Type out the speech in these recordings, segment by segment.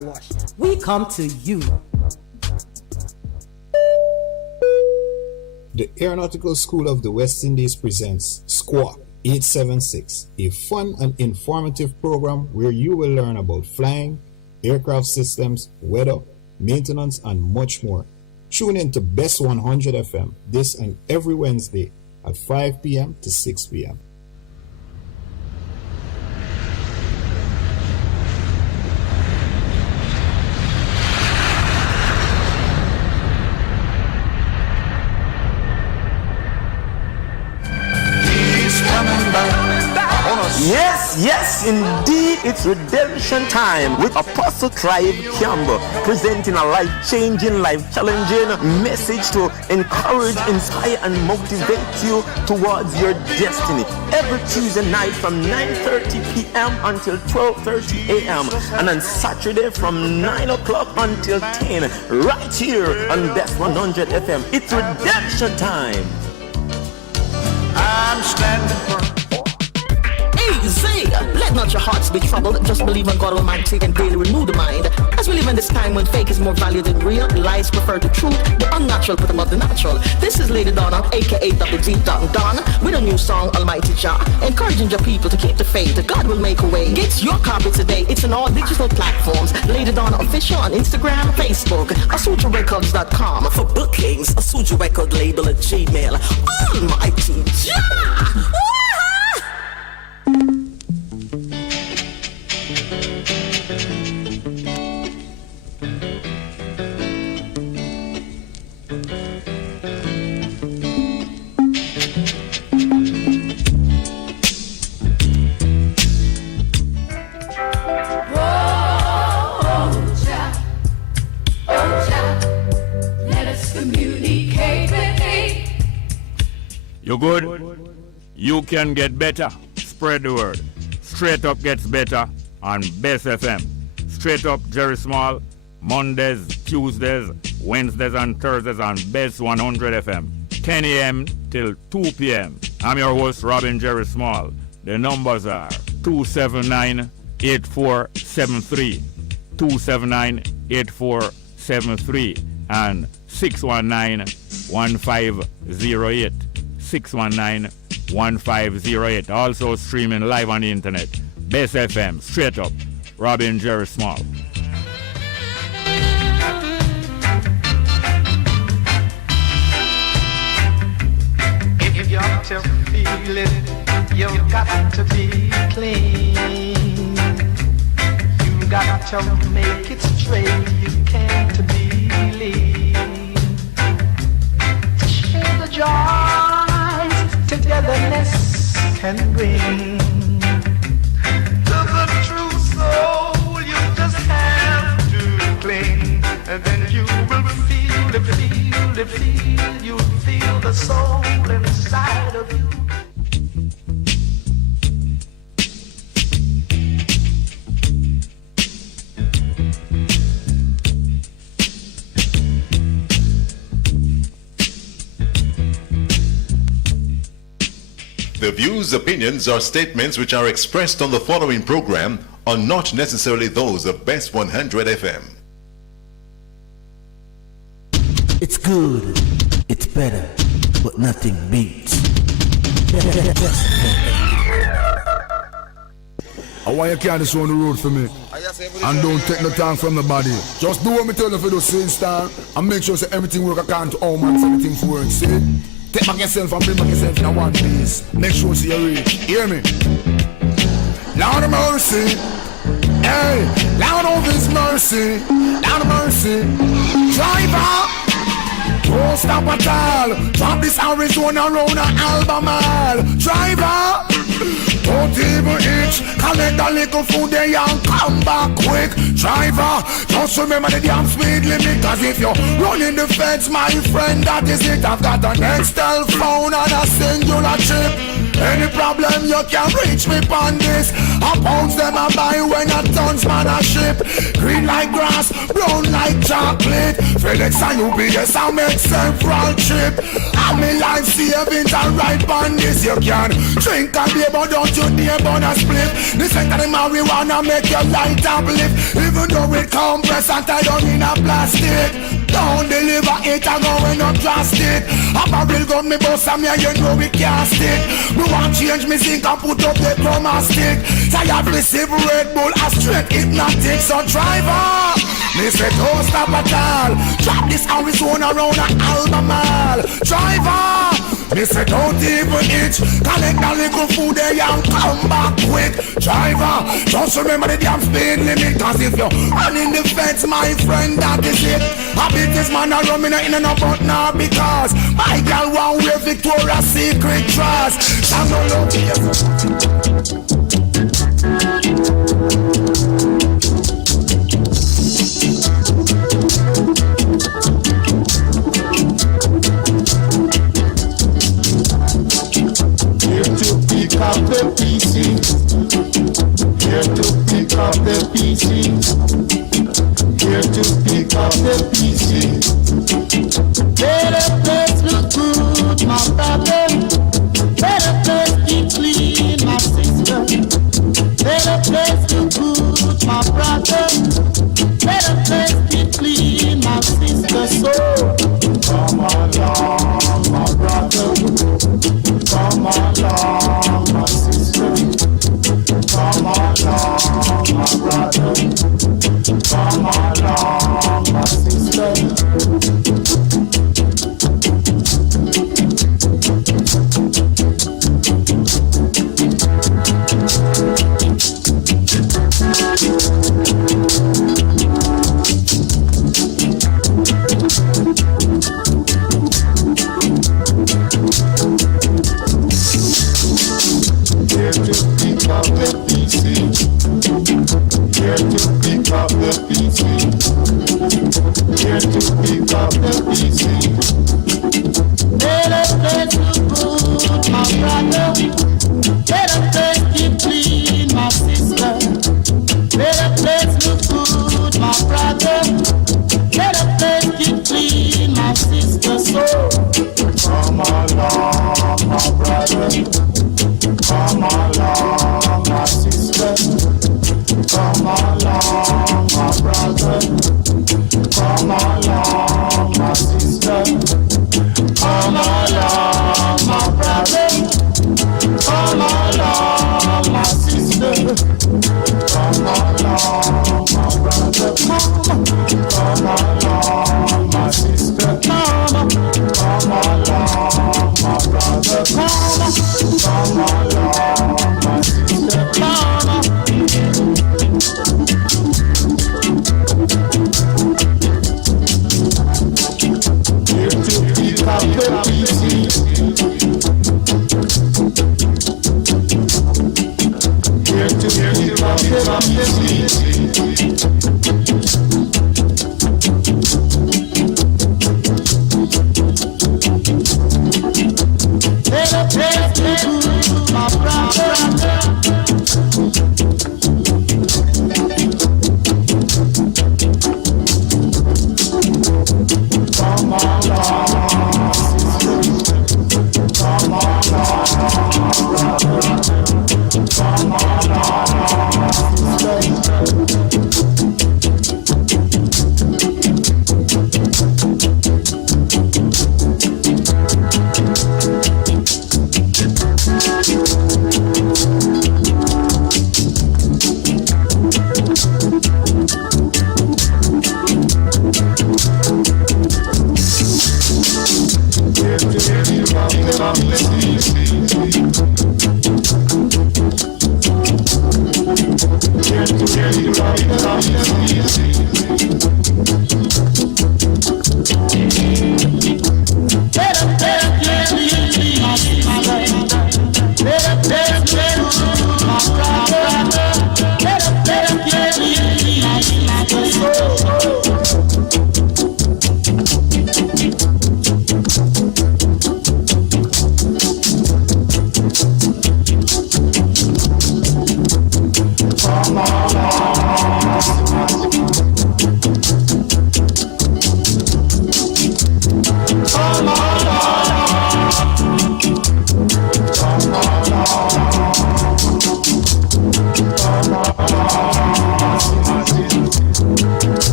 Wash. We come to you. The Aeronautical School of the West Indies presents Squawk 876, a fun and informative program where you will learn about flying, aircraft systems, weather, maintenance, and much more. Tune in to Bess 100 FM this and every Wednesday at 5 p.m. to 6 p.m. Yes, indeed, it's redemption time with Apostle Clive Campbell presenting a life-changing, life-challenging message to encourage, inspire, and motivate you towards your destiny. Every Tuesday night from 9:30 p.m. until 12:30 a.m. and on Saturday from 9 o'clock until 10, right here on Bess 100 FM. It's redemption time. I'm standing firm. Say, let not your hearts be troubled. Just believe on God Almighty and daily renew the mind. As we live in this time when fake is more valued than real, lies prefer the truth, the unnatural put above the natural. This is Lady Donna, aka Double D Donna, with a new song, Almighty Jah, encouraging your people to keep the faith. God will make a way. Get your copy today. It's on all digital platforms. Lady Donna official on Instagram, Facebook, AsujaRecords.com. For bookings, Asuja Record label at Gmail. Almighty Jah. You good? You can get better. Spread the word. Straight Up gets better on Bess FM. Straight Up Jerry Small, Mondays, Tuesdays, Wednesdays and Thursdays on Bess 100 FM. 10 a.m. till 2 p.m. I'm your host, Robin Jerry Small. The numbers are 279-8473, 279-8473, and 619-1508. 619-1508. Also streaming live on the internet. Bess FM, Straight Up, Robin Jerry Small. If you're to feel it, you've got to be clean. You got to make it straight. You can't believe. Share the joys togetherness can bring. To the true soul, you just have to cling. And then you will feel you'll feel the soul inside of you. The views, opinions, or statements which are expressed on the following program are not necessarily those of Bess 100 FM. It's good, it's better, but nothing beats. I want you to carry this on the road for me. And don't take no time from nobody. Just do what me tell you for the same style and make sure that everything work according to how man everything works. See? Take back yourself and bring back yourself in one piece. Make sure you reach. Hear me? Lord of mercy. Hey, Lord of His mercy. Lord of mercy. Driver. Don't stop at all. Drop this Arizona round an Albemarle. Driver. Don't even itch. Collect a little food there and come back quick. Driver, just remember the damn speed limit. Cause if you're running the fence, my friend, that is it. I've got an Excel phone and a singular chip. Any problem you can reach me on this. I pounds them a buy when a tons man a ship. Green like grass, brown like chocolate. Felix and UBS I make several trip. And me life savings are right on this. You can drink and beer but don't you dare burn a split. This ain't the marijuana make your light uplift. Even though it compress and tie down in a plastic. Don't deliver it and going up drastic. A barrel gun me bust and me and you know we can't stick. We want change me zinc and put up the chroma stick. Tired receive Red Bull a straight hypnotic. So driver, me say don't stop at all. Drop this Arizona around an Albemarle. Driver, me say don't even itch. Collect a little food there and come back quick. Driver, just remember the damn speed limit. Cause if you're running the fence, my friend, that is it. I beat this man a rum in and about now. Because my girl won't wear Victoria's Secret dress. I'm no love here. Pick up the PC. Here to pick up the PC. Here to pick up the PC. Better place look good, my brother. Better place keep clean, my sister. Better place look good, my brother. Better place keep clean, my sister. So come along, my brother. Come along, my sister. Come along, my brother. Come along, my sister. Here to pick up the PC. Here to pick up the PC. Here to pick up the PC. Better place look good, my brother. Better place keep clean, my sister. Better place look good, my brother. Better place keep clean, my sister. So come along, my brother. Come along, my sister. Come along, my brother. Come along, my sister. Come along, my brother. Come along, my sister. Come along, my brother. Come along, my sister. Come along, my brother. Come along, my sister.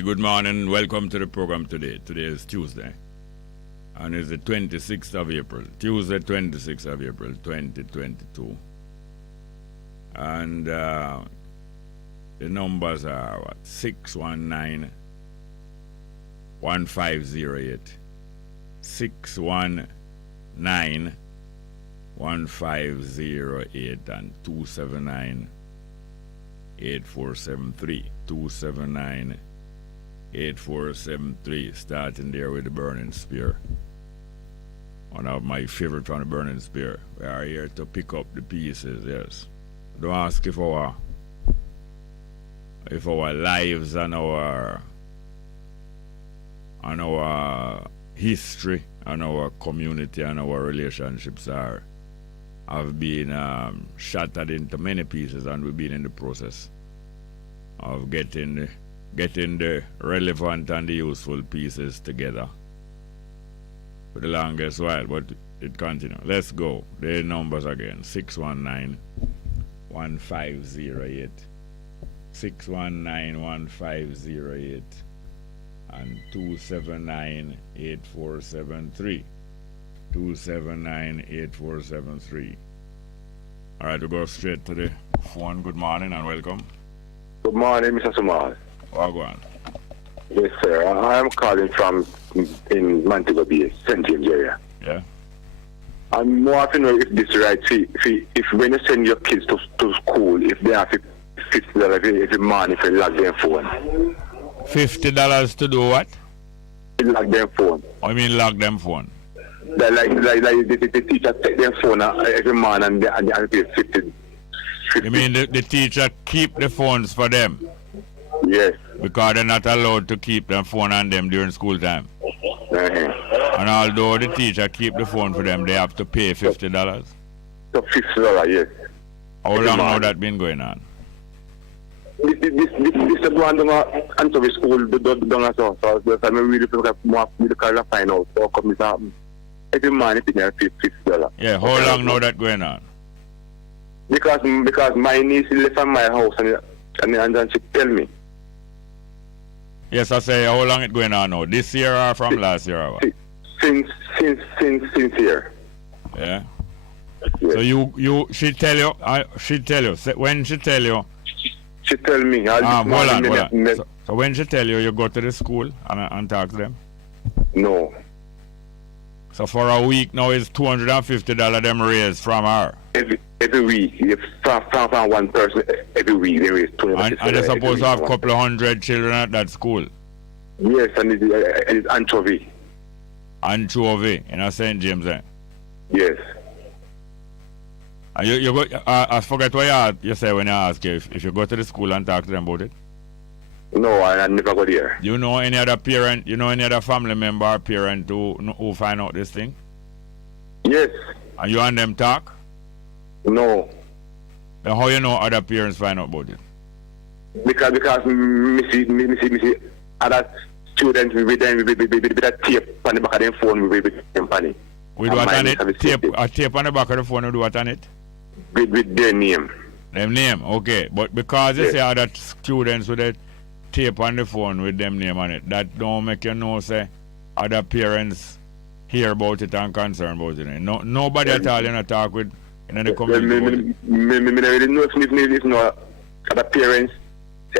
Hi, good morning. Welcome to the program today. Today is Tuesday. And it's the 26th of April. Tuesday, 26th of April, 2022. And the numbers are what? 619 1508. 619 1508 and 279 8473. 279 8473. Starting there with the Burning Spear. One of my favorite from the Burning Spear. We are here to pick up the pieces, yes. Don't ask if our lives and our history and our community and our relationships have been shattered into many pieces, and we've been in the process of getting the relevant and the useful pieces together for the longest while, but it continues. Let's go. The numbers again. 619 1508. 619 1508 and 279 8473. 279 8473. All right, we'll go straight to the phone. Good morning and welcome. Good morning, Mr. Sumal. Oh, go on. Yes, sir. I am calling from in Montego Bay, St. James area. Yeah. I'm more to know if this is right. If when you send your kids to school, if they have $50 every month if you log their phone. $50 to do what? Log their phone. I mean log them phone. Like the teacher take their phone every month and they pay 50. You mean the teacher keep the phones for them? Yes. Because they're not allowed to keep their phone on them during school time. And although the teacher keep the phone for them, they have to pay $50. So $50, yes. How long now that been going on? This is going to answer the school, so I'm really trying to find out how come this happen. Every month it pay $50. Yeah, how long now that going on? Because my niece left from my house and then she tell me. Yes, I say, how long it going on now? This year or from last year or what? Since here. Yeah. Yes. So she tell you, when she tell you? She tell me. Hold on. So when she tell you, you go to the school and talk to them? No. So for a week now, it's $250 them raised from her? Every week. From one person, every week they raise $250. And they're supposed to have a couple of hundred children at that school? Yes, and it's anchovy. Anchovy in St. James, eh? Yes. And you go. I forget what you say when I ask you if you go to the school and talk to them about it. No, I never go there. You know any other parent? You know any other family member or parent who find out this thing? Yes. And you and them talk? No. Then how you know other parents find out about it? Because me see other students with that tape on the back of their phone with them funny. With what on it? A tape on the back of the phone with what on it? With their name. Them name, okay. But because you say other students with a tape on the phone with them name on it, that don't make you know say other parents hear about it and concerned about it. Nobody at all you know talk with in the community. Me really know if no other parents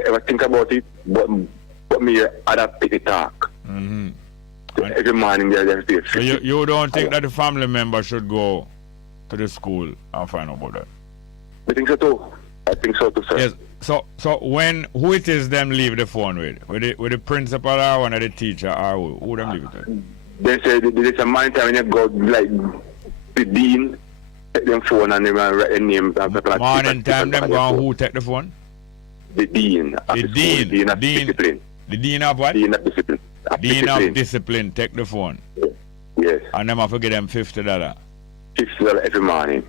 ever think about it, but me other people talk. Mm-hmm. Every morning they pay. So you don't think that the family member should go to the school and find out about that? I think so too. I think so too, sir. Yes. So who it is them leave the phone with? With the principal or one of the teacher or who them leave it with? They say there's a morning time when you go like the dean take them phone and they write a name. Morning time them go who take the phone? The dean. The dean of discipline. The dean of what? Dean of discipline. Dean of discipline take the phone. Yes. And them have to give them $50. $50 every morning.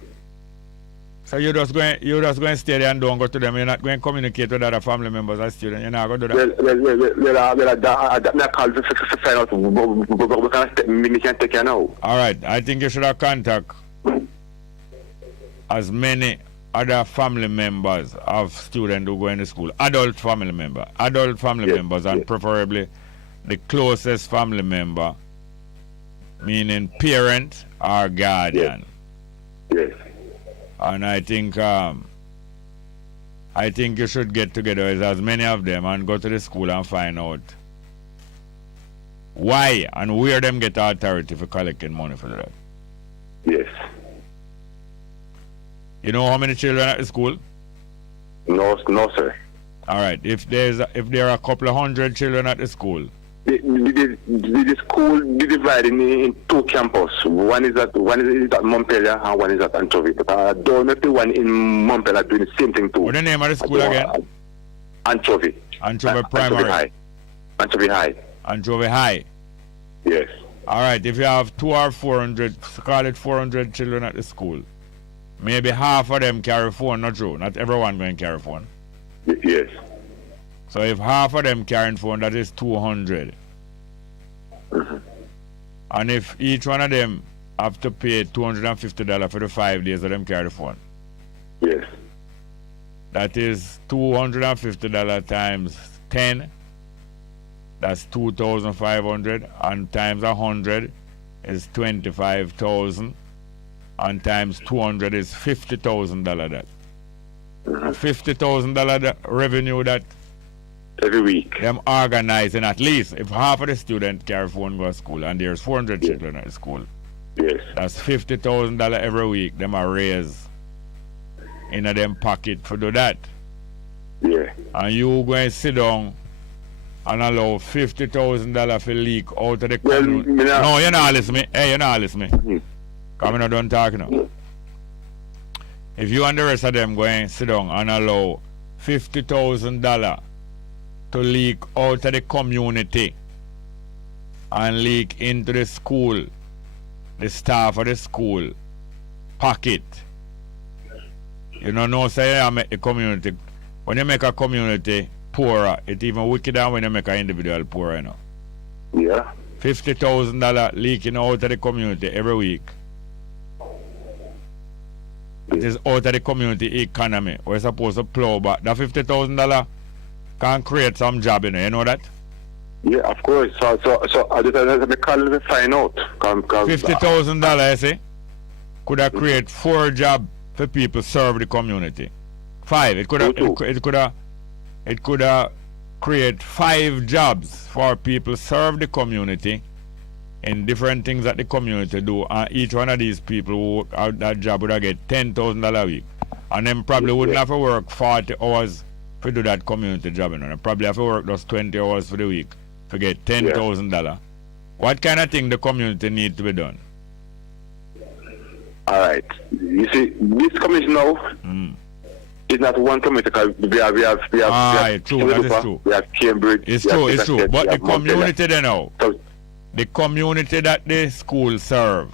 So you're just going to stay there and don't go to them. You're not going to communicate with other family members or students. You're not going to do that. Well, call to find out we can take you now. All right. I think you should have contact as many other family members of students who go into school, adult family members, and preferably the closest family member, meaning parent or guardian. Yes. And I think you should get together with as many of them and go to the school and find out why and where them get authority for collecting money for that. Yes. You know how many children at the school? No, sir. All right. If there are a couple of hundred children at the school, the school be divided in two campuses. One is at Montpellier and one is at Anchovy. But I don't know if the one in Montpellier doing the same thing too. What's the name of the school again? Anchovy. Anchovy Primary. Anchovy High. Anchovy High. Yes. All right. If you have 200 or 400, call it 400 children at the school, maybe half of them carry phone. Not true. Not everyone going to carry phone. Yes. So if half of them carrying phone, that is 200. Mm-hmm. And if each one of them have to pay $250 for the 5 days of them carry the phone. Yes. That is $250 times 10. That's 2,500. And times 100 is 25,000. And times 200 is $50,000. That $50,000 revenue that every week them organizing, at least if half of the students carry phone go to school and there's 400 children at the school. Yes. That's $50,000 every week. Them are raised in a them pocket for do that. Yeah. And you go and sit down and allow $50,000 for leak out of the community. No, you're not listening. Hey, you're not listening. Mm-hmm. Come on, don't talk now. If you and the rest of them go and sit down and allow $50,000 to leak out of the community and leak into the school, the staff of the school pocket, you know, say I make the community. When you make a community poorer, it's even wickeder when you make an individual poorer, you know. Yeah. $50,000 leaking out of the community every week. It is out of the community economy. We're supposed to plow back. That $50,000 can create some job, you know that? Yeah, of course. So I just call to find out. $50,000, I say, could have create 4 jobs for people serve the community. 5. It could have create 5 jobs for people serve the community in different things that the community do, and each one of these people who have that job would have get $10,000 a week, and then probably wouldn't have to work 40 hours to do that community job, you know. They probably have to work just 20 hours for the week to get $10,000. What kind of thing the community need to be done? All right. You see, this commission now is not one community. We have true. That is true. We have Cambridge. It's true. But the community they know. The community that the school serve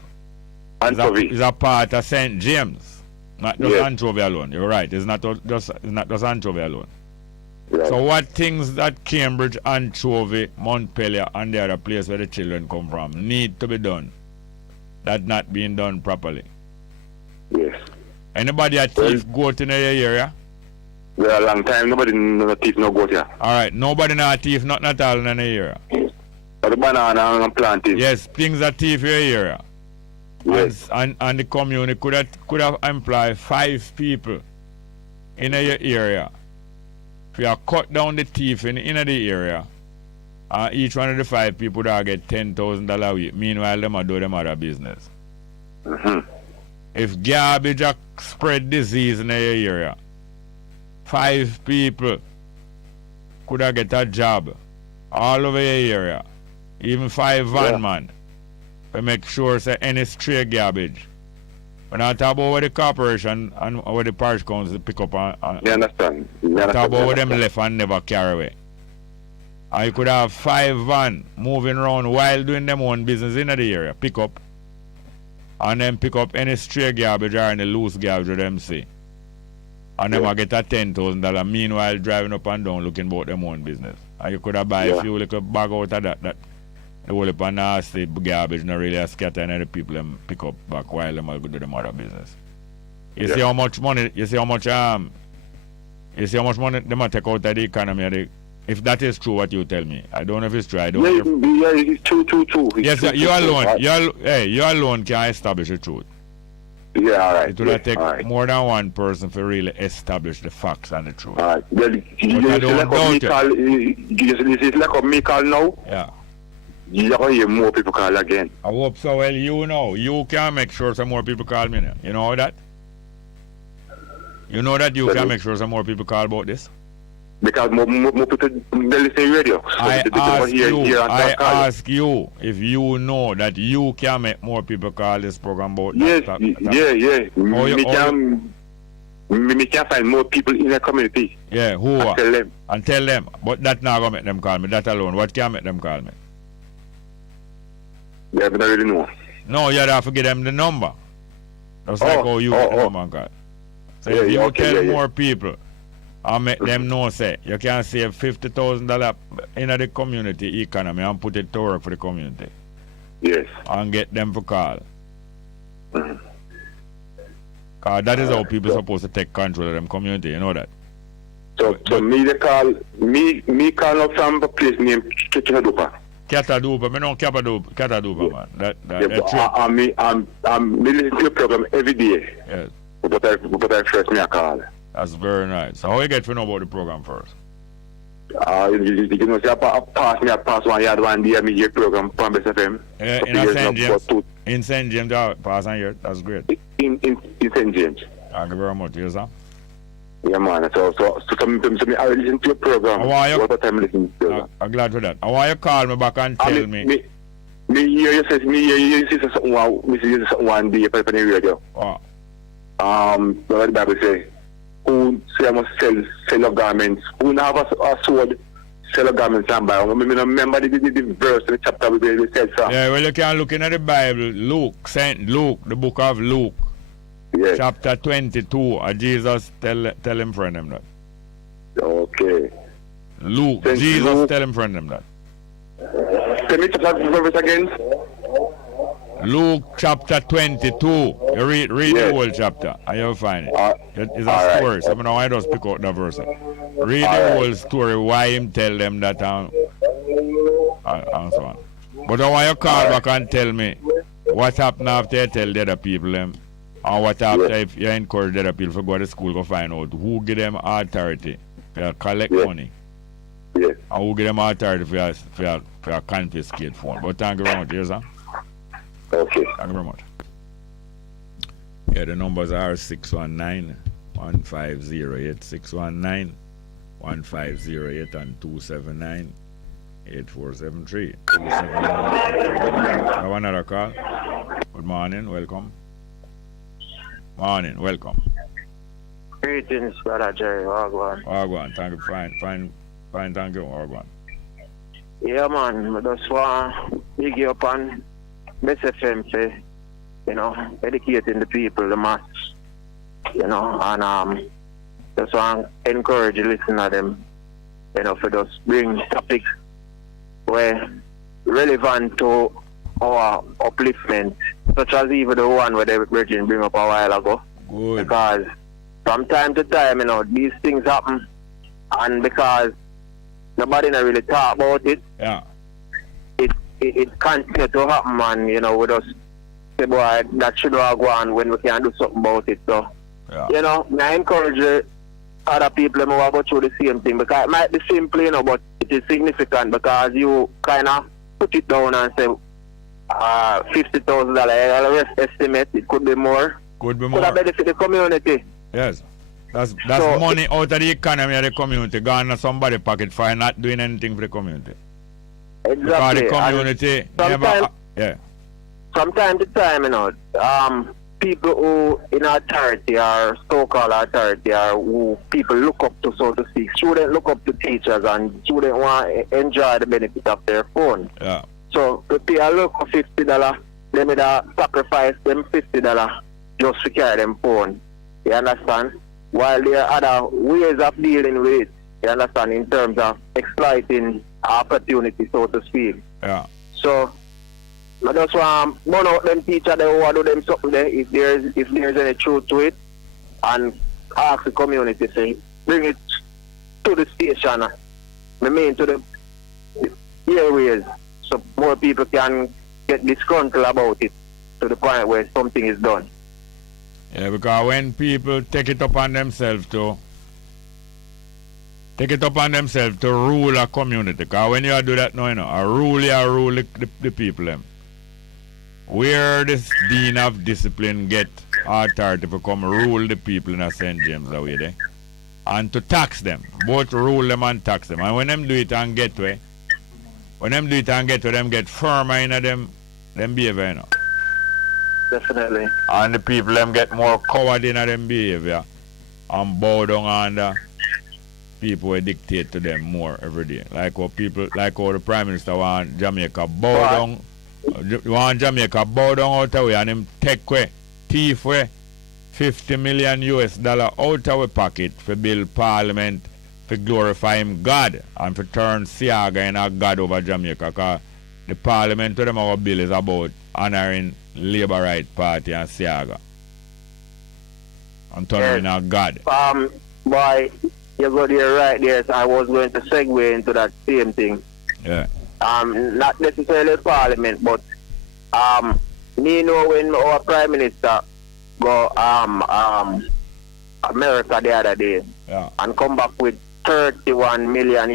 is a part of St. James, not just Anchovy alone. You're right. It's not just Anchovy alone. Right. So what things that Cambridge, Anchovy, Montpellier, and the other place where the children come from need to be done that not being done properly? Yes. Anybody a thief goat in the area? Well, a long time nobody no thief no goat here. All right. Nobody no thief, not at all in the area. The banana and planting. Yes, things are thief in your area. Yes. And the community could have employed 5 people in your area. If you cut down the thief in the area, each one of the 5 people would get $10,000 a week. Meanwhile, them are doing them other business. Mm-hmm. If garbage spread disease in your area, 5 people could have get a job all over your area. Even 5 van man to make sure say any stray garbage. When I talk about what the corporation and what the parish council pick up on, you understand? Talk about what them left and never carry away. I could have 5 van moving around while doing them own business in the area, pick up, and then pick up any stray garbage or any loose garbage them see. And them get a $10,000 meanwhile driving up and down looking about them own business. And you could have buy a few little bag out of that the whole heap of nasty garbage not really a scatter and the people them pick up back while them all go do them other business. You see how much money? You see how much money they might take out of the economy. If that is true, what you tell me, I don't know if it's true. I don't. Yeah, it's true. Yes, you alone. You alone can establish the truth. Yeah, all right. It will take more than one person to really establish the facts and the truth. All right. Well, I don't doubt it. It's like a me call now. Yeah. You're going to hear more people call again. I hope so. Well, you can make sure some more people call me now. You know that? You know that you can make sure some more people call about this? Because more people listen radio. So I ask you if you know that you can make more people call this program about yes, that. Yeah. Me can find more people in the community. Yeah, who are? Tell them. But that not going to make them call me. That alone. What can make them call me? Yeah, but I really know. No, you have to give them the number. That's like how you get the number and call. So if you tell more people and make them know, say, you can save $50,000 in the community economy and put it to work for the community. Yes. And get them to call. Because that is how people are supposed to take control of them community, you know that? So me they call up from a place named Kitadupa. Katadupa, me know Katadupa, man. I'm listening to your program every day. Yes. But I first me a call. That's very nice. So how you get to know about the program first? You know, say I pass 1 yard 1 day, I hear program from Bess FM. In St. James, pass on here. That's great. In St. James. Thank you very much, yes, sir. Yeah, man. So I listen to your program. What time I listen to you? I'm glad for that. I want you to call me back and tell me. Me hear you say something one day on the radio. What? The Bible say, who say I must sell your garments, who have a sword, sell your garments and buy. I remember the verse in the chapter where they said so. Yeah, well you can look in the Bible, Saint Luke, the book of Luke. Yes. Chapter 22, Jesus tell him friend them that. Okay. Luke, Saint Jesus Luke. tell him friend them that. Tell me chapter verse again. Luke chapter 22. You read the whole chapter and you'll find it. It's a story. Right. So now I just pick out the verse. Read the whole story, why him tell them that and so on. But I want you to call back and tell me what happened after you tell the other people them. And what after if you encourage the other people to go to school to find out who give them authority to collect money. Yes. And who give them authority for confiscate phone. But thank you very much, yes, sir. Okay. Thank you very much. Yeah, the numbers are 619-1508, 619-1508 and 279-8473. Have another call. Good morning, welcome. Morning, welcome. Greetings, brother Jerry. Wagwan. Wagwan, thank you, fine, thank you, Wagwan. Yeah, man, I just want to big you up on Bess FM, say, educating the people, the mass, and just want to encourage you listen to them, for just bring topics where relevant to our upliftment, such as even the one where the Virgin bring up a while ago. Good. Because from time to time, these things happen, and because nobody not really talk about it, it continues to happen, and we just say, boy, that should have go on when we can do something about it. So, I encourage other people who go through the same thing, because it might be simple, but it is significant because you kind of put it down and say, $50,000 estimate, it could be more. Could have benefit the community. Yes. That's so, money out of the economy of the community gone to somebody's pocket for not doing anything for the community. Exactly. Because the community never... From time to time, people who in authority or so-called authority or who people look up to, so to speak, students look up to teachers and students want to enjoy the benefit of their phone. Yeah. So if they are look for $50, they may sacrifice them $50 just to carry them phone. You understand? While there are other ways of dealing with it, you understand, in terms of exploiting opportunity, so to speak. Yeah. So I just want to burn out them teachers that want to do them something there. If there's any truth to it, and ask the community to bring it to the station. I mean to the airways, so more people can get disgruntled about it to the point where something is done. Yeah, because when people take it upon themselves to rule a community, because when you do that now, you rule the people them. Where this dean of discipline get authority to come rule the people in a St. James away there, and to tax them, both rule them and tax them. And when them do it and get way, them get firmer in them behavior, Definitely. And the people them get more coward in them behavior and bow down under people will dictate to them more every day. Like how the Prime Minister want Jamaica bow down. Jamaica bow down out of way and him take away, thief away $50 million out of our pocket for build parliament, for glorify him God and for turn Siaga in a God over Jamaica, because the parliament to them our bill is about honoring Labour Right Party and Siaga and turning in a God. Boy, you got there right there, so I was going to segue into that same thing. Yeah. Not necessarily parliament, but me know when our Prime Minister go America the other day, yeah, and come back with $31 million.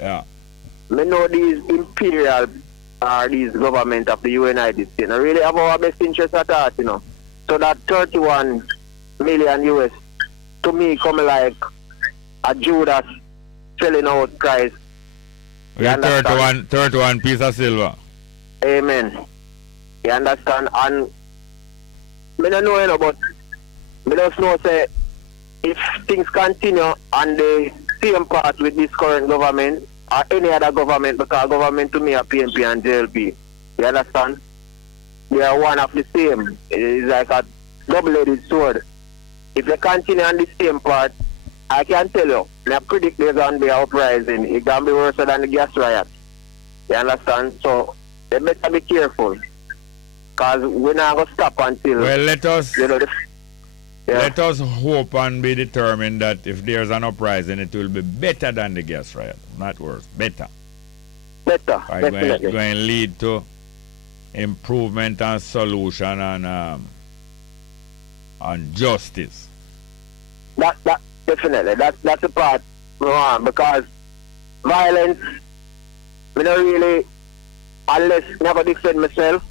Yeah. Me know these imperial these government of the United States I really have our best interest at heart, So that $31 million to me come like a Judas selling out Christ. Yeah, 31 piece of silver. Amen. You understand? And I don't know, but I just know say if things continue on the same path with this current government or any other government, because government to me are PNP and JLP. You understand? They are one of the same. It is like a double-edged sword. If they continue on the same path, I can tell you, I predict there's going to be an uprising. It's going to be worse than the gas riot. You understand? So, they better be careful. Because we're not going to stop until... Well, let us hope and be determined that if there's an uprising, it will be better than the gas riot. Not worse. Better. Better, definitely. Going to lead to improvement and solution and justice. That definitely. That's the part, because violence, I don't really, unless I never defend myself,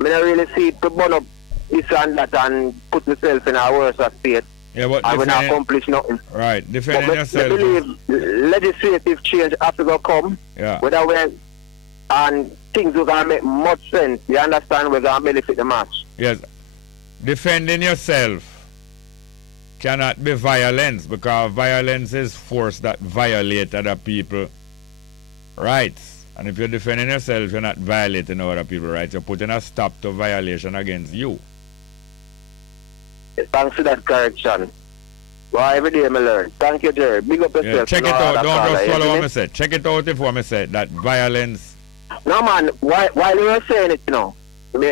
I don't really see it to burn up this and that and put myself in a worse state. Yeah, but I will not accomplish nothing. Right, defending yourself. I believe legislative change has to go come. Yeah. Whether and things are going to make much sense. You understand? We're going to benefit the match. Yes. Defending yourself cannot be violence, because violence is force that violate other people's rights. And if you're defending yourself, you're not violating other people's rights. You're putting a stop to violation against you. Thanks for that correction. Well, every day I learn. Thank you, Jerry. Big up yourself. Check it out. Don't just follow what I said. Check it out if what I said. That violence. No, man. While you were saying it, me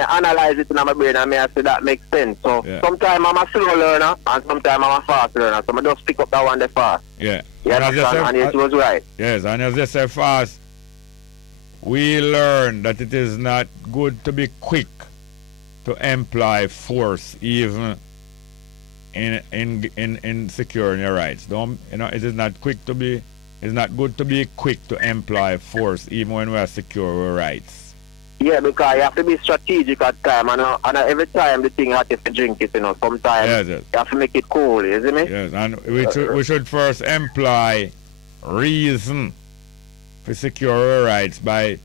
analyze it in my brain and I say that makes sense. So sometimes I'm a slow learner and sometimes I'm a fast learner. So I just pick up that one fast. Yeah. You understand? And it was right. Yes, and as they say fast, we learn that it is not good to be quick to employ force even in securing your rights. It is not quick to be. It's not good to be quick to employ force even when we are secure our rights. Yeah, because you have to be strategic at time, and every time the thing has to drink it, sometimes you have to make it cool, you see me? Yes, and we should first employ reason to secure our rights by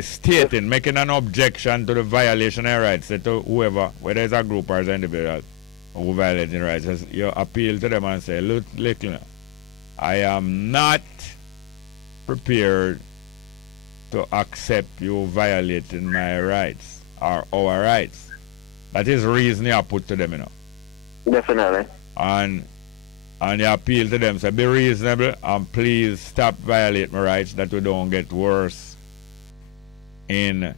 stating, making an objection to the violation of rights, that to whoever, whether it's a group or it's an individual who violating rights, you appeal to them and say, look, I am not prepared to accept you violating my rights or our rights. That is reason you put to them, Definitely. And you appeal to them, say, be reasonable and please stop violating my rights, that we don't get worse in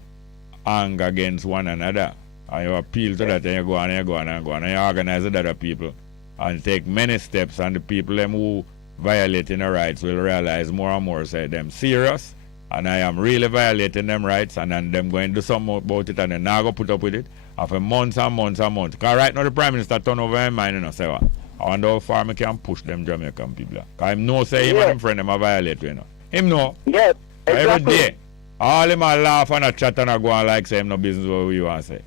anger against one another. And you appeal to that, and you go on and you go on and go on, and you organize with other people and take many steps, and the people them who violating the rights will realize more and more, say them serious, and I am really violating them rights, and then them going to do something about it, and then now go put up with it after months and months and months. Because right now the Prime Minister turn over his mind and say, well, I wonder how far I can push them Jamaican people. Because him know say him and him friend them are violate, you know. Him know. Yeah, exactly. Every day. All him a laugh and a chat and a go on like say him no business what we want to say.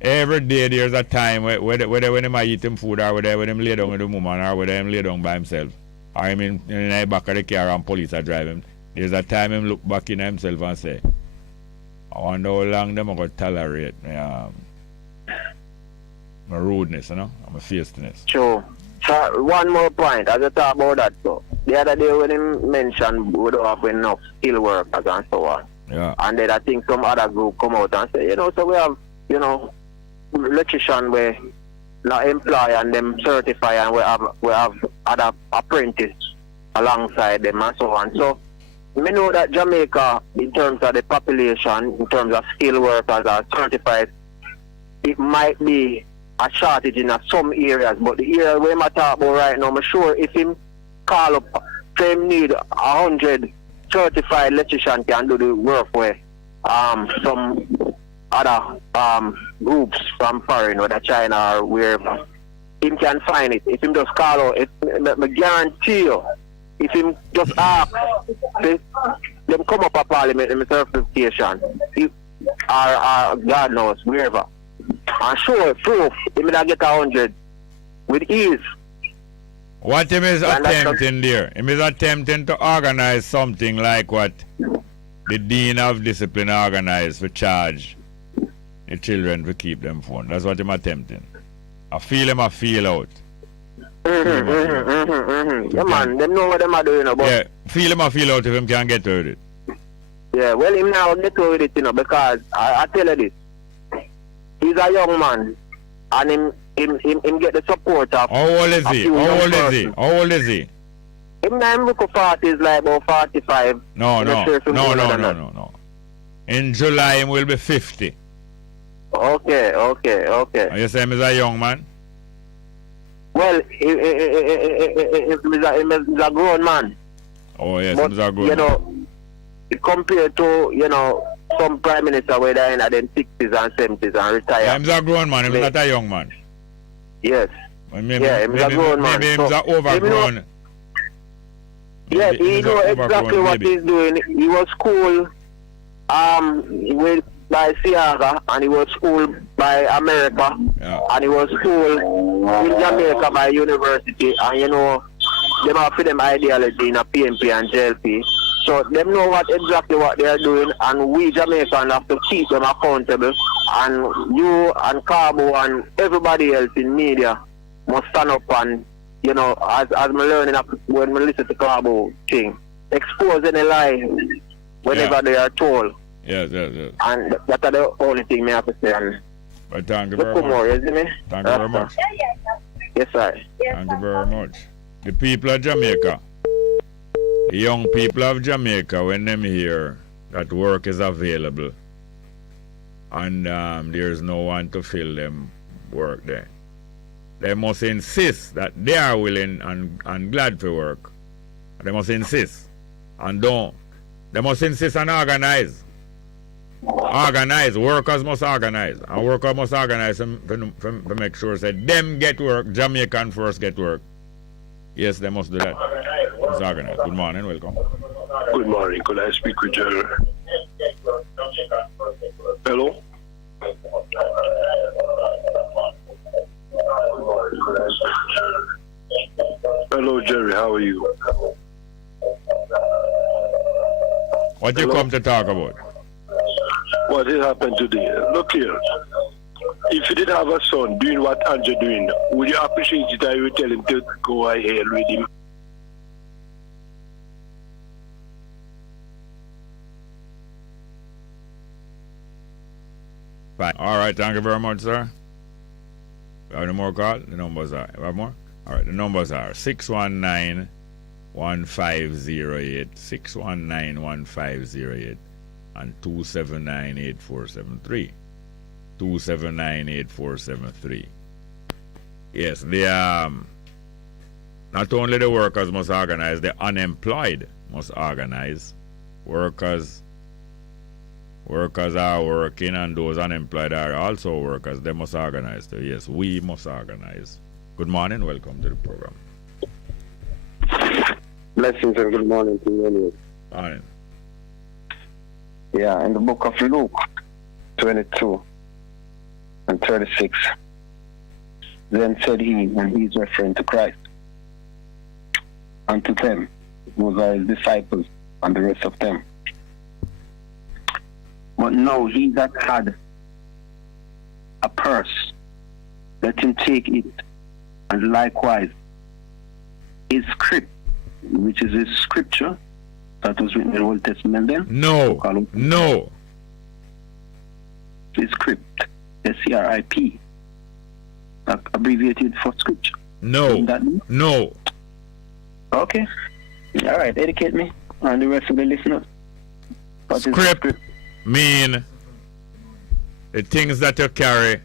Every day there's a time whether when him eat him food or whether when him lay down with the woman or whether him lay down by himself. Or him in the back of the car and police are driving. There's a time him look back in himself and say, I wonder how long them are going to tolerate my rudeness, you know, and my fierceness. Sure. So one more point, as I talk about that, so the other day when him mentioned we don't have enough skilled workers and so on. Yeah. And then I think some other group come out and say, so we have, electrician we not employ and them certify, and we have other apprentice alongside them and so on. So we know that Jamaica, in terms of the population, in terms of skilled workers are certified, it might be a shortage in some areas, but the area we might talk about right now, I'm sure if him call up, same need 100 certified electricians can do the work where some other groups from foreign, whether China or wherever, him can find it. If him just call out, I guarantee you, if him just ask, them come up a parliament in the certification, or God knows, wherever. And sure, proof, he may not get 100 with ease. What him is attempting there? Him is attempting to organize something like what the Dean of Discipline organized for charge the children to keep them phone. That's what him attempting. I feel him, I feel out. Yeah, man, them know what them are doing about. Yeah, feel him, I feel out if him can get to it. Yeah, well, him now get to it, because I tell you this. He's a young man, and him get the support of. How old is he? How old is he? Him now look for 40 is like about 45. No. In July him will be 50. Okay. You say him is a young man? Well, he's a grown man. Oh yes, but, he's a grown man. Compared to, some prime minister where they're in the 60s and 70s and retire. Yeah, he's a grown man, he's not a young man. Yes. Maybe, he's a grown man. Maybe he's overgrown. Yeah, he know exactly what he's doing. He was schooled by Siaga, and he was schooled by America, and he was schooled in Jamaica by university, and them have for them ideology in a PNP and JLP. So them know exactly what they are doing, and we Jamaicans have to keep them accountable. And you and Cabo and everybody else in media must stand up and, as I'm learning when we listen to Cabo thing, expose any lie whenever they are told. Yes. And that's the only thing I have to say. But thank you very much. Thank you very much. Yes, sir. Thank you very much. The people of Jamaica. The young people of Jamaica, when them hear that work is available and there's no one to fill them work there, they must insist that they are willing and glad to work. They must insist and don't. They must insist and organize. Organize. Workers must organize. And workers must organize to make sure that them get work, Jamaican first get work. Yes, they must do that. It's organized. Good morning, welcome. Good morning. Could I speak with Jerry? Hello? Hello, Jerry. How are you? What you come to talk about? What has happened today? Look here. If you did have a son doing what Andrew doing, would you appreciate it or you would tell him to go ahead with him? Fine. All right, thank you very much, sir. We have any more call? The numbers are. You have more? All right, the numbers are 619-1508, 619-1508, and 279-8473. 279-8473. Yes, the not only the workers must organize, the unemployed must organize. Workers are working, and those unemployed are also workers. They must organize too. Yes, we must organize. Good morning, welcome to the program. Blessings and good morning to you. Morning. Yeah, in the book of Luke 22 and 36, then said he, and he's referring to Christ, unto them, who are his disciples, and the rest of them. But now he that had a purse, let him take it, and likewise his script, which is his scripture, that was written in the Old Testament then? No. His script, S-C-R-I-P, abbreviated for scripture. No. Okay. All right, educate me and the rest of the listeners. Script mean the things that you carry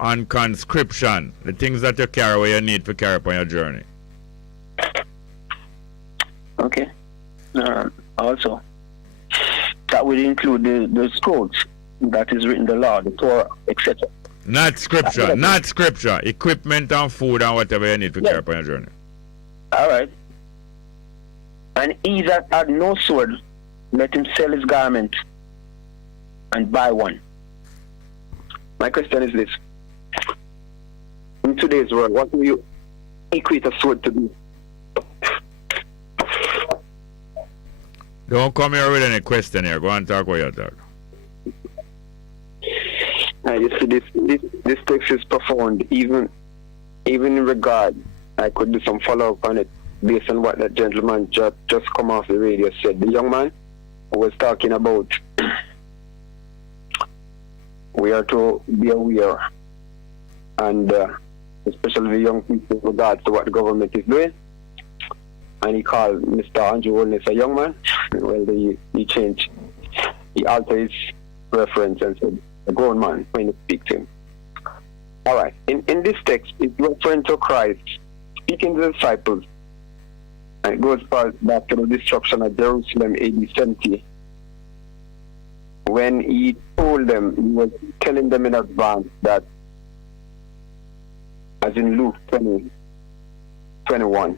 on conscription, the things that you carry where you need to carry upon your journey. Okay. Also, that will include the scrolls that is written, the law, the Torah, etc. Not scripture. Equipment and food and whatever you need to carry upon your journey. All right. And he that had no sword, let him sell his garment and buy one. My question is this. In today's world, what do you equate a sword to be? Don't come here with any question here. Go and talk what you talk. You see, this text is profound, even in regard. I could do some follow-up on it based on what that gentleman just come off the radio said. The young man was talking about we are to be aware, and especially the young people in regards to what the government is doing. And he called Mr. Andrew Holness a young man. Well, he changed. He altered his reference and said a grown man when he speaks to him. All right. In this text, it's referring to Christ speaking to the disciples. And it goes back to the destruction of Jerusalem AD 70. When he told them, he was telling them in advance that, as in Luke 20:21,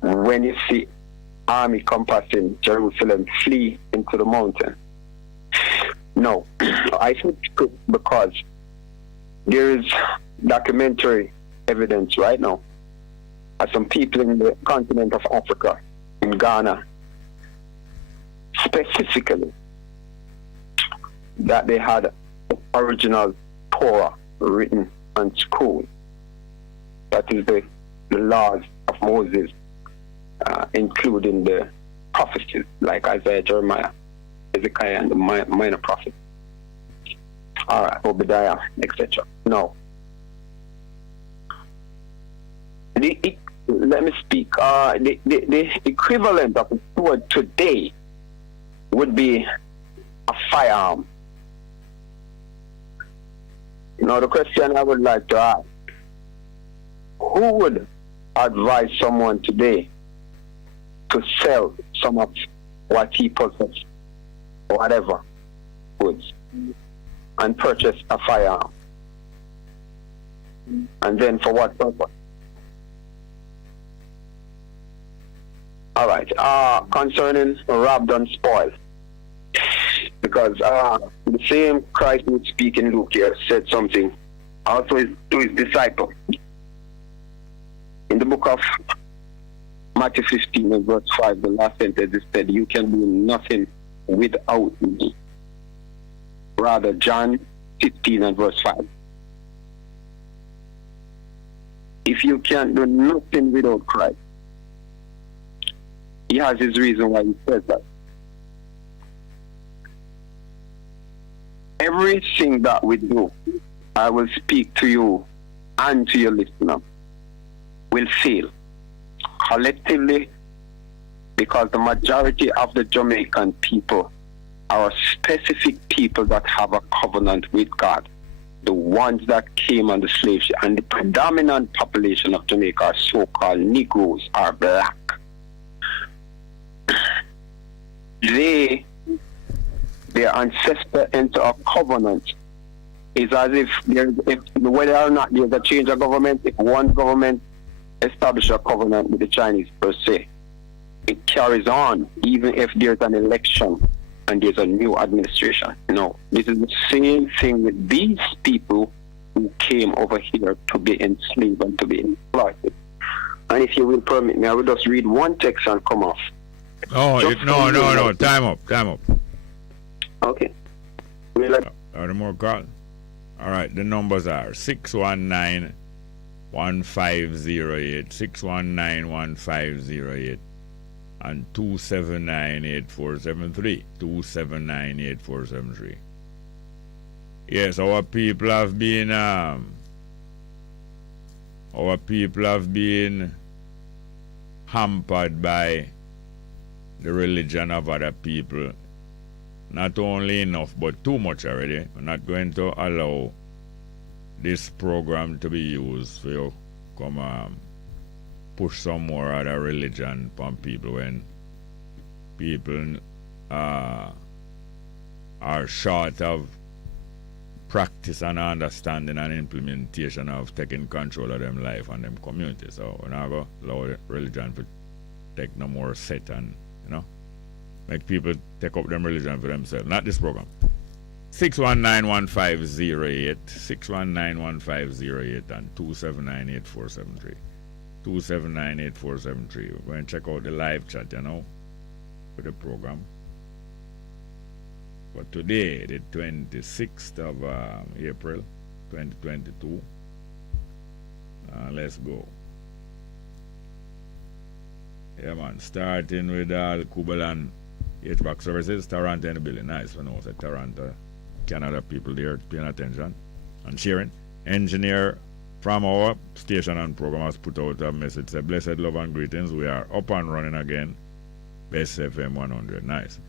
when you see army compassing Jerusalem, flee into the mountain. No, I think because there is documentary evidence right now of some people in the continent of Africa, in Ghana, specifically, that they had original Torah written on scroll. That is the laws of Moses, including the prophecies like Isaiah, Jeremiah, Ezekiel, and the minor prophets. All right, Obadiah, etc. No. Let me speak. The equivalent of a sword today would be a firearm. Now, the question I would like to ask, who would advise someone today to sell some of what he possesses, whatever goods, and purchase a firearm? And then for what purpose? All right. Concerning robbed and spoiled, because the same Christ who speak in Luke here said something also to his disciple. In the book of Matthew 15 and verse 5, the last sentence is said, you can do nothing without me. Rather, John 15 and verse 5. If you can do nothing without Christ, he has his reason why he says that. Everything that we do, I will speak to you and to your listener, will fail collectively, because the majority of the Jamaican people are specific people that have a covenant with God. The ones that came on the slave ship, and the predominant population of Jamaica are so-called Negroes, are black. Their ancestor enter a covenant. It's as if whether or not there's a change of government, if one government establishes a covenant with the Chinese per se, it carries on even if there's an election and there's a new administration. No, this is the same thing with these people who came over here to be enslaved and to be exploited. And if you will permit me, I will just read one text and come off. Oh, no. Time up. Okay. Are more call? All right, the numbers are 619-1508, 619-1508, and 279-8473, 279-8473. Yes, our people have been hampered by the religion of other people. Not only enough, but too much already. We're not going to allow this program to be used for you come push some more other religion upon people when people are short of practice and understanding and implementation of taking control of them life and them community. So we're not going to allow religion to take no more set and, make people take up them religion for themselves. Not this program. 619-1508, 619-1508, and 279-8473. 279-8473. We're going to check out the live chat, for the program. But today, the 26th of April, 2022, let's go. Yeah, man. Starting with Kubalan HVAC services, Toronto in the building. Nice for now. So Toronto, Canada people there paying attention and sharing. Engineer from our station and program has put out a message. Say, blessed love and greetings. We are up and running again. Best FM 100. Nice.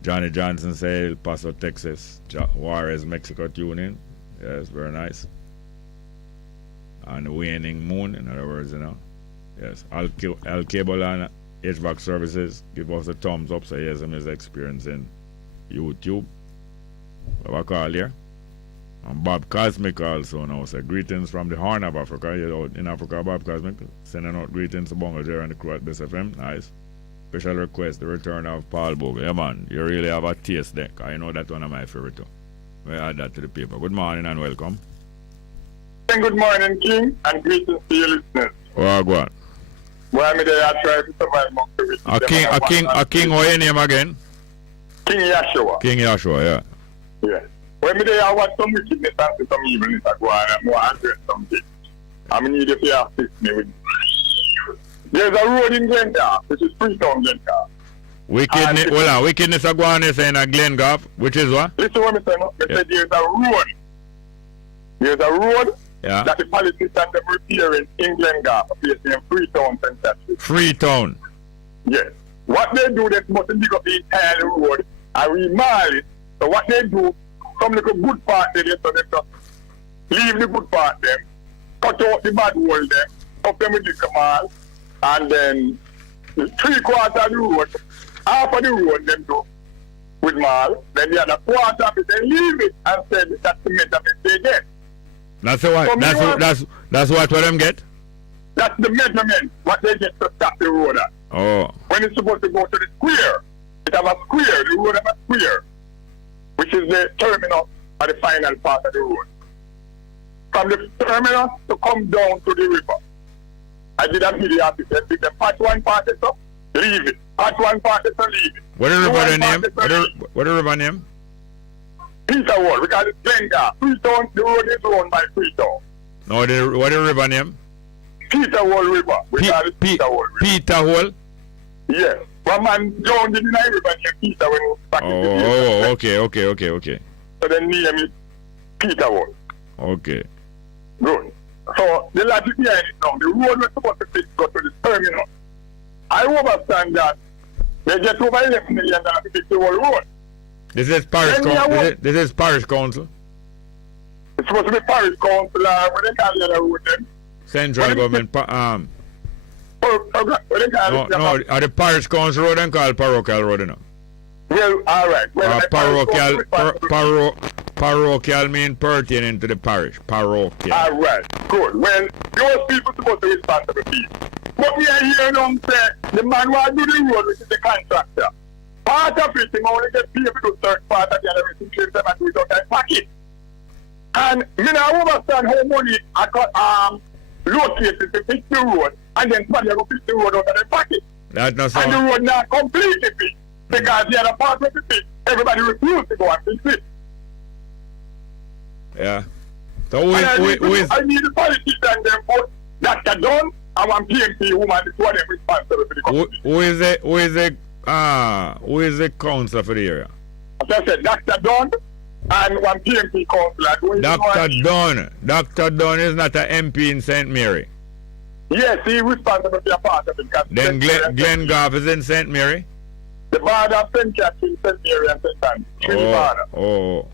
Johnny Johnson said El Paso, Texas. Juarez, Mexico tuning. Yes, very nice. And waning moon, in other words, Yes. Al Cable and HVAC services, give us a thumbs up. So yes, I'm experiencing YouTube. We have a call here. And Bob Cosmic also now. So greetings from the Horn of Africa. You're out in Africa, Bob Cosmic. Sending out greetings to Bongo and the crew at Bess FM. Nice. Special request, the return of Paul Bogle. Yeah, man. You really have a taste deck. I know that's one of my favorite too. We add that to the paper. Good morning and welcome. Good morning, King, and greetings to your listeners. Oh, go on. Well, Midday, I try to survive my career. A king, what's your name again? King Yashua. King Yashua, yeah. Yeah. Well, Midday, I watch some wickedness and some evilness that go on and more address something. I need you to assist me with. There's a road in Glengorf, which is Freetown Glengorf. Wickedness are going on saying a Glengorf, which is what? Listen what I'm saying. They say there's a road. There's a road. Yeah. That the politicians are repairing in Glengorf, a place named Freetown, St. Freetown. Yes. What they do, they must dig up the entire road and remodel it. So what they do, some little good part they so they just leave the good part them, cut out the bad hole them, up them with the canal, and then 3/4 of the road, half of the road them do with mall, then the other quarter of it, they leave it and say that's the measurement they get. That's what. That's what them get. That's the measurement what they get to stop the road at. Oh. When it's supposed to go to the square, it have a square. The road have a square, which is the terminal at the final part of the road. From the terminal to come down to the river. I did a video of it. They said, part one part is up, leave it. Part one part is up, leave it. What is the river name? What is the river name? Peter Wall, because it's Glengorf. Freetown, the road is owned by Freetown. No, what is the river name? Peter Wall River. Peter Wall River. Peter Wall? Yes. One man drowned in the river named Peter when he was back in the day. Okay. So the name is Peter Wall. Okay. Good. So the logic behind it now, the road was supposed to go to the terminal. I understand that they get over $11 million to fix the whole road. This is parish this is parish council. It's supposed to be parish council, what they call the other road then? Central government what they call no, at the parish council road and called parochial road, you know. Well, alright. Well, parochial mean pertaining to the parish. Parochial. Alright, good. Well, those people supposed to be responsible for it. But we are here now say the man who do the road, which is the contractor. Part of it, he only get paid to do certain part of the other everything claims them and do it out of their pocket. And you know, I understand how money I got located to fix the road, and then somebody will fix the road out of their pocket. That's not so. And the road not completely fixed. Because the other part of the fix, everybody refused to go and fix it. Yeah. So who is I need the politicians and them put Dr. Dunn and one PMP woman, the two of them responsible for the company. Who is the councillor for the area? As I said, Dr. Dunn and one PMP councillor. Dr. Dunn is not an MP in St. Mary. Yes, he is responsible for a part of it. Then Glenn Goff is in St. Mary? The border of St. Catherine, St. Mary and St. Anne. Oh.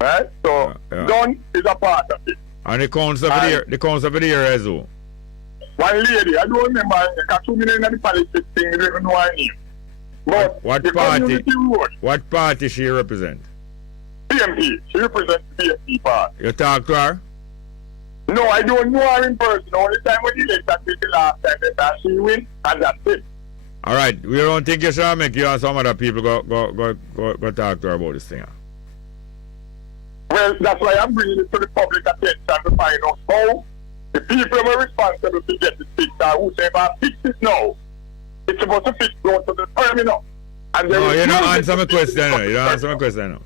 Right? So, Dunn is a part of it. And the council for the area is who? One lady, I don't remember, because too many in the politics thing, I don't know her name. But what party she represent? PMP. She represents the PMP party. You talk to her? No, I don't know her in person. Only time when the election did the last time that she win, and that's it. Alright, we don't think you should make you and some other people go talk to her about this thing. Well, that's why I'm bringing it to the public attention to find out how the people who are responsible to get this fixed are who say, fix it now. It's supposed to fix go to the terminal. And no, you don't answer my question now. You don't answer my question now.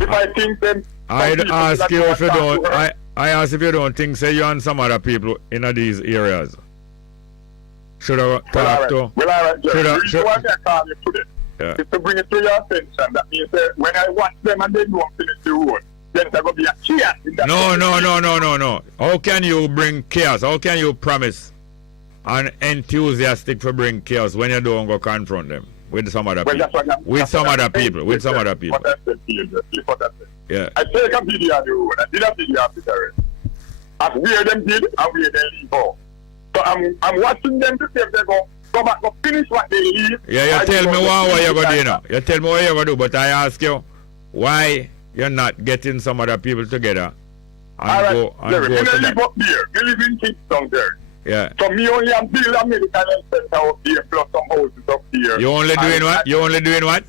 If I think them... I'd ask you if you don't... I ask if you don't think, say, you and some other people in these areas should have talked to... Well, alright, the reason why I call you today is to bring it to your attention. That means that when I watch them and they don't finish the road, then there's going to be a chaos in that. No. How can you bring chaos? How can you promise and enthusiastic for bring chaos when you don't go confront them with some other people? With some other people. What I said to you, yeah. I take a video on the road. I did a video of it already. Of where them did and where they leave out. So I'm watching them to see if they go back and finish what they leave. Yeah, you tell me what you're going to do now. You tell me what you're going to do, but I ask you why you're not getting some other people together and go to them. Live up there. We live in Kingston there. Yeah. So me only am build a medical health center up there plus some houses up there. You only doing what? You only doing what?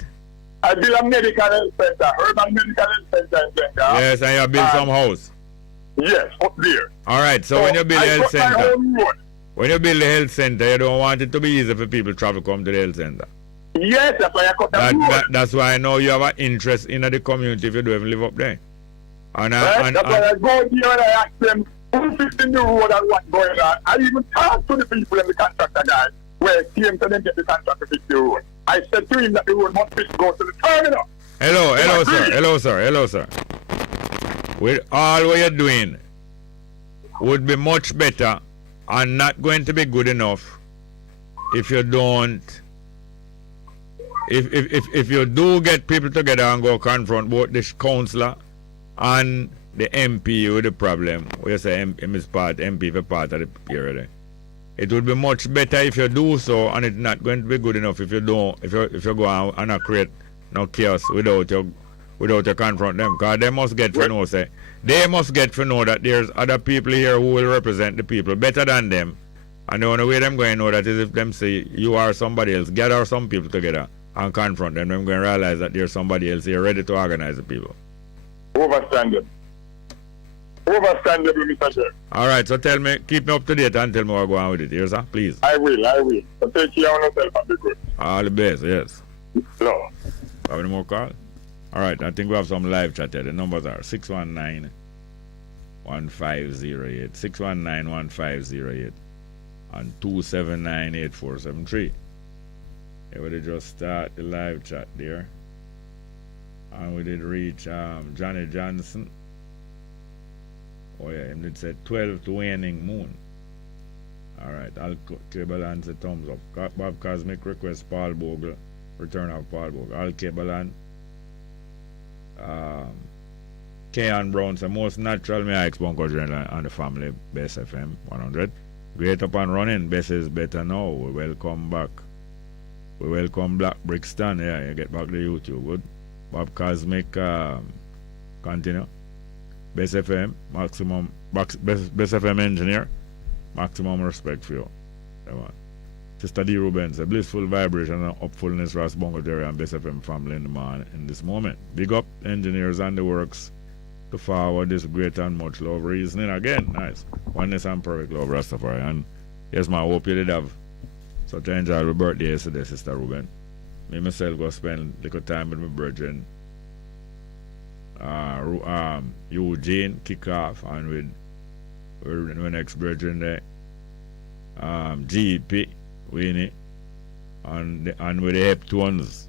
I build a medical health center, urban medical health center in Jamaica. Yes, and you build some house. Yes, up there. Alright, so when you build a health center, when you build a health center, you don't want it to be easy for people to travel come to the health center. Yes, that's why I cut the road. That's why I know you have an interest in the community if you don't even live up there. And that's why I go there and I ask them who's fixing the road and what's going on. I even talk to the people and the contractor guys where it came to them get the contract to fix the road. I said to him that the road must go to the terminal. Hello, sir. With all what you're doing would be much better and not going to be good enough if you don't. If you do get people together and go confront both the councillor and the MP with the problem, we say MP for part of the period. It would be much better if you do so, and it's not going to be good enough if you don't. If you go and create no chaos without you confront them, because they must get to know that there's other people here who will represent the people better than them, and the only way them going to know that is if them say you are somebody else. Gather some people together and confront them. Them going to realize that there's somebody else here ready to organize the people. Overstandable, Mr. Chair. Alright, so tell me, keep me up to date and tell me what's going on with it, yes, sir? Please. I will. So take care of yourself and be good. All the best, yes. No. Have any more calls? Alright, I think we have some live chat here. The numbers are 619-1508, 619-1508, and 279-8473. Yeah, we did just start the live chat there. And we did reach Johnny Johnson. Oh yeah, him did say 12 to waning moon. Alright, I'll cable and say thumbs up. Bob Cosmic request Paul Bogle return of Paul Book. Al Kebalan, Kean Brown, the most natural me I Bongo Journal and the family, Bess FM 100. Great up and running, Bess is better now. We welcome back. We welcome Black Brixton. Yeah, you get back to YouTube. Good. Bob Cosmic, continue. Bess FM, maximum, Bess FM engineer, maximum respect for you. Come on. Sister D. Rubens, a blissful vibration and upfulness, Ross Bongo Jerry and Bess FM family in the man in this moment. Big up engineers and the works to forward this great and much love reasoning. Again, nice. Oneness and perfect love, Rastafari. And yes, man, I hope you did have such an enjoyable birthday yesterday, Sister Ruben. Me myself go spend a little time with my brethren. Eugene kick off and with my next brethren there. GP Winnie and with the Heptones,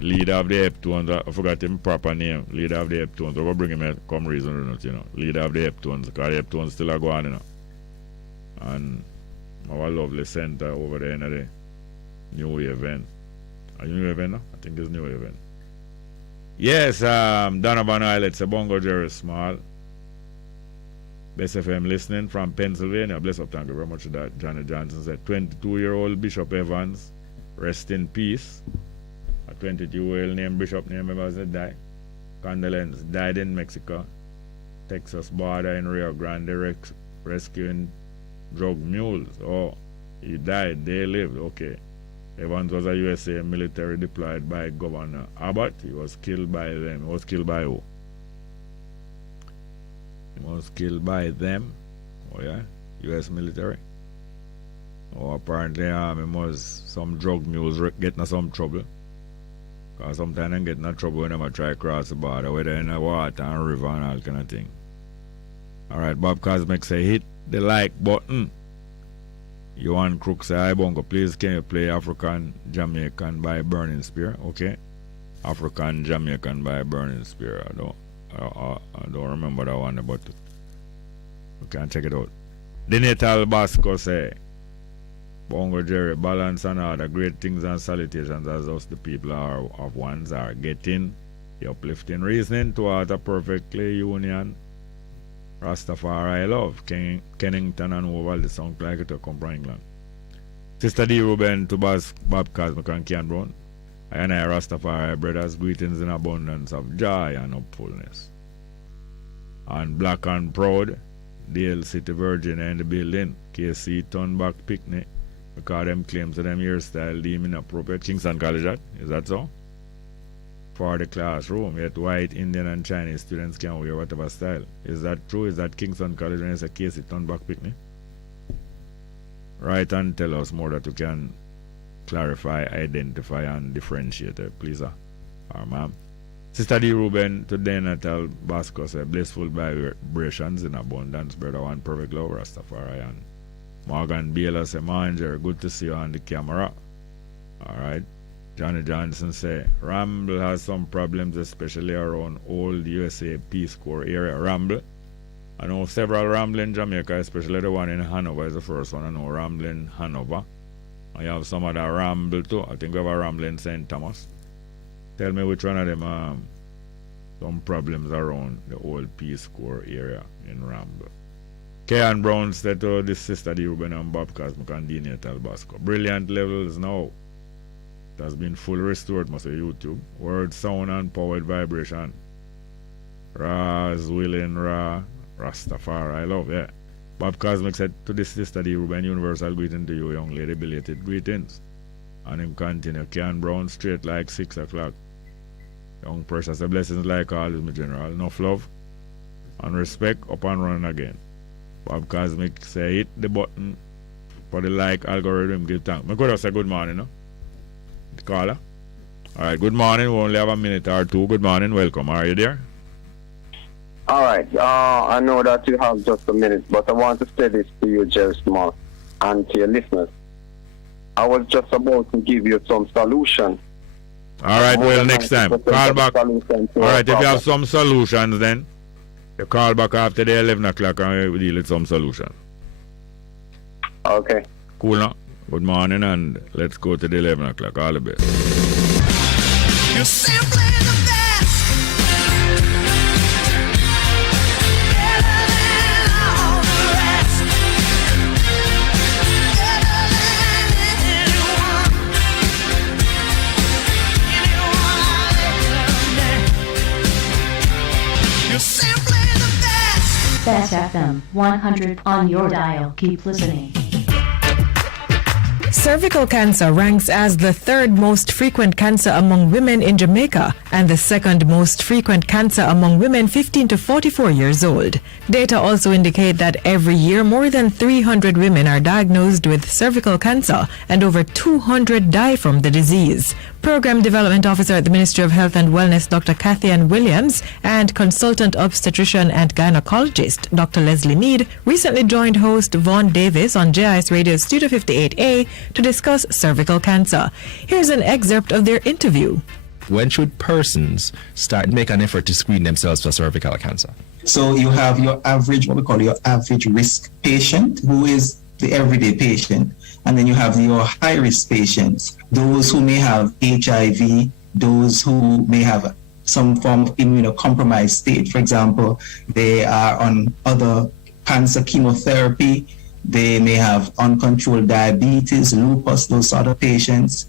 leader of the Heptones. I forgot him proper name. Leader of the Heptones. I will bring him at come reason or not, you know. Leader of the Heptones, because the Heptones still are going, you know. And our lovely center over there in the new event. A new event, no? I think it's new event. Yes, Donovan Islet, a Bongo Jerry Small. Bess FM listening from Pennsylvania. Bless up, thank you very much for that. Johnny Johnson said 22-year-old Bishop Evans, rest in peace. A 22-year-old named Bishop named Evans died. Condolence, died in Mexico, Texas border in Rio Grande, rescuing drug mules. Oh, he died, they lived, okay. Evans was a USA military deployed by Governor Abbott. He was killed by them. He was killed by who? He was killed by them. Oh yeah? US military. Oh, apparently he was some drug mules getting some trouble. Because sometimes they get in trouble when they try to cross the border, whether in the water and river and all kind of thing. Alright, Bob Cosmic say hit the like button. You want Crook say, hi Bongo, please can you play African Jamaican by Burning Spear? Okay. African Jamaican by Burning Spear. I don't remember that one, but we can check it out. The Natal Basco say, Bongo Jerry, balance and all the great things and salutations as us the people of ones are getting. The uplifting reasoning towards a perfectly union. Rastafari love. Kennington and Oval, the sound like it to come from England. Sister D. Ruben to Bob Cosmic and Kian Brown. And I Rastafari brothers, greetings in abundance of joy and upfulness. And Black and Proud, Dale City, Virginia in the building. KC Turnback Picnic. Because them claims to them hairstyle deemed inappropriate. Kingston College, is that so? For the classroom, yet white, Indian and Chinese students can wear whatever style. Is that true? Is that Kingston College when it's a case it back picnic? Write and tell us more that we can clarify, identify and differentiate it, please, sir. Or ma'am. Sister D. Ruben to Natal Basco said, blissful vibrations in abundance, brother, one perfect love, Rastafari. And Morgan Baylor said, Manger, good to see you on the camera. Alright. Johnny Johnson say, Ramble has some problems, especially around old USA Peace Corps area. Ramble. I know several Ramble in Jamaica, especially the one in Hanover is the first one. I know Ramble in Hanover. I have some other Ramble too. I think we have a Ramble in St. Thomas. Tell me which one of them some problems around the old Peace Corps area in Ramble. Kean Brown said to this Sister D. Ruben and Bob Cosmic and D. Natal Basco. Brilliant levels now. It has been fully restored, must say YouTube. Word, sound, and powered vibration. Raz, willing, Ra, Rastafari, I love, yeah. Bob Cosmic said to this Sister D. Ruben, universal greeting to you, young lady, belated greetings. And him continue, Kean Brown, straight like 6 o'clock. Young precious, the blessings like all is my general. Enough love and respect, up and running again. Bob Cosmic say, hit the button for the like algorithm, give thanks. I could have said good morning, no? The caller. Alright, good morning. We only have a minute or two. Good morning, welcome. Are you there? Alright, I know that you have just a minute, but I want to say this to you, Jerry Small, and to your listeners. I was just about to give you some solution. Alright, well, next time. Call back. Alright, if you have some solutions, then you call back after the 11 o'clock and we deal with some solution. Okay. Cool now. Good morning, and let's go to the 11 o'clock. All the best. You're simply the best. Better than all the rest. Better than anyone. Anyone I've ever met. You're simply the best. Best FM 100 on your dial. Keep listening. Cervical cancer ranks as the third most frequent cancer among women in Jamaica and the second most frequent cancer among women 15 to 44 years old. Data also indicate that every year more than 300 women are diagnosed with cervical cancer and over 200 die from the disease. Program Development Officer at the Ministry of Health and Wellness, Dr. Kathy Ann Williams, and Consultant Obstetrician and Gynecologist, Dr. Leslie Mead, recently joined host Vaughn Davis on JIS Radio Studio 58A to discuss cervical cancer. Here's an excerpt of their interview. When should persons start make an effort to screen themselves for cervical cancer? So you have your average, what we call your average risk patient, who is the everyday patient. And then you have your high-risk patients, those who may have HIV, those who may have some form of immunocompromised state. For example, they are on other cancer chemotherapy. They may have uncontrolled diabetes, lupus, those sort of patients.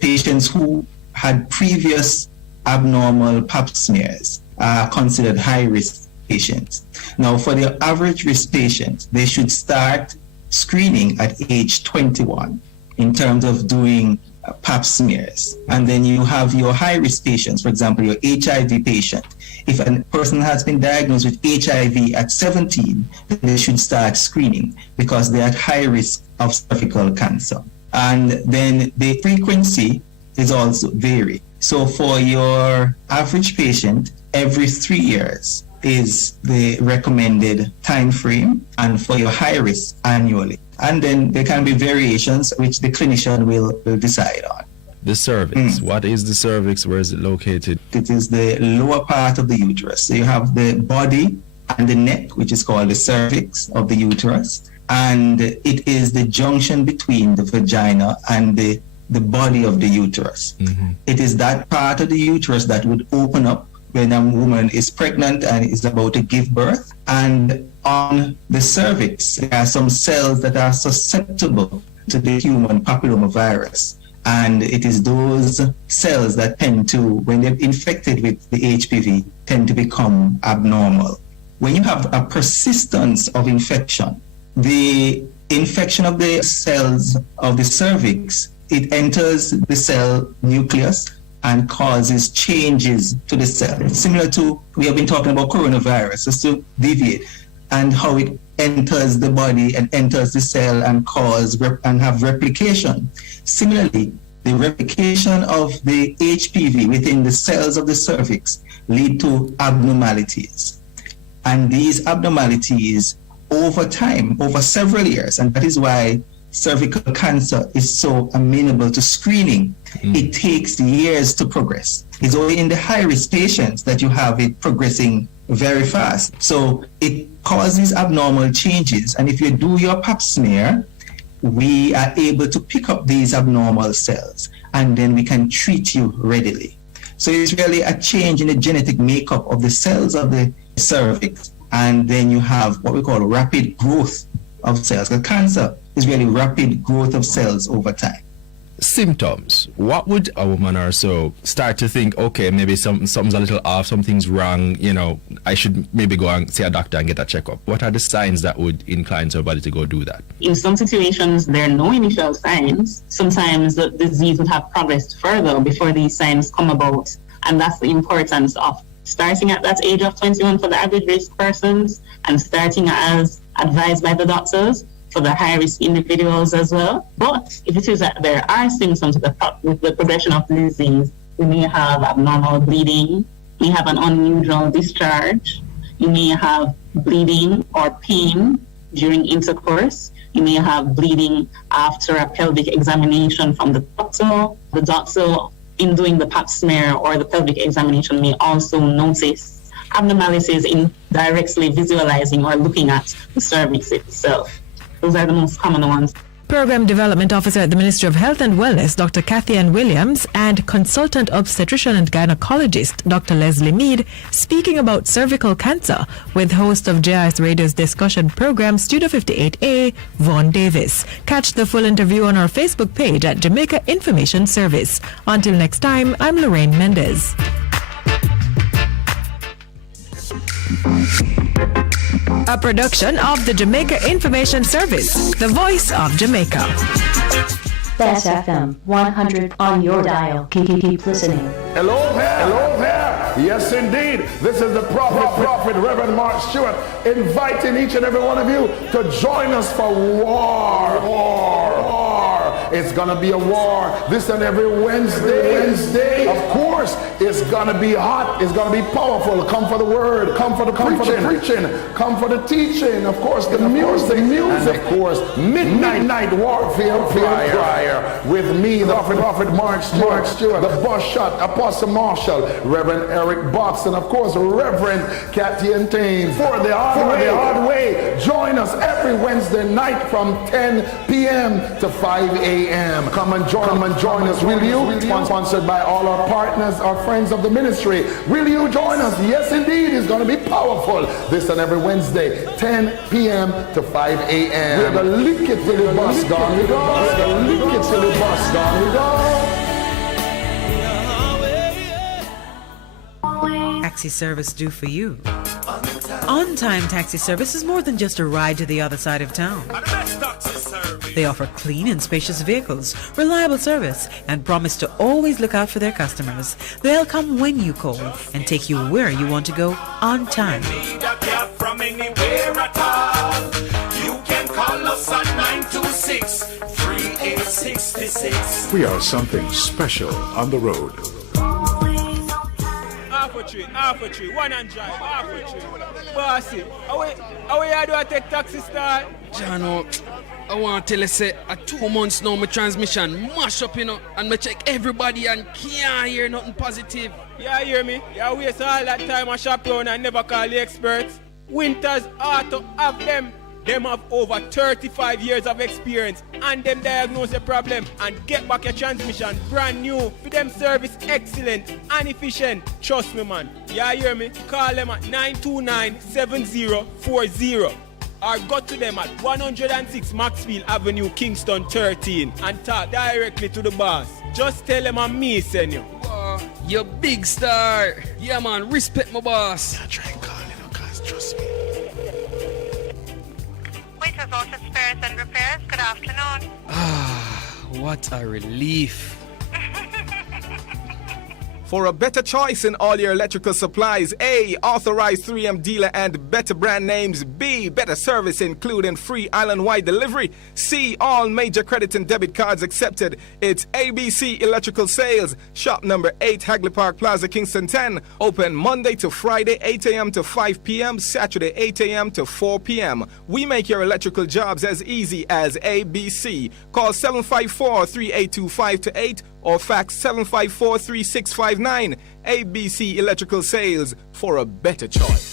Patients who had previous abnormal pap smears are considered high-risk patients. Now, for the average risk patient, they should start screening at age 21 in terms of doing pap smears. And then you have your high-risk patients, for example, your HIV patient. If a person has been diagnosed with HIV at 17, then they should start screening because they're at high risk of cervical cancer. And then the frequency is also varied. So for your average patient, every 3 years is the recommended time frame, and for your high risk, annually. And then there can be variations which the clinician will decide on. The cervix. What is the cervix? Where is it located? It is the lower part of the uterus. So you have the body and the neck, which is called the cervix of the uterus. And it is the junction between the vagina and the body of the uterus. It is that part of the uterus that would open up when a woman is pregnant and is about to give birth. And on the cervix, there are some cells that are susceptible to the human papillomavirus. And it is those cells that tend to, when they're infected with the HPV, tend to become abnormal. When you have a persistence of infection, the infection of the cells of the cervix, it enters the cell nucleus and causes changes to the cell. Similar to, we have been talking about coronavirus, just to deviate, and how it enters the body and enters the cell and and have replication. Similarly, the replication of the HPV within the cells of the cervix lead to abnormalities. And these abnormalities over time, over several years, and that is why cervical cancer is so amenable to screening. It takes years to progress. It's only in the high-risk patients that you have it progressing very fast. So it causes abnormal changes. And if you do your pap smear, we are able to pick up these abnormal cells, and then we can treat you readily. So it's really a change in the genetic makeup of the cells of the cervix. And then you have what we call rapid growth of cells. The cancer is really rapid growth of cells over time. Symptoms. What would a woman or so start to think, okay, maybe something's a little off, something's wrong, I should maybe go and see a doctor and get a checkup? What are the signs that would incline somebody to go do that? In some situations, there are no initial signs. Sometimes the disease would have progressed further before these signs come about. And that's the importance of starting at that age of 21 for the average risk persons, and starting as advised by the doctors for the high-risk individuals as well. But if it is that there are symptoms with the progression of the disease, we may have abnormal bleeding, we have an unusual discharge, you may have bleeding or pain during intercourse, you may have bleeding after a pelvic examination from the doctor. The doctor, in doing the pap smear or the pelvic examination, may also notice abnormalities in directly visualizing or looking at the cervix itself. Those are the most common ones. Program Development Officer at the Ministry of Health and Wellness, Dr. Kathy Ann Williams, and Consultant Obstetrician and Gynecologist, Dr. Leslie Mead, speaking about cervical cancer with host of JIS Radio's discussion program, Studio 58A, Vaughn Davis. Catch the full interview on our Facebook page at Jamaica Information Service. Until next time, I'm Lorraine Mendez. A production of the Jamaica Information Service, the voice of Jamaica. Bess FM 100 on your dial. Keep listening. Hello there. Yes, indeed. This is the prophet, Reverend Mark Stewart, inviting each and every one of you to join us for war. It's gonna be a war this and every Wednesday. Of course, it's gonna be hot. It's gonna be powerful. Come for the word. Come for the preaching. Come for the teaching. Of course, the music. And of course, midnight warfare prayer with me, the prophet Mark Stewart, the boss shot, Apostle Marshall, Reverend Eric Box, and of course, Reverend Kathy Antane. For the hard way. Join us every Wednesday night from 10 p.m. to 5 a.m. Come and join us, will you? Sponsored by all our partners, our friends of the ministry. Will you join us? Yes, indeed. It's going to be powerful. This and every Wednesday, 10 p.m. to 5 a.m. We're going to lick it till the bus gone. We go. Taxi service do for you. On-time taxi service is more than just a ride to the other side of town. They offer clean and spacious vehicles, reliable service, and promise to always look out for their customers. They'll come when you call and take you where you want to go on time. From anywhere at all, you can call us at 926-3866. We are something special on the road. Half a tree, one and drive, half a tree. Bossy, how you do I take taxi start? Jano, I want to tell you, say, 2 months now, my transmission mash up, and I check everybody and can't hear nothing positive. Yeah, hear me? You waste all that time I shop around and never call the experts. Winters Auto have them. Them have over 35 years of experience and them diagnose the problem and get back your transmission brand new. For them service excellent and efficient. Trust me, man. You hear me? Call them at 929-7040 or go to them at 106 Maxfield Avenue, Kingston 13 and talk directly to the boss. Just tell them I'm me, send you. You big star. Yeah, man. Respect my boss. I try and call you, cause trust me. Waiters Auto Spares and Repairs, good afternoon. What a relief. For a better choice in all your electrical supplies, A, authorized 3M dealer and better brand names. B, better service including free island-wide delivery. C, all major credit and debit cards accepted. It's ABC Electrical Sales. Shop number 8, Hagley Park Plaza, Kingston 10. Open Monday to Friday, 8 a.m. to 5 p.m. Saturday, 8 a.m. to 4 p.m. We make your electrical jobs as easy as ABC. Call 754-382-528 or fax 754-3659. ABC Electrical Sales, for a better choice.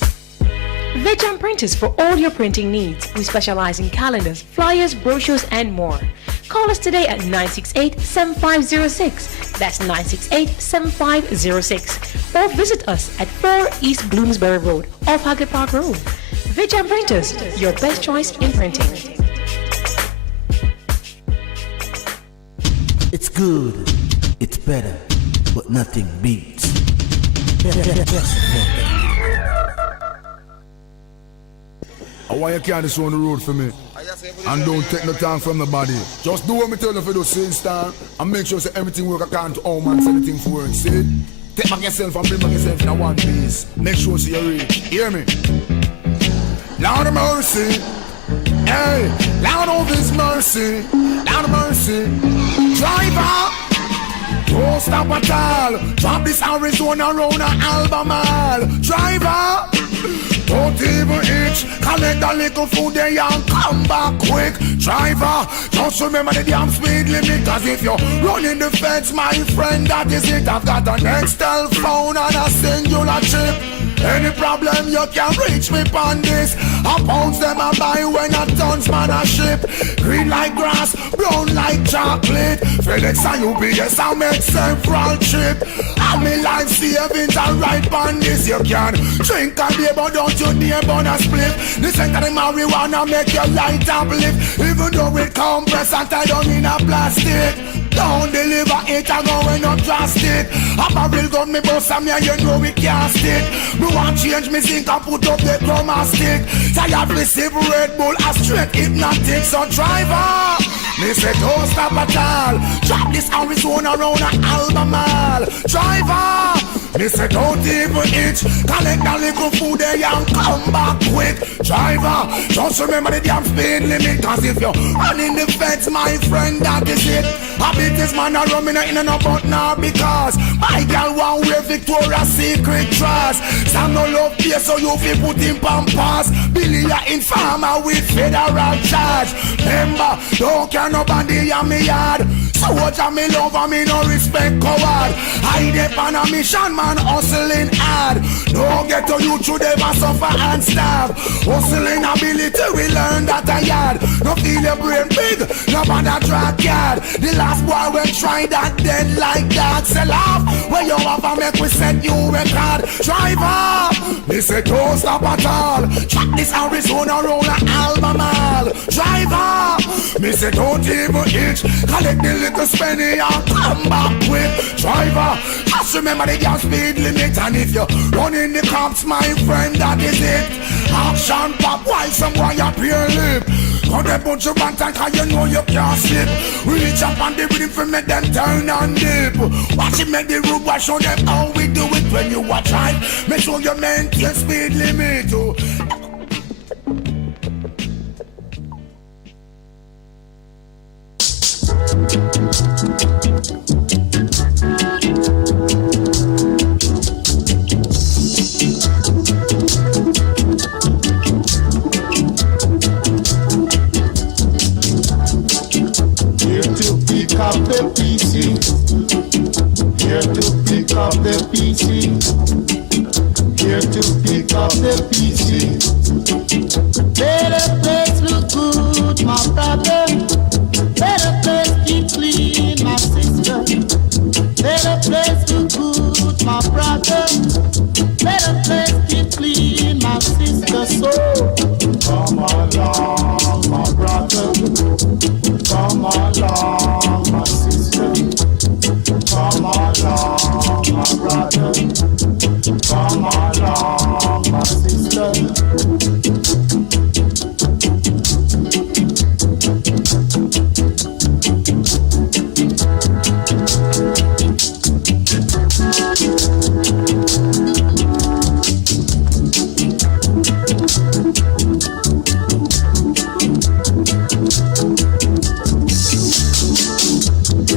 Vegam Printers for all your printing needs. We specialize in calendars, flyers, brochures, and more. Call us today at 968-7506. That's 968-7506. Or visit us at 4 East Bloomsbury Road, off Hagley Park Road. Vegam Printers, your best choice in printing. It's good, it's better, but nothing beats. I want you to carry this on the road for me. And don't take no time from nobody. Just do what me tell you for the same time and make sure that everything work according to how man say the thing for work. See? Take back yourself and bring back yourself in one piece. Make sure so you reach. Hear me? Lord of mercy. Hey, Lord of His mercy. Lord of mercy. Driver. Don't stop at all. Drop this Arizona round an Albemarle. Driver. Don't even itch. Collect a little food there and come back quick. Driver, just remember the damn speed limit. Cause if you're running the fence, my friend, that is it. I've got an Nextel phone and a singular chip. Any problem you can reach me on this. I pounds them a buy when a tons man a ship. Green like grass, brown like chocolate. FedEx and UPS I make several trip. And me life savings are right on this. You can drink a day but don't you name on a split. This ain't the marijuana make your light uplift. Even though it compress and tie down in a plastic. Don't deliver it and going up drastic. A barrel gun me bust and me and you know we can't stick. Me want change me zinc and put up the chroma stick. Tired receive Red Bull a straight hypnotic. So driver, me say don't stop at all. Drop this Arizona around an Albemarle. Driver, me say don't even itch. Collect a little food there and come back quick. Driver, just remember the damn speed limit. Cause if you're running the fence, my friend, that is it. I beat this man a rum in a no but now because my girl want wear Victoria's Secret dress. Some no love here so you feel put in pampas. Billy a informer with federal charge. Remember, don't care nobody in me yard. So what me love and me no respect coward. I dep on a mission man hustling hard. Don't get to you through them and suffer and starve. Hustling ability we learn that a yard. No feel your brain big, no bother track yard. The last boy when try that dead like that. Sell off where you have a make we set you record. Driver, me say don't stop at all. Track this Arizona roll a Albemarle. Driver, me say don't even itch. Collect the little spenny and come back quick. Driver, just remember the gas speed limit. And if you're running the cops, my friend, that is it. Action pop, why someone up your lip? Got a bunch of bantan cause you know you can't slip. Reach up on the rhythm for make them turn and dip. Watch it make the road, watch show them how we do it. When you watch right, make sure you maintain speed limit too. Up the PC, here to pick up the PC, here to pick up the PC. Better place look good, my brother. Better place keep clean, my sister. Better place look good, my brother. Better place keep clean, my sister. So come along, my brother. Come along, my sister. Come along, my brother. Come along, my sister.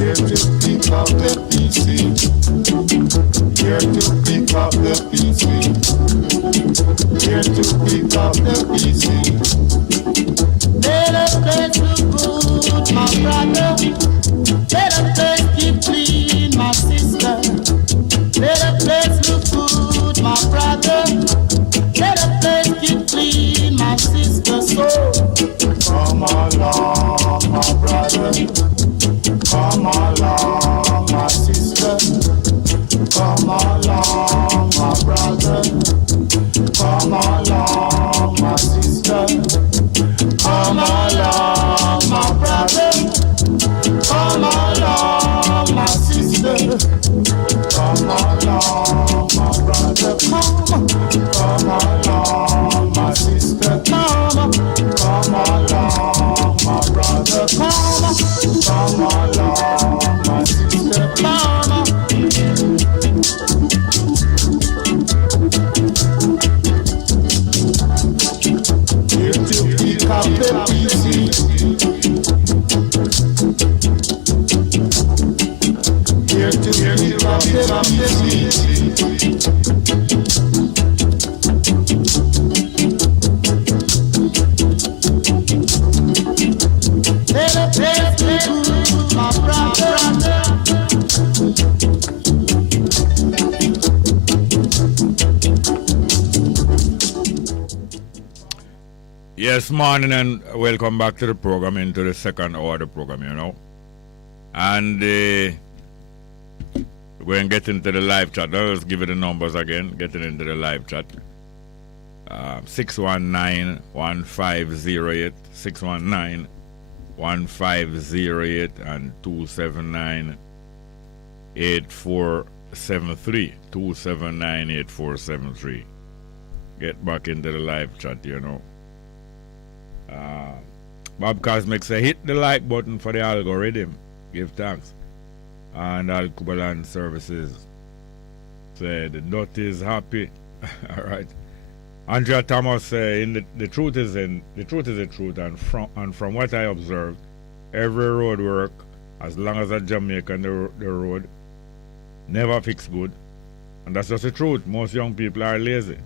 Here to pick up the PC. Here to pick up the PC. Better place look good, my brother. Better place keep clean, my sister. Better place look good, my brother. Better place keep clean, my sister. So come along, my brother. Come along, my sister. Come along, my brother. Come along, my sister. Come along, my brother. Come along, my sister. Come along, my brother. Come along, my sister. Come along, my brother. Come along, my sister. Here to pick up the PC. Here to pick up the PC. Better place to my brother. Yes, morning and welcome back to the program, into the second hour of the program, you know. And we're going to get into the live chat. Let's give you the numbers again, getting into the live chat. 619-1508, 619-1508 and 279-8473, 279-8473. Get back into the live chat, you know. Bob Cosmic say, hit the like button for the algorithm. Give thanks. And Al Kubalan Services say, the dot is happy. All right. Andrea Thomas say, the truth is the truth, and from what I observed, every road work, as long as a Jamaican the road never fix good. And that's just the truth. Most young people are lazy.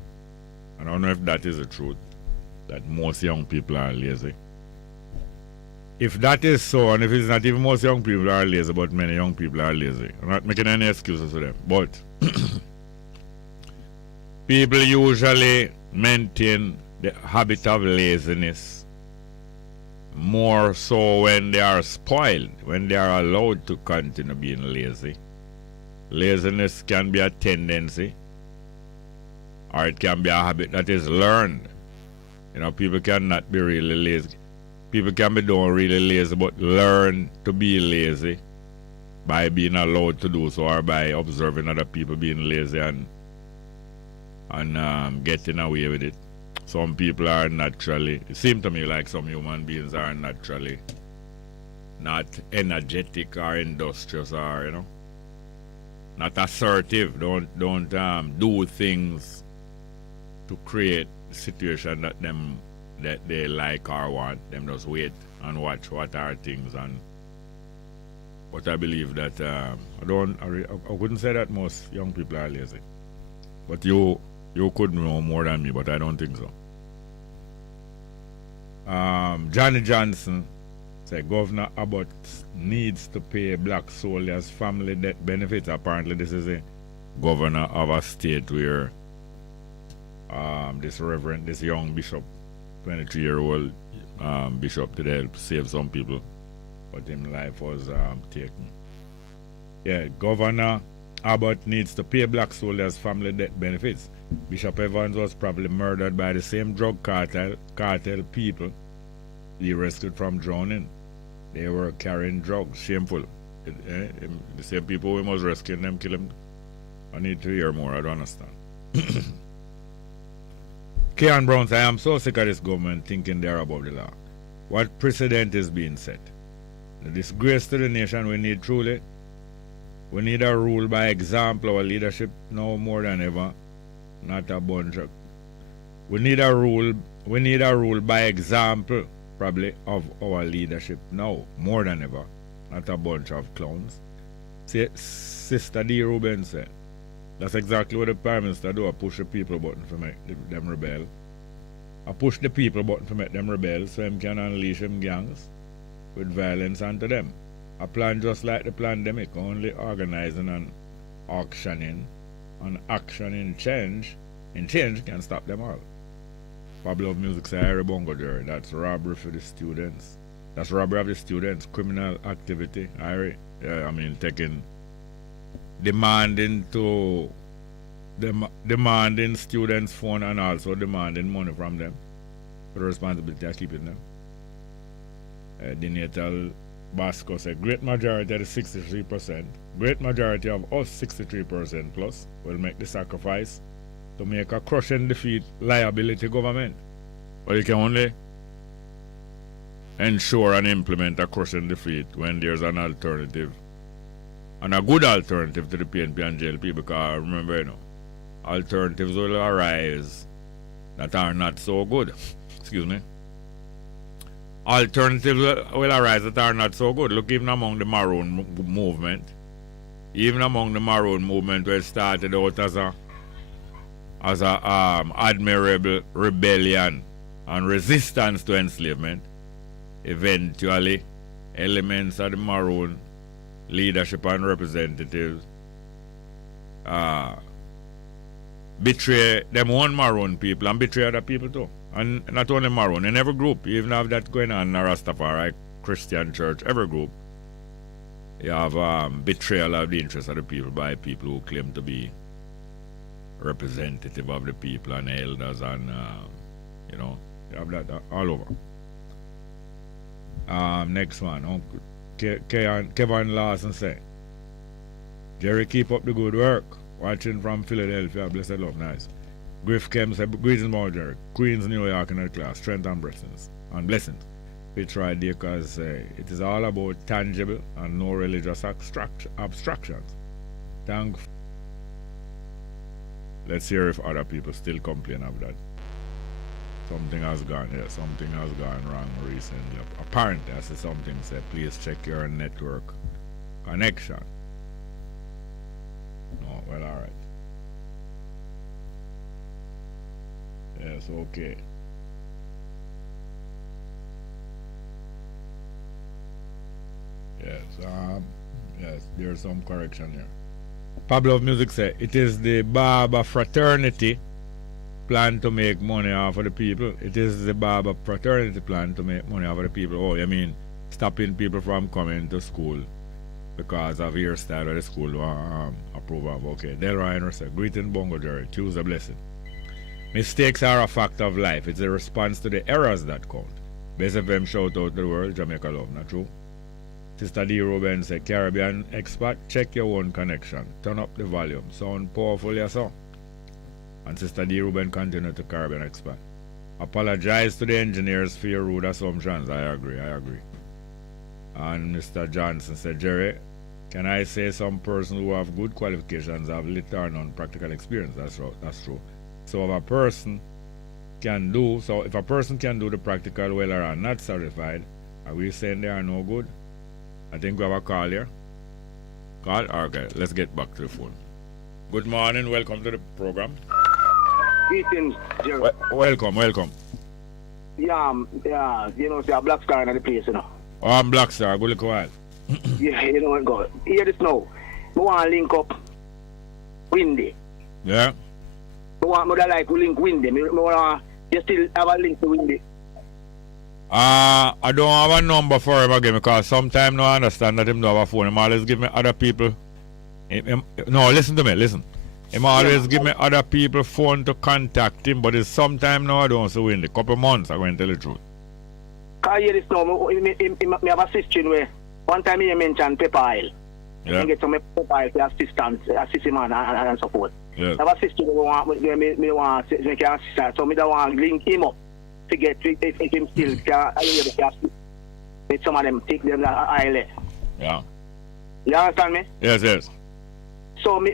I don't know if that is the truth, that most young people are lazy. If that is so, and if it's not even most young people are lazy, but many young people are lazy, I'm not making any excuses for them, but people usually maintain the habit of laziness more so when they are spoiled, when they are allowed to continue being lazy. Laziness can be a tendency, or it can be a habit that is learned. You know, people cannot be really lazy. People can be doing really lazy, but learn to be lazy by being allowed to do so, or by observing other people being lazy and getting away with it. Some people are naturally, it seems to me like some human beings are naturally not energetic or industrious, or, you know, not assertive. Don't do things to create a situation that they like or want. Them just wait and watch what are things. And but I believe that I wouldn't say that most young people are lazy, but you could know more than me, but I don't think so. Johnny Johnson said Governor Abbott needs to pay black soldiers family death benefits. Apparently this is a governor of a state where this young bishop, 23-year-old bishop, did help save some people, but his life was taken. Yeah, Governor Abbott needs to pay black soldiers family death benefits. Bishop Evans was probably murdered by the same drug cartel people he rescued from drowning. They were carrying drugs. Shameful. The same people who was rescuing them, kill them. I need to hear more. I don't understand. Keon Brown says, I am so sick of this government thinking they're above the law. What precedent is being set? The disgrace to the nation we need truly. We need a rule by example. Our leadership now more than ever. Not a bunch of. We need a rule by example, probably, of our leadership now more than ever. Not a bunch of clowns. See, Sister D. Rubin said, that's exactly what the Prime Minister do. I push the people button to make them rebel. I push the people button to make them rebel so him can unleash them gangs with violence onto them. A plan just like the pandemic, only organizing and auctioning and action in change can stop them all. Pablo of Music say Harry Bongo there. That's robbery for the students. That's robbery of the students, criminal activity. Harry, yeah, I mean demanding students' phone and also demanding money from them for the responsibility of keeping them. Dinatal Basco said, great majority of the 63%, great majority of us 63% plus will make the sacrifice to make a crushing defeat liability government. But you can only ensure and implement a crushing defeat when there's an alternative, and a good alternative to the PNP and JLP, because remember, you know, alternatives will arise that are not so good. Excuse me. Alternatives will arise that are not so good. Look, even among the Maroon movement, where it started out as a admirable rebellion and resistance to enslavement, eventually elements of the Maroon leadership and representatives betray them own Maroon people and betray other people too. And not only Maroon, in every group, you even have that going on in a Rastafari Christian church, every group. You have betrayal of the interests of the people by people who claim to be representative of the people and elders and, you know, you have that all over. Next one, Kevin Lawson say, Jerry, keep up the good work. Watching from Philadelphia, blessed love, nice. Griff Kem said, greetings, Mount Jerry. Queens, New York in the class, strength and blessings. We tried there because it is all about tangible and no religious abstractions. Let's hear if other people still complain of that. Something has gone wrong recently. Apparently, I see something said, please check your network connection. No, well, all right. Yes, okay. Yes, there's some correction here. Pablo of Music say, it is the barber fraternity plan to make money off of the people. It is the barber fraternity plan to make money off of the people. Oh, you mean stopping people from coming to school because of hairstyle of the school approve of. Okay, Del Ryan said, greeting Bongo Jerry, choose a blessing. Mistakes are a fact of life. It's a response to the errors that count. Bess FM shout out to the world, Jamaica love, not true? Sister D. Ruben said, Caribbean expert, check your own connection. Turn up the volume. Sound powerful, yes, sir. And Sister D. Ruben continued to Caribbean expert. Apologize to the engineers for your rude assumptions. I agree. And Mr. Johnson said, Jerry, can I say some person who have good qualifications have little or none practical experience? That's true. So if a person can do the practical well or are not certified, are we saying they are no good? I think we have a call here. Call? Okay, let's get back to the phone. Good morning, welcome to the program. Greetings, Jerry. Welcome. Yeah, you know, see a Black Star in the place, you know. Oh, I'm Black Star, good look a while. Yeah, you know what, God. Hear this now. I want to link up Windy. Yeah? I want to like link Windy. You still have a link to Windy? I don't have a number for him again because sometimes no I understand that him don't have a phone. Him always give me other people. No, listen to me, listen. Him always give me other people phone to contact him, but it's sometime now I don't see Windy. Couple months, I'm going to tell you the truth. Can you hear this now? I have a sister where one time he mentioned paper oil. Yeah. I get some paper oil to assist him and support. Yeah. I have a sister who want to assist, so I don't want to link him up to get if him still can let some of them take them oil. Yeah. You understand me? Yes. So well,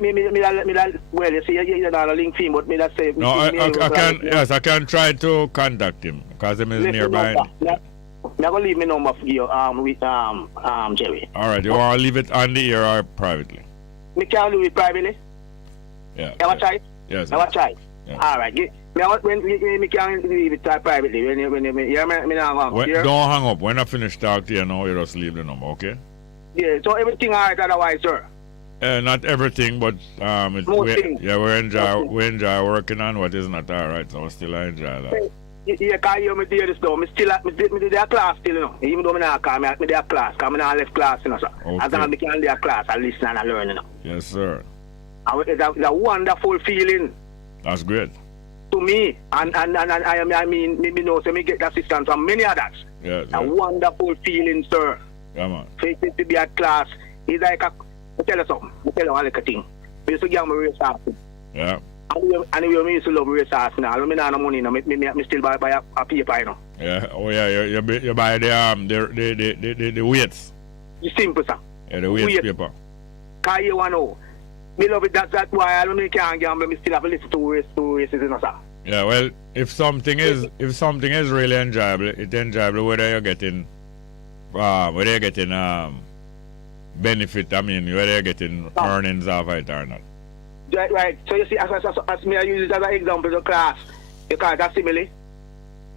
you see, you don't link him, but me that say. No, I can try to contact him because him is nearby. I'm going to leave my number for you with Jerry. All right, you want to leave it on the air or privately? Me can do it privately. Yeah. You have a try? Yes. You have a try? Yeah. All right. When me can leave it privately. Don't hang up. When I finish talking to you now, you just leave the number, okay? Yeah, so everything all right otherwise, sir? Not everything, but we enjoy working on what is not all right, so still I enjoy that. Yeah, can you me do this though? Me do their class still, you know. Even though me not call me their class, because I not left class, you know, sir. Okay. As long as me can their class, I listen and I learn, you know. Yes, sir. And it's a wonderful feeling. That's great. To me, and I mean, me know, so me get assistance from many others. Yeah. A wonderful feeling, sir. Yeah, man. To be at class, it's like I tell you something. I tell you one little thing. We used to get my race off. Yeah. And we used to love race off now. I don't have no money now. Me still buy a paper, you know. Yeah. Oh, yeah. You buy the weights. The simple, sir. Yeah, the weights paper. Because you want to know. Me love it. That's why I don't can't gamble. Me still have to listen to races, you know, sir. Yeah, well, if something is really enjoyable, it's enjoyable whether you're getting benefit. I mean, whether you're getting earnings off it or not. Right. So you see, as me I use it as an example to class, you can't assimilate.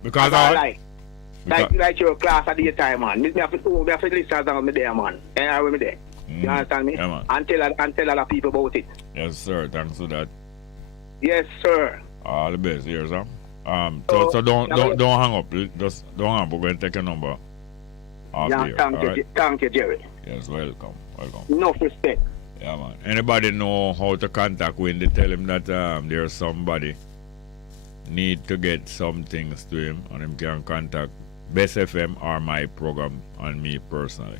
Because like your class at the time, man. Me have to listen to me there, man. And I will be there. You understand me? Yeah, man. And tell other people about it. Yes, sir. Thanks for that. Yes, sir. All the best here, sir. So don't hang up. Just don't hang up. We're going to take your number off Yeah, here. thank you, Jerry. Yes, welcome. No respect. Yeah, man. Anybody know how to contact Wendy? Tell him that there's somebody need to get some things to him, and him can contact Bess FM or my program and me personally.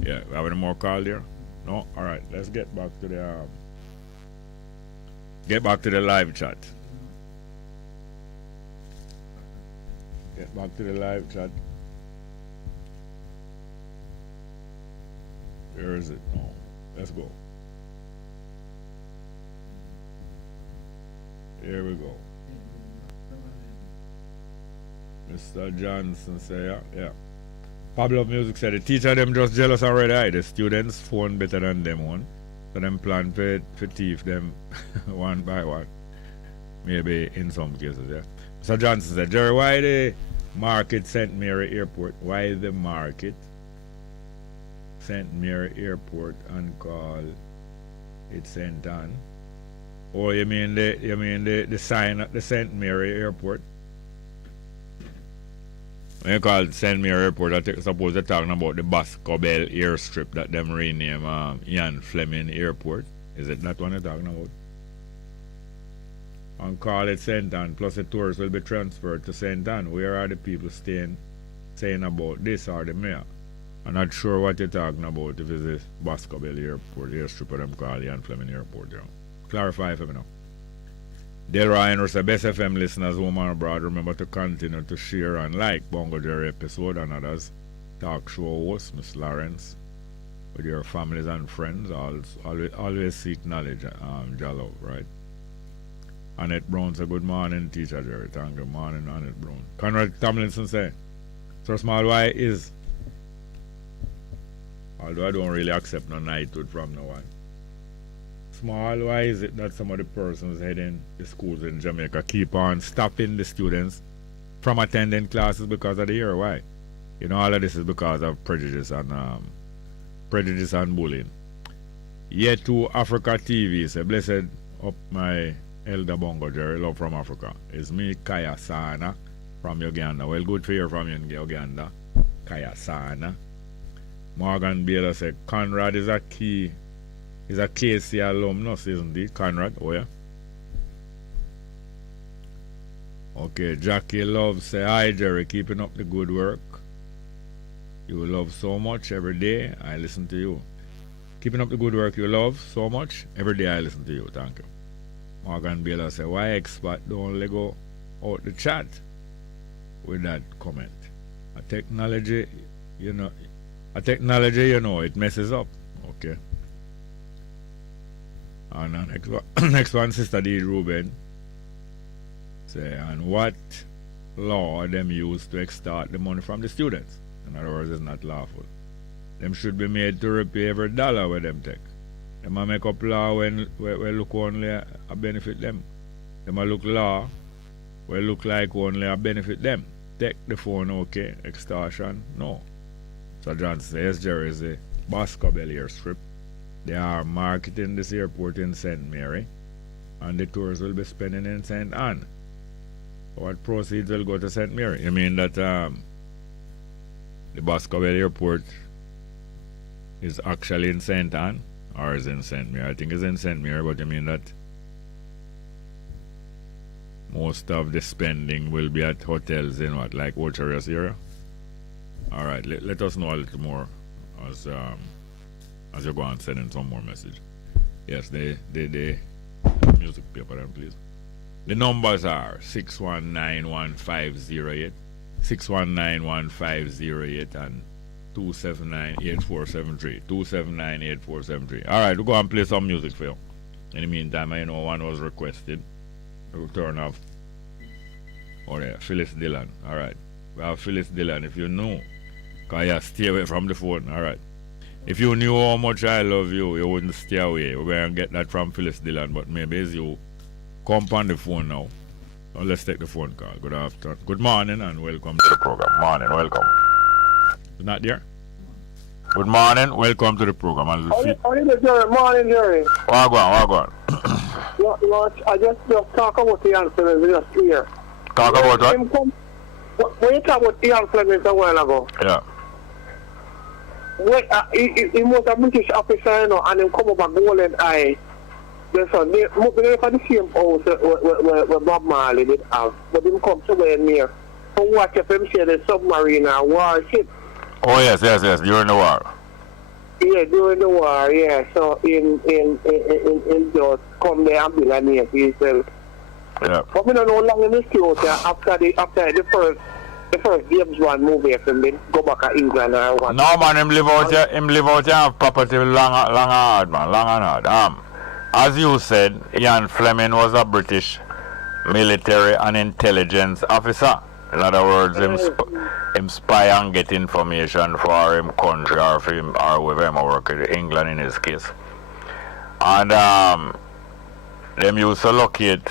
Yeah, we have any more call there? No? Alright, let's get back to the live chat. Get back to the live chat. Where is it? No. Let's go. Here we go. Mr. Johnson say, yeah. Pablo Music said the teacher them just jealous already. The students phone better than them one. So them plan to thief them one by one. Maybe in some cases, yeah. Mr. Johnson said, Jerry, why the market St. Mary Airport? Why the market St. Mary Airport and call it St. Anne? Or you mean the sign at the St. Mary Airport? When you call it St. Mary Airport, I suppose they're talking about the Bosco Bell airstrip that them rename Ian Fleming Airport. Is it that one you're talking about? And call it St. Anne, plus the tourists will be transferred to St. Anne. Where are the people saying about this or the mayor? I'm not sure what you're talking about if it's the Bosco Bell Airport airstrip or them call Ian Fleming Airport. You know. Clarify for me now. Del Ryan was the Best FM listeners home and abroad. Remember to continue to share and like Bongo Jerry episode and others. Talk show host, Miss Lawrence, with your families and friends. Always seek knowledge, Jallo, right? Annette Brown said, good morning, teacher Jerry. Thank you. Morning, Annette Brown. Conrad Tomlinson said, so small why is, although I don't really accept no knighthood from no one. Small, why is it that some of the persons heading the schools in Jamaica keep on stopping the students from attending classes because of the year? Why? You know, all of this is because of prejudice and bullying. Yet to Africa TV say, blessed up my elder Bongo Jerry, love from Africa. It's me, Kaya Sana, from Uganda. Well, good to hear from you in Uganda. Kaya Sana. Morgan Baylor said, Conrad is a key. He's a KC alumnus, isn't he? Conrad, oh yeah. Okay, Jackie Love say, hi Jerry, keeping up the good work. You love so much every day, I listen to you. Keeping up the good work you love so much, every day I listen to you, thank you. Morgan Baylor say, why expat don't let go out the chat with that comment? A technology, you know, it messes up. Okay. And next one, Sister D. Ruben say, and what law them use to extort the money from the students? In other words, it's not lawful. Them should be made to repay every dollar where them take. Them a make up law when look only a benefit them. Them a look law where look like only a benefit them. Take the phone, okay. Extortion, no. So John says Jerry is a Bosco Bell airstrip. They are marketing this airport in St. Mary, and the tourists will be spending in St. Anne. What proceeds will go to St. Mary? You mean that the Bosco Bell airport is actually in St. Anne, or is in St. Mary? I think it's in St. Mary, but you mean that most of the spending will be at hotels in what, like Ocharas area? Alright, let us know a little more as you go and send in some more message. Yes, the music paper then, please. The numbers are 6191508, 6191508, and 2798473, 2798473. Alright, we'll go and play some music for you. In the meantime, I know one was requested. We'll turn off. Oh yeah, Phyllis Dillon. Alright. Well, Phyllis Dillon, if you know, because you stay away from the phone. Alright. If you knew how much I love you, you wouldn't stay away. We're going to get that from Phyllis Dillon, but maybe as you come on the phone now. So let's take the phone call. Good afternoon. Good morning and welcome to the program. Morning, welcome. Is not there? Good morning, welcome to the program. Morning, Jerry. What go on? I just talk about the answer just here. Talk about what? When you talk about Ian Fleming a while ago, yeah. When, he was a British officer, you know, and he come up a golden eye. They for the same house where Bob Marley did have, but he come somewhere near. So watch if him say the submarine or warship. Oh yes, during the war. Yeah, during the war, yeah. So in just come there and build a name for himself. Yeah. But we don't know long in the future after the first James Bond movie, if they go back to England or what. No man, him live out here have property long and hard, man, long and hard. As you said, Ian Fleming was a British military and intelligence officer. In other words, him spy and get information for him country or for him or whoever him work in England in his case. And them used to locate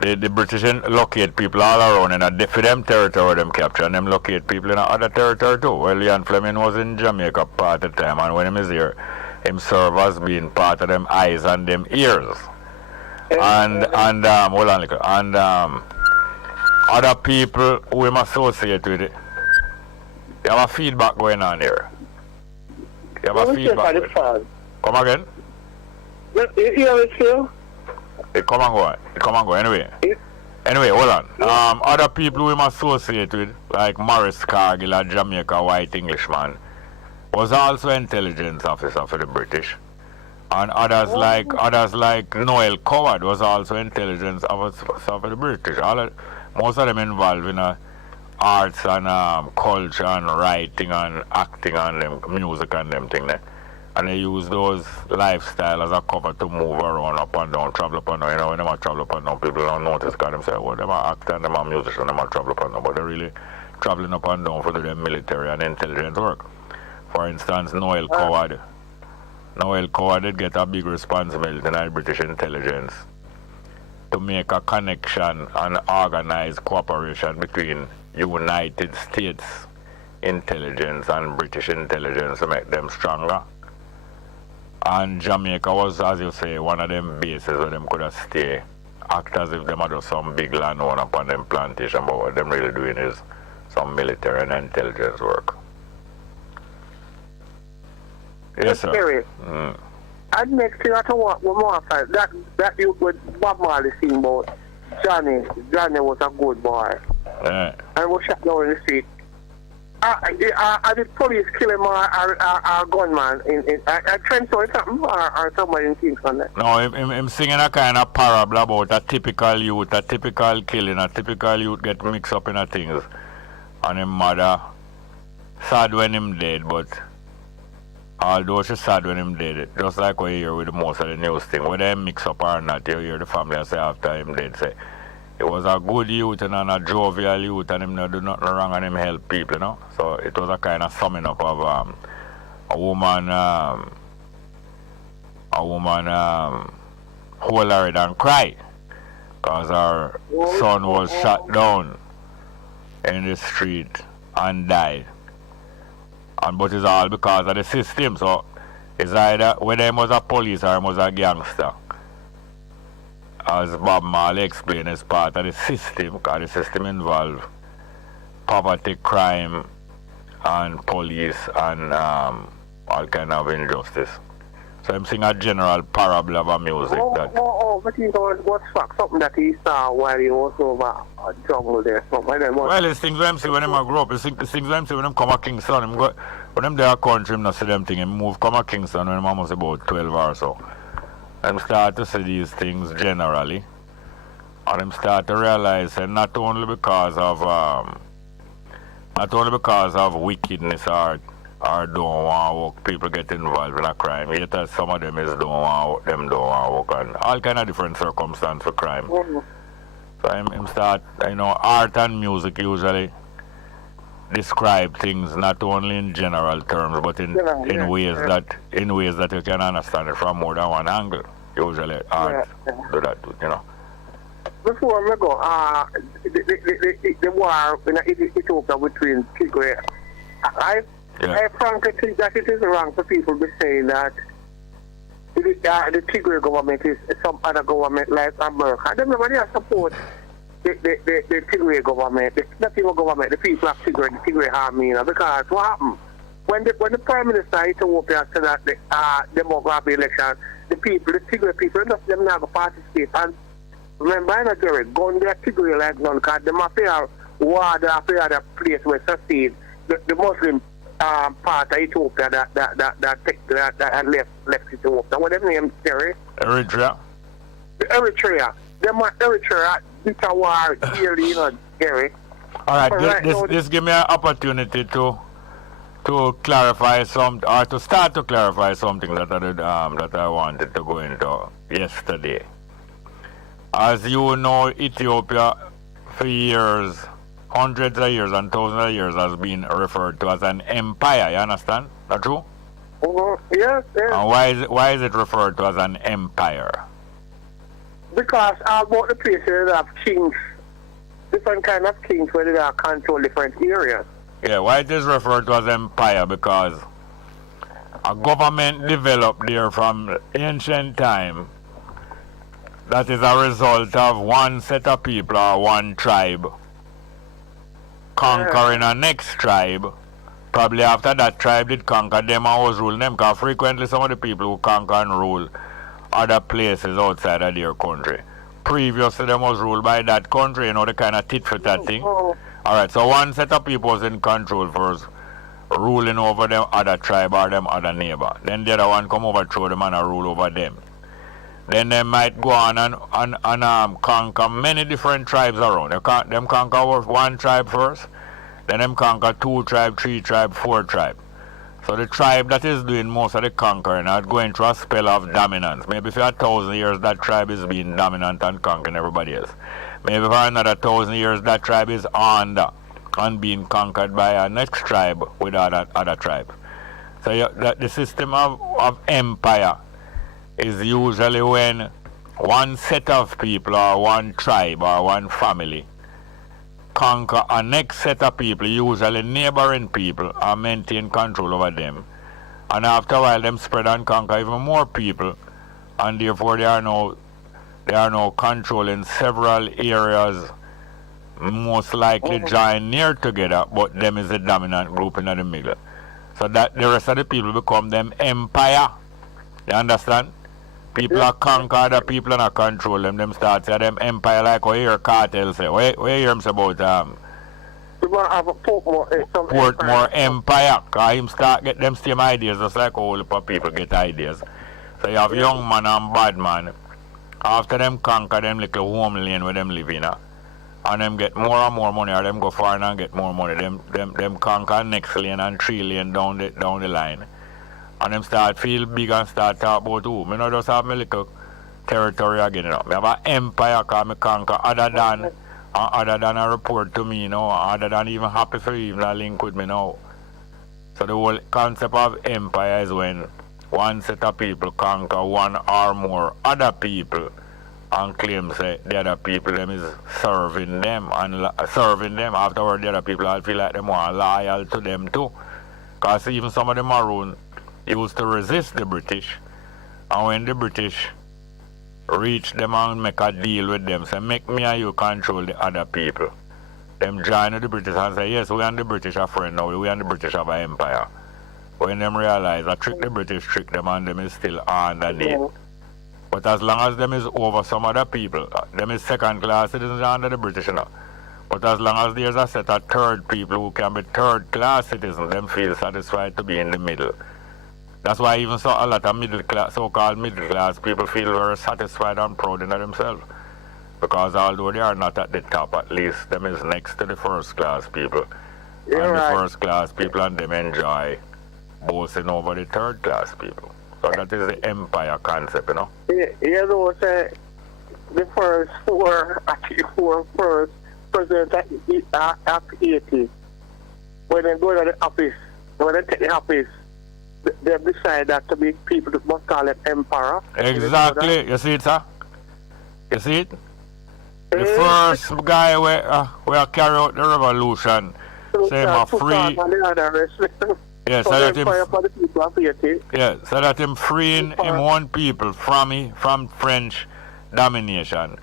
the British locate people all around in a different territory them capture, and them locate people in other territory too. Well, Ian Fleming was in Jamaica part of the time, and when him is here, him serve as being part of them eyes and them ears. And hold on, and other people who him associate with it. You have a feedback going on here. You have a feedback. Come again? You hear it, Phil? It come and go. Anyway, hold on. Other people we associate with, like Morris Cargill, a Jamaica white Englishman, was also intelligence officer for the British. And others like Noel Coward was also intelligence officer for the British. Most of them involved in arts and culture and writing and acting and them music and them thing there. And they use those lifestyle as a cover to move around up and down, travel up and down. You know, when they travel up and down, people don't notice because they say, well, they are actors and they are musicians, they are travel up and down. But they're really traveling up and down for the military and intelligence work. For instance, Noel Coward did get a big responsibility in the British intelligence to make a connection and organize cooperation between United States intelligence and British intelligence to make them stronger. And Jamaica was, as you say, one of them bases where them could have stay, act as if them had just some big landowner upon them plantation, but what them really doing is some military and intelligence work. Yes, sir. And next thing I want one more time, that you with Bob Marley sing about Johnny was a good boy. Yeah. And was shot down in the street. I did police kill him or a gunman in a trench or something or somebody in Kingston. No, him singing a kind of parable about a typical youth, a typical killing, a typical youth get mixed up in a things. And his mother sad when him dead, but although she's sad when him dead, just like what you hear with most of the news thing, whether him mix up or not, you hear the family say after him dead say, he was a good youth and a jovial youth and him not do nothing wrong and him help people, you know. So it was a kind of summing up of a woman hold her head and cry because her son was shot down in the street and died. But it's all because of the system. So it's either whether he was a police or he was a gangster. As Bob Marley explained, it's part of the system, because the system involves poverty, crime, and police, and all kind of injustice. So I'm seeing a general parable of a music that... but you know what's fact? Something that he saw while he was over a jungle there. Well, it's things when I see when I grow up. It's things when I see when I come to Kingston. When I'm there country, I'm not see them things. I move come to Kingston when I'm almost about 12 or so. I'm start to see these things generally, and I'm start to realize that not only because of wickedness or don't want to work, people get involved in a crime. Yet that some of them don't want to work, and all kind of different circumstances for crime. So I'm start, art and music usually describe things not only in general terms, but in ways that you can understand it from more than one angle. Usually art do that, Before we go, the war in Ethiopia between Tigray, I frankly think that it is wrong for people to be saying that the Tigray government is some other government like America. Them nobody support the Tigray government, not even government, the people of Tigray, the Tigray army, because what happened? When the Prime Minister of Ethiopia said that they will have the election, the Tigray people, enough of them not going to participate. And remember, I not Jerry, going there Tigray like none, because they must fear war, they fear the place where succeed the Muslim part of Ethiopia that left Ethiopia. What their name, Jerry? Eritrea. Eritrea. Them are Eritrea. It's a war yearly, Jerry. All right, this give me an opportunity to clarify some, or to start to clarify something that I wanted to go into yesterday. As you know, Ethiopia for years, hundreds of years and thousands of years has been referred to as an empire. You understand? That true? Yes. And why is it referred to as an empire? Because about the places have kings, different kind of kings where they control different areas. Yeah, why it is referred to as empire? Because a government developed there from ancient time that is a result of one set of people or one tribe conquering a next tribe. Probably after that tribe did conquer them and was ruling them, because frequently some of the people who conquer and rule other places outside of their country, previously them was ruled by that country, the kind of tit for tat thing. Alright, so one set of people was in control first, ruling over them other tribe or them other neighbor. Then the other one come overthrow them and rule over them. Then they might go on and conquer many different tribes around. Them conquer one tribe first, then them conquer 2 tribe, 3 tribe, 4 tribe. So the tribe that is doing most of the conquering are going through a spell of dominance. Maybe for 1,000 years that tribe is being dominant and conquering everybody else. Maybe for another 1,000 years that tribe is under and being conquered by a next tribe with other tribe. So the system of empire is usually when one set of people or one tribe or one family conquer a next set of people, usually neighboring people, and maintain control over them. And after a while, them spread and conquer even more people, and therefore they are now controlling several areas, most likely join near together, but them is the dominant group in the middle. So that the rest of the people become them empire. You understand? People are conquer other people and control them. Them start say them empire like what you hear cartel say. What you hear him say about Portmore empire? Cause him start get them same ideas just like all the people get ideas. So you have young man and bad man. After them conquer them little home lane where them live in, and them get more and more money, or them go far and get more money. Them conquer next lane and 3 lane down the line. And them start feel big and start talk about who. I don't just have my little territory again. I have an empire because I conquer other than a report to me, other than even happy for even a link with me now. So the whole concept of empire is when one set of people conquer one or more other people and claim say the other people them is serving them afterward the other people all feel like them want loyal to them too. Because even some of them maroon used to resist the British, and when the British reach them and make a deal with them, say make me and you control the other people, them join the British and say yes, we and the British are friends now, we and the British have an empire. When them realize I trick the British, trick them and them is still underneath. But as long as them is over some other people, them is second class citizens under the British now. But as long as there's a set of third people who can be third class citizens, them feel satisfied to be in the middle. That's why even a lot of so-called middle class people feel very satisfied and proud in themselves. Because although they are not at the top, at least them is next to the first class people. The first class people and them enjoy boasting over the third class people. So that is the empire concept, Say the first four first president of Haiti, when they go to the office, when they take the office, they decide that to be people that must call it emperor. Exactly. You see it, sir? You see it? The first guy where carry out the revolution, say my free. Yes, so so that them him, fire for the people of Haiti. yeah, so that him freeing him own people from French domination.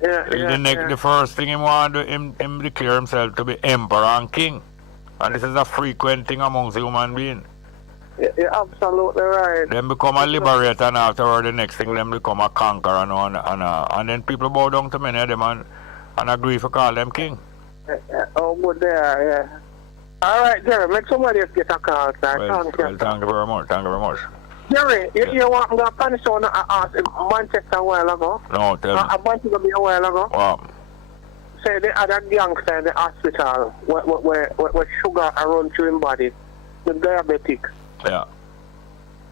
The first thing he want to do, him declare himself to be emperor and king. And this is a frequent thing amongst human beings. You're absolutely right. Them become a liberator, and afterward the next thing them become a conqueror and then people bow down to many of them and agree to call them king. Oh, good there, yeah. All right, Jerry, make somebody else get a call, sir. Well, thank you very much. Thank you very much. Jerry, you want to punish on Manchester a while ago? No, tell me. A bunch of a while ago? Wow. Say the other youngster in the hospital where sugar around through his body, the diabetic. Yeah.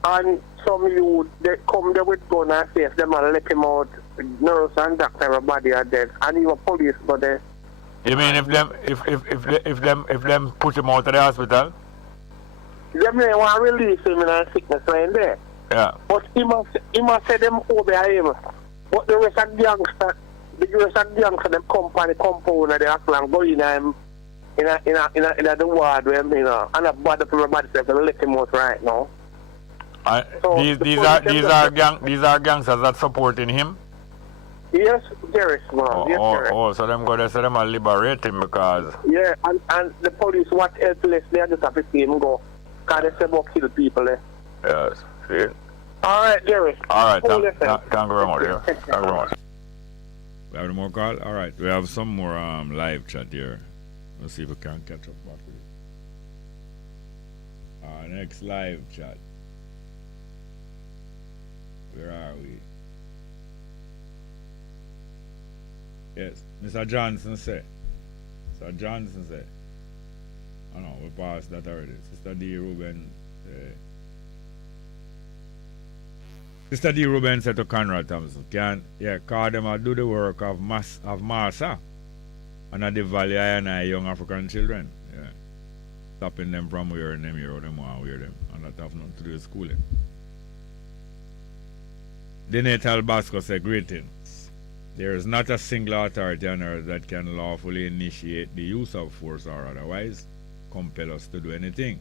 And some youth, they come there with gun and safe them and let him out. Nurse and doctor, everybody are dead. And even police go there. You mean if them put him out of the hospital? Them may want to release him in a sickness line there. Yeah. But he must say them over him. But the rest of the youngster, them company compound and they act like go in the ward where you know, and a bother for everybody to let him out right now. So these are gangsters that supporting him. Yes, there is one. So them go there, so them are liberate him because. Yeah, and the police what helpless they just have to see him go, because they say about kill people there. Yes, see. All right, Jerry. All right, thank you very much. Yeah. Thank you very much. We have any more call? All right, we have some more live chat here. Let's see if we can catch up back with it. Our next live chat. Where are we? Yes, Mr. Johnson said. Mr. Johnson said. Oh no, we passed that already. Sister D. Ruben said. Sister D. Ruben said to Conrad Thompson, call them and do the work of Massa and at the Valley and young African children. Yeah. Stopping them from wearing them here or them want to wear them. And that have nothing to do with schooling. Denatal Basco said, greetings. There is not a single authority on earth that can lawfully initiate the use of force or otherwise compel us to do anything.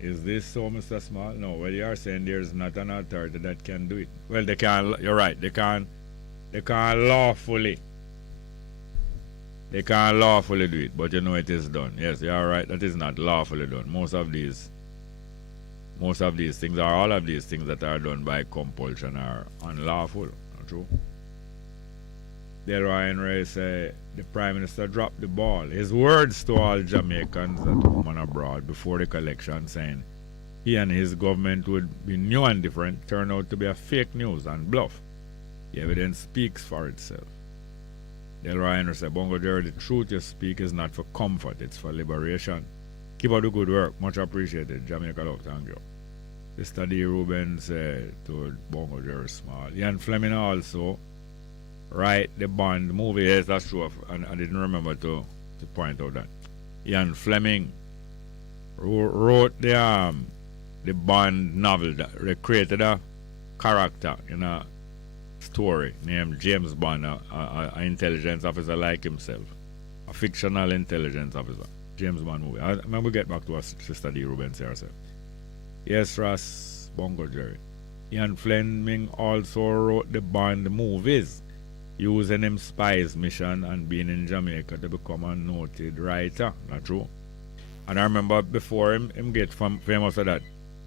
Is this so, Mr. Small? No, well, you are saying there is not an authority that can do it. Well, they can, you're right, they can lawfully. They can't lawfully do it, but you know it is done. Yes, you are right, that is not lawfully done. Most of these things, or all of these things that are done by compulsion are unlawful. Not true? Delroy Henry said the Prime Minister dropped the ball. His words to all Jamaicans at home and abroad before the collection saying he and his government would be new and different turned out to be a fake news and bluff. The evidence speaks for itself. Delroy Henry said, Bongo Jerry, the truth you speak is not for comfort, it's for liberation. Keep up the good work. Much appreciated. Jamaica love, thank you. Sister D. Ruben said to Bongo Jerry Small. Ian Fleming also write the Bond movie. Yes, that's true. And I didn't remember to point out that. Ian Fleming wrote the Bond novel. They created a character in a story named James Bond, an intelligence officer like himself. A fictional intelligence officer. James Bond movie. I remember get back to our Sister D. Ruben herself. Yes, Ross, Bongo Jerry. Ian Fleming also wrote the Bond movies, using him spy's mission and being in Jamaica to become a noted writer. Not true? And I remember before him get famous for that,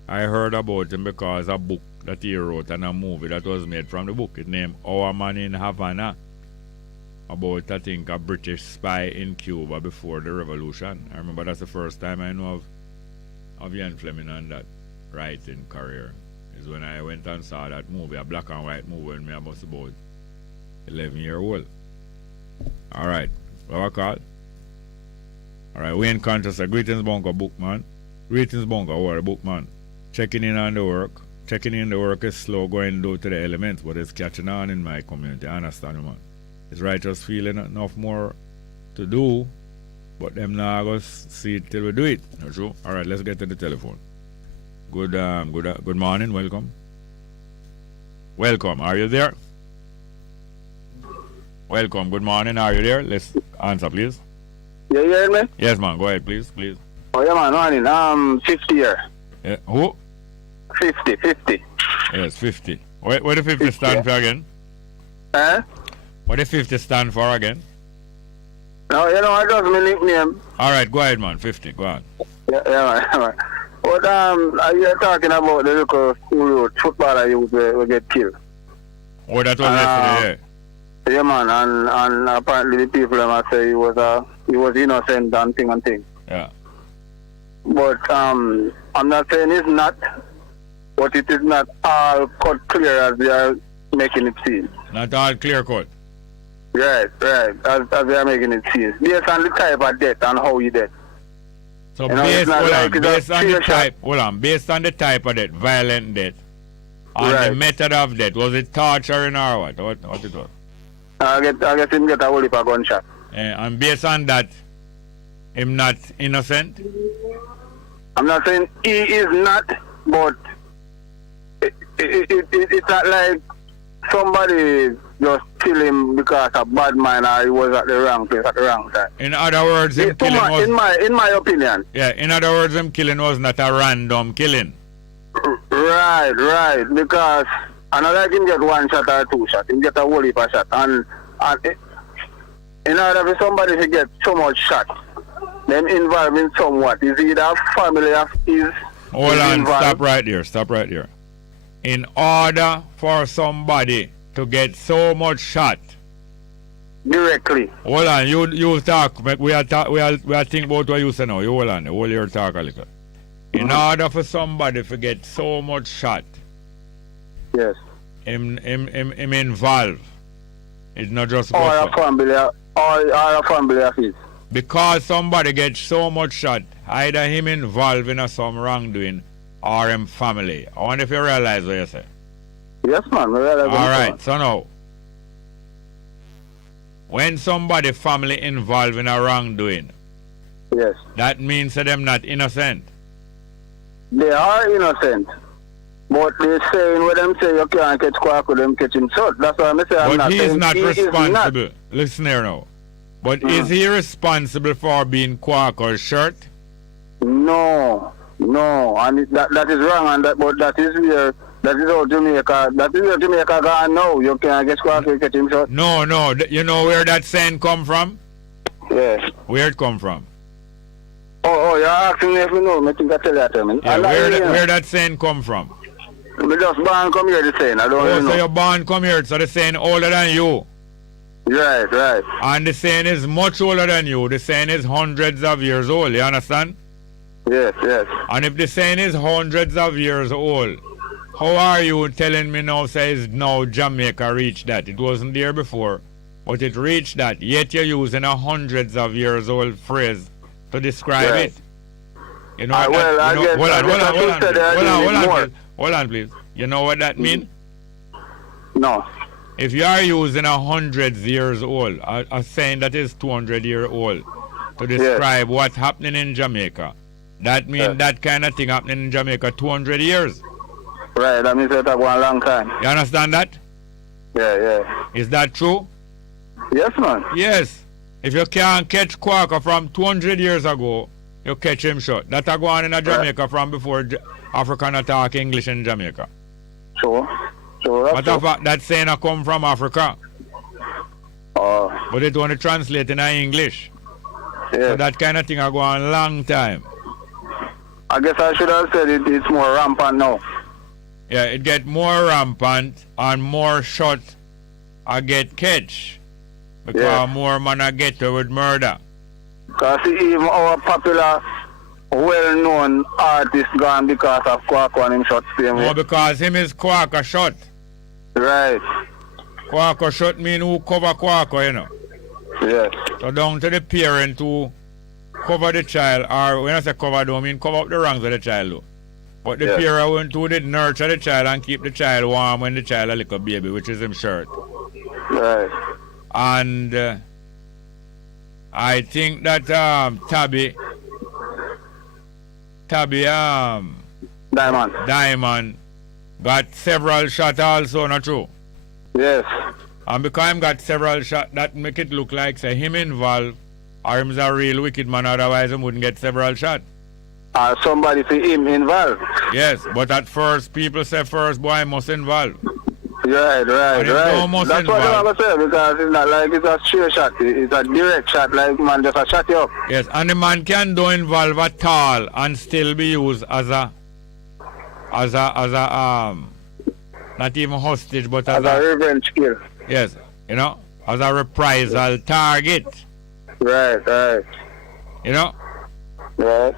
I heard about him because a book that he wrote and a movie that was made from the book. It named Our Man in Havana, about, I think, a British spy in Cuba before the revolution. I remember that's the first time I know of Ian Fleming and that writing career. Is when I went and saw that movie, a black and white movie, when I was about 11-year-old. Alright, what I call? Alright, Wayne Conscious, greetings Bongo Bookman. Greetings Bongo, what a Bookman. Checking in on the work. Checking in the work is slow going due to the elements, but it's catching on in my community. I understand, man. It's righteous feeling enough more to do, but them now go see it till we do it. Not true? Alright, let's get to the telephone. Good morning, welcome. Welcome, are you there? Welcome, good morning, are you there? Let's answer, please. You hear me? Yes, man, go ahead, please. Oh, yeah, man, 50 year. Yeah, who? 50. Yes, 50. What the 50 stand for again? What the 50 stand for again? No, you know, I just my nickname. All right, go ahead, man. 50, go on. Yeah, man. But you're talking about the local school footballer you will get killed. Oh, that was yesterday, yeah, man, and apparently the people must say he was innocent and thing. Yeah. But I'm not saying it's not, but it is not all cut clear as they are making it seem. Not all clear cut. Right, as they are making it seem. Based on the type of death and how he dead. So based on the type of death, violent death, and the method of death, was it torturing or what? What it was? I guess him get a whole heap of gunshot. And based on that, him not innocent? I'm not saying he is not, but it's not like somebody just kill him because of bad mind or he was at the wrong place at the wrong time. In other words, him killing was... In my opinion. Yeah, in other words, him killing was not a random killing. Right, because I know like him get one shot or two shots, him get a whole heap of shot. And in order for somebody to get so much shot, them involved in somewhat, is either family of his... Hold on, stop right there. In order for somebody to get so much shot directly. Hold on, you talk. We are think about what you say now. You hold on, hold your talk a little. In order for somebody to get so much shot, yes, him involved. It's not just or a family of his. Because somebody gets so much shot, either him involved in some wrongdoing or him family. I wonder if you realize what you say. Yes, man. Alright, so now, when somebody family involved in a wrongdoing, yes, that means that them not innocent. They are innocent. But they're saying when them say you can't catch quack with them catching shot. That's why I'm saying But he is not responsible. Listen here now. But is he responsible for being quack or shirt? No. And that is wrong, and but that is where how Jamaica gone now. You can't get quack with catching shot. No. You know where that saying come from? Yes. Where it come from? Oh, you're asking me if you know. I think I tell you that to me. Yeah, where that saying come from? Me just born come here the saying. I don't know. So you're born come here, so the saying older than you. Right. And the saying is much older than you. The saying is hundreds of years old. You understand? Yes. And if the saying is hundreds of years old, how are you telling me now says now Jamaica reached that? It wasn't there before, but it reached that. Yet you're using a hundreds of years old phrase to describe it. You know Hold on, please. You know what that means? No. If you are using a hundreds years old, a saying that is 200 years old, to describe what's happening in Jamaica, that means that kind of thing happening in Jamaica 200 years. Right, that means that a long time. You understand that? Yeah. Is that true? Yes, man. Yes. If you can't catch quacker from 200 years ago, you catch him short. That a go on in Jamaica from before African talk English in Jamaica. Sure. Matter of fact, that saying come from Africa. But it want to translate in English. So that kind of thing a go on a long time. I guess I should have said it's more rampant now. Yeah, it get more rampant and more shot I get catch. Because more man I get to with murder. Because even our popular, well-known artist gone because of Quack and him shot same way. No, because him is Quacker shot. Right. Quacker shot mean who cover Quacker, you know. Yes. So down to the parent who cover the child, or when I say cover, don't mean cover up the wrongs of the child though. But the parent who did nurture the child and keep the child warm when the child a little baby, which is him shirt. Right. And I think that Tabby Diamond got several shots also, not true? Yes. And because him got several shots, that make it look like say him involved or him's a real wicked man, otherwise he wouldn't get several shots. somebody for him involved. Yes, but at first, people say first boy must involve. Right. And That's must what involve. I'm gonna say, because it's not like it's a straight shot, it's a direct shot, like man just a shot you up. Yes, and the man can do involve at all and still be used as a not even hostage, but as a revenge kill. Yes, you know, as a reprisal target. Right. You know? Right.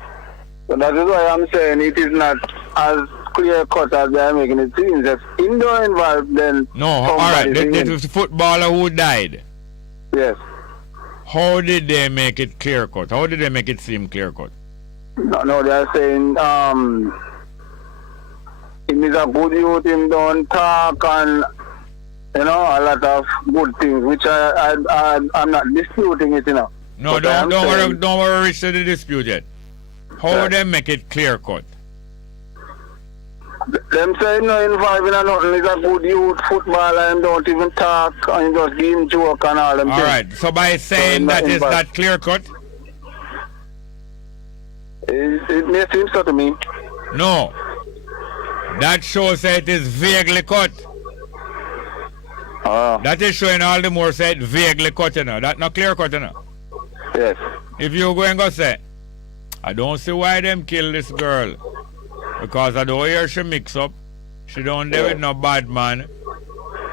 So that is why I'm saying it is not as clear cut as they are making it seem. If indoor involved, then no. All right, the footballer who died. Yes. How did they make it clear cut? How did they make it seem clear cut? No, they are saying him is a good youth, him don't talk and a lot of good things, which I'm not disputing it, No, don't worry, Rich, to the dispute yet. How would they make it clear cut? Them say no involved in nothing. He's a good youth footballer and don't even talk and just give him joke and all them. All right. So by saying that is that clear cut? It may seem so to me. No. That shows that it is vaguely cut. That is showing all the more said vaguely cut, That's not clear cut, Yes. If you go and go say, I don't see why them kill this girl. Because I don't hear she mix up. She don't deal with no bad man.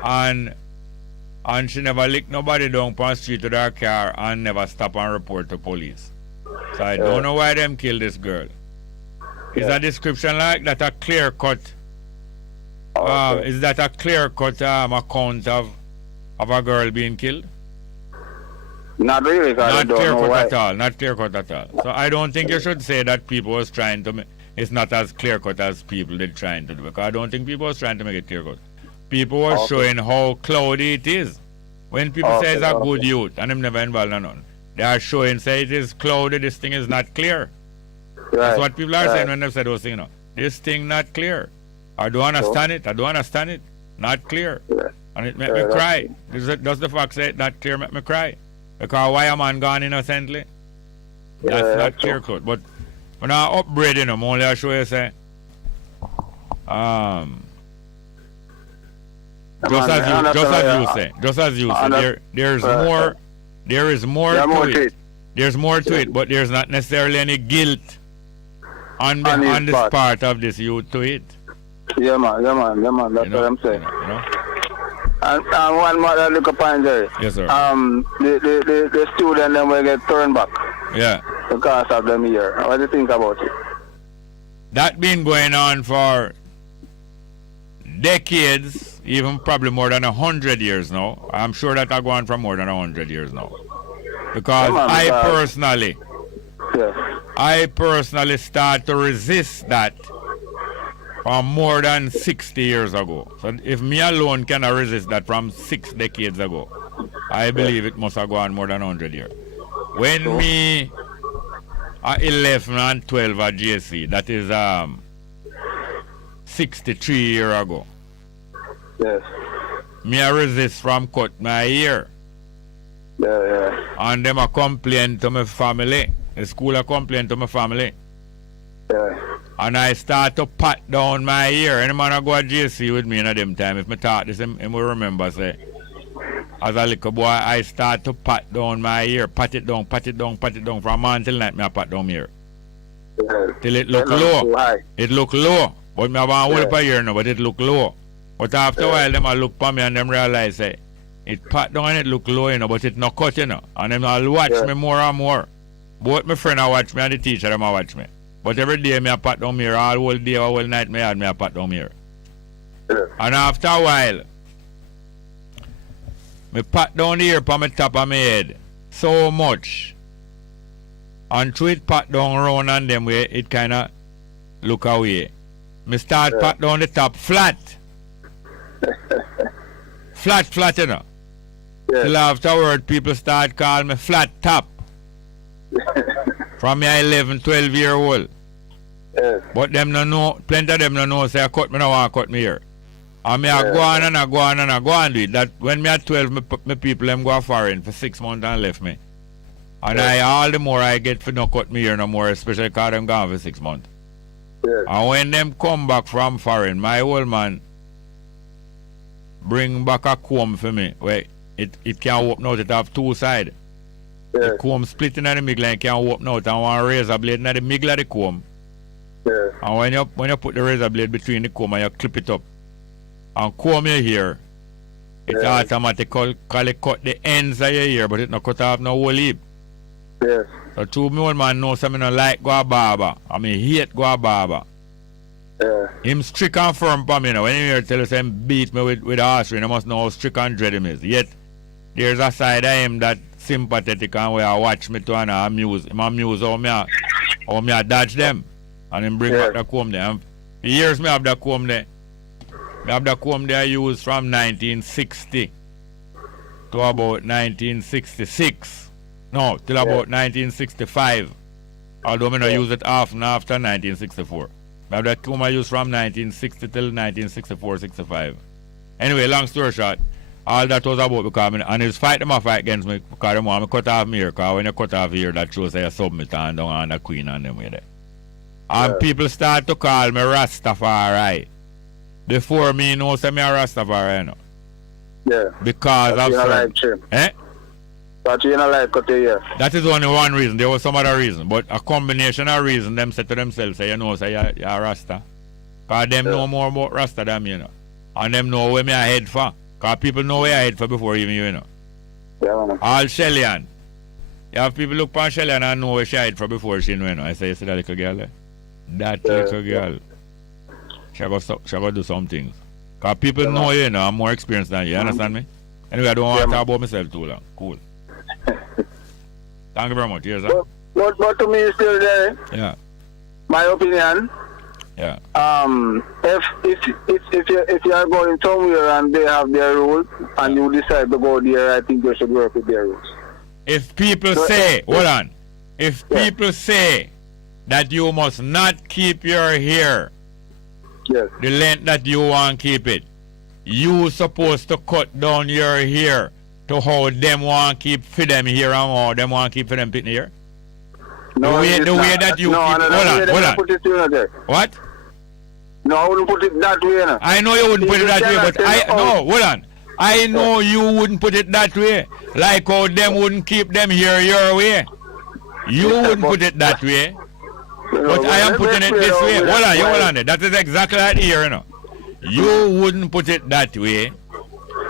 And she never lick nobody down on the street with her car and never stop and report to police. So I don't know why them kill this girl. Is a description like that a clear cut? Is that a clear cut account of a girl being killed? Not really, not clear cut at all. Not clear cut at all. So I don't think you should say that people was trying to make it's not as clear cut as people did trying to do. Because I don't think people was trying to make it clear cut. People were showing how cloudy it is. When people say it's a good youth and them never involved in none, they are showing say it is cloudy. This thing is not clear. That's what people are saying when they say those things. This thing not clear. I don't understand it. I don't understand it. Not clear. And it make me cry. Does the fact say it not clear make me cry? Because why a man gone innocently? That's not clear cut. But when I upbraid I'm only I show you say just as you say, there is more to it. There's more to it, but there's not necessarily any guilt on this part of this youth to it. Yeah, man. That's what I'm saying. And one more look upon there. Yes, sir. The student then will get turned back. Yeah. Because of them here. What do you think about it? That been going on for decades, even probably more than 100 years now. I'm sure that I go on for more than 100 years now. Because I personally start to resist that from more than 60 years ago. So if me alone cannot resist that from 6 decades ago, I believe it must have gone more than 100 years. When me at 11 and 12 at GSC, that is 63 years ago. Yes. Me I resist from cut my ear. Yeah. And them a complain to my family. The school a complain to my family. Yeah. And I start to pat down my ear. Any man a go at GSC with me in a them time. If me talk this, him will remember say, as a little boy, I start to pat down my ear. Pat it down. From morning till night, me a pat down my ear. Yeah. Till it look low. It look low. But me have a whole per ear now, but it look low. But after a while, them a look for me and them realize, say, it pat down and it look low, but it not cut, And them all watch me more and more. Both my friend a watch me and the teacher them a watch me. But every day me a pat down here, all whole day or whole night me a pat down here. And after a while, me pat down the ear on my top of my head so much. And through it pat down around and them way, it kinda look away. Me start pat down the top flat. flat, Till afterward, people start calling me flat top. From me 11, 12 year old. But them no know, plenty of them no know, say I cut me, no want to cut me here. And me I go on and I go on do it. That when me at 12, me people them go foreign for 6 months and left me. And all the more I get for no cut me here no more, especially because I'm gone for 6 months. Yes. And when them come back from foreign, my old man bring back a comb for me. Where it can open out, it have two sides. Yes. The comb split in the middle and can open out, and one razor blade in the middle of the comb. Yes. And when you put the razor blade between the comb and you clip it up and comb your hair, it automatically cut the ends of your hair, but it not cut off no whole heap. Yes. So two me old man know something I like go a barber. I mean hate go a barber. Yeah. Him strict and firm for me now. When you hear tell us him beat me with a horse ring, I must know how strict and dread him is. Yet there's a side of him that sympathetic and where I watch me to and I amuse how me I dodge them. And him bring back the comb there. And for years me have the comb there. Me have the comb there used from 1960 to about 1966. No, till about 1965. Although I don't use it often after 1964. But the comb I used from 1960 till 1964-65. Anyway, long story short, all that was about because and his fight them a fight against me because they want me cut off my hair. Because when you cut off your hair, that shows that you submit and down on the queen and them way there. And people start to call me Rastafari. Before me know say me a Rastafari, you know. Yeah. Because of certain... Eh? But you don't like cut your hair. That is only one reason. There was some other reason. But a combination of reason them say to themselves, say, you know, say you're a Rasta. Because them know more about Rasta than me, you know. And them know where me I head for. Because people know where I head for before even you know. Yeah, man. All Shellian. You have people look for Shellian and know where she head for before she know, you know. I say, you see that little girl there? That little girl. She go do some things. Because people know you, you know, I'm more experienced than you. You understand me? Anyway, I don't want to talk about myself too long. Cool. Thank you very much. Yes, sir. But to me, still there. Yeah. My opinion. Yeah. If you are going somewhere and they have their rules and you decide to go there, I think you should work with their rules. If people say, hold on. If people say that you must not keep your hair the length that you want to keep it, you supposed to cut down your hair to how them want to keep for them here and how them want to keep for them pitting here? No, the way that you keep... Hold on. Put it What? No, I wouldn't put it that way. No. I know you wouldn't put it that way, but no, hold on. I know you wouldn't put it that way. Like how them wouldn't keep them here your way. You wouldn't put it that way. But I am putting it this way. Hold on there. That is exactly that here, you know. You wouldn't put it that way.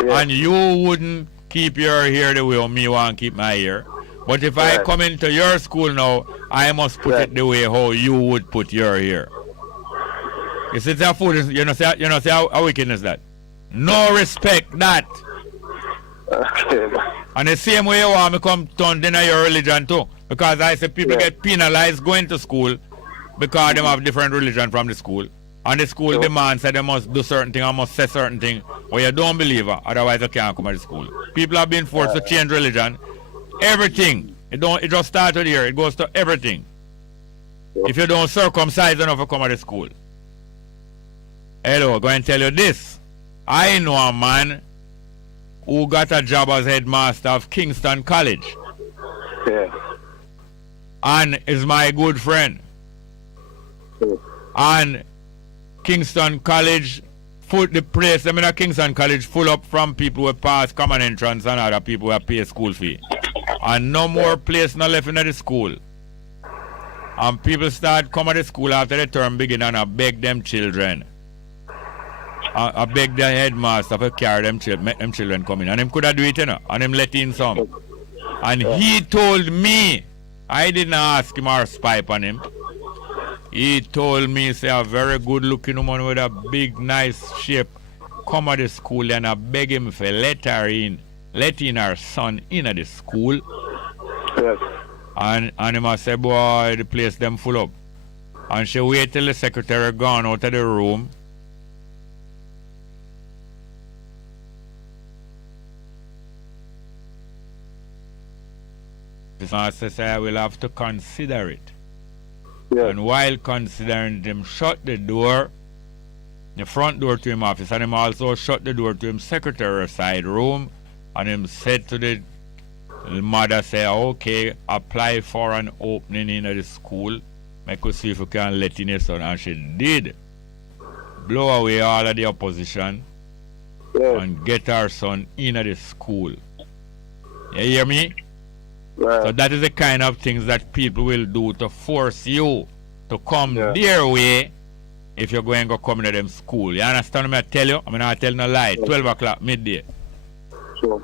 And you wouldn't keep your hair the way me want to keep my hair. But if I come into your school now, I must put it the way how you would put your hair. You see that food is, you know how wickedness that. No respect that. Okay. And the same way you want me come turn deny your religion too. Because I say people get penalized going to school because they have different religion from the school. And the school demands that they must do certain thing and must say certain thing where you don't believe her, otherwise you can't come to the school. People have been forced to change religion. Everything. It just started here. It goes to everything. If you don't circumcise enough to come to the school. Hello, go and tell you this. I know a man who got a job as headmaster of Kingston College. Yeah. And is my good friend. And Kingston College, the place, I mean, Kingston College full up from people who pass common entrance and other people who pay school fee. And no more place not left in the school. And people start coming to school after the term begin and I beg them children. I beg the headmaster to carry them children come in. And him could have do it, you know. And him let in some. And he told me, I didn't ask him or spy on him. He told me, say, a very good looking woman with a big, nice shape come to the school and I beg him for let in her son in at the school. Yes. And he must say, boy, the place them full up. And she wait till the secretary gone out of the room. The master said, I will have to consider it. Yeah. And while considering him, shut the door, the front door to him office, and him also shut the door to him secretary side room, and him said to the The mother say, okay, apply for an opening in the school. I could see if you can let in your son. And she did. Blow away all of the opposition and get her son in the school. You hear me? So that is the kind of things that people will do to force you to come their way if you're going to come to them school. You understand what I tell you? I'm not telling no lie. 12 o'clock, midday. Sure.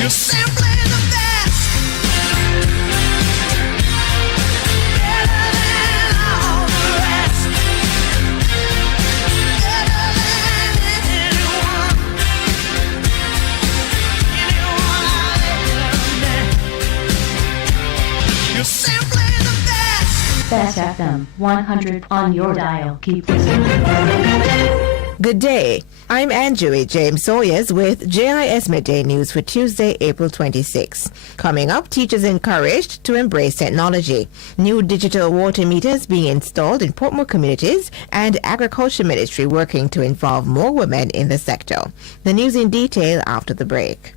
You're simply the best. Better than all the rest. Better than anyone. Anyone I've ever met. You're simply the best. Best FM 100 on your dial. Keep listening. Good day. I'm Andrew James Sawyers with JIS Midday News for Tuesday, April 26. Coming up, teachers encouraged to embrace technology. New digital water meters being installed in Portmore communities, and Agriculture Ministry working to involve more women in the sector. The news in detail after the break.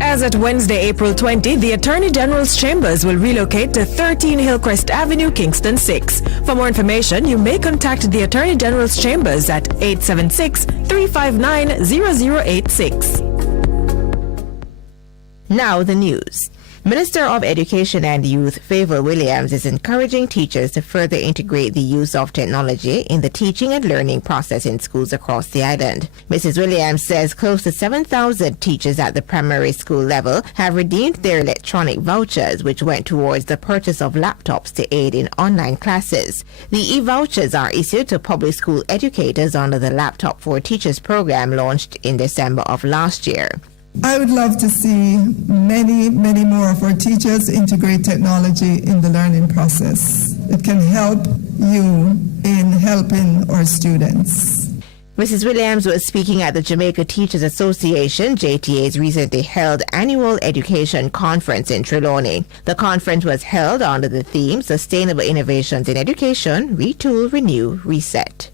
As at Wednesday, April 20, the Attorney General's chambers will relocate to 13 Hillcrest Avenue, Kingston 6. For more information, you may contact the Attorney General's chambers at 876-359-0086. Now the news. Minister of Education and Youth Favour Williams is encouraging teachers to further integrate the use of technology in the teaching and learning process in schools across the island. Mrs. Williams says close to 7,000 teachers at the primary school level have redeemed their electronic vouchers, which went towards the purchase of laptops to aid in online classes. The e-vouchers are issued to public school educators under the Laptop for Teachers program launched in December of last year. I would love to see many more of our teachers integrate technology in the learning process. It can help you in helping our students. Mrs. Williams was speaking at the Jamaica Teachers Association, JTA's recently held annual education conference in Trelawney. The conference was held under the theme Sustainable Innovations in Education, Retool, Renew, Reset.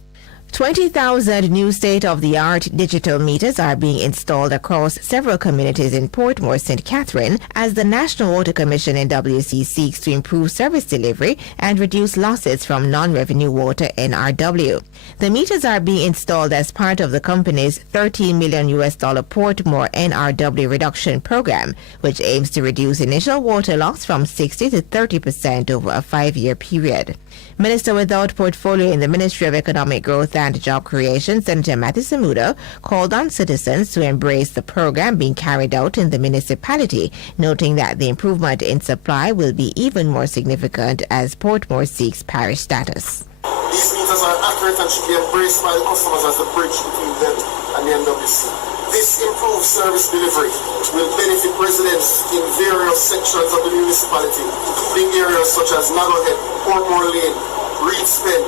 20,000 new state-of-the-art digital meters are being installed across several communities in Portmore, St. Catherine, as the National Water Commission NWC seeks to improve service delivery and reduce losses from non-revenue water NRW. The meters are being installed as part of the company's $13 million Portmore NRW reduction program, which aims to reduce initial water loss from 60 to 30% over a 5-year period. Minister without portfolio in the Ministry of Economic Growth and Job Creation, Senator Matthew Samuda, called on citizens to embrace the program being carried out in the municipality, noting that the improvement in supply will be even more significant as Portmore seeks parish status. These meters are accurate and should be embraced by the customers as the bridge between them and the NWC. This improved service delivery will benefit residents in various sections of the municipality, including areas such as Nagohead, Portmore Lane, Reedspen,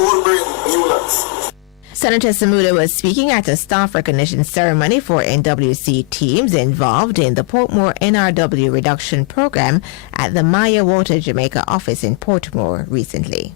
Old Britain, and Newlands. Senator Samuda was speaking at a staff recognition ceremony for NWC teams involved in the Portmore NRW reduction program at the Maya Water Jamaica office in Portmore recently.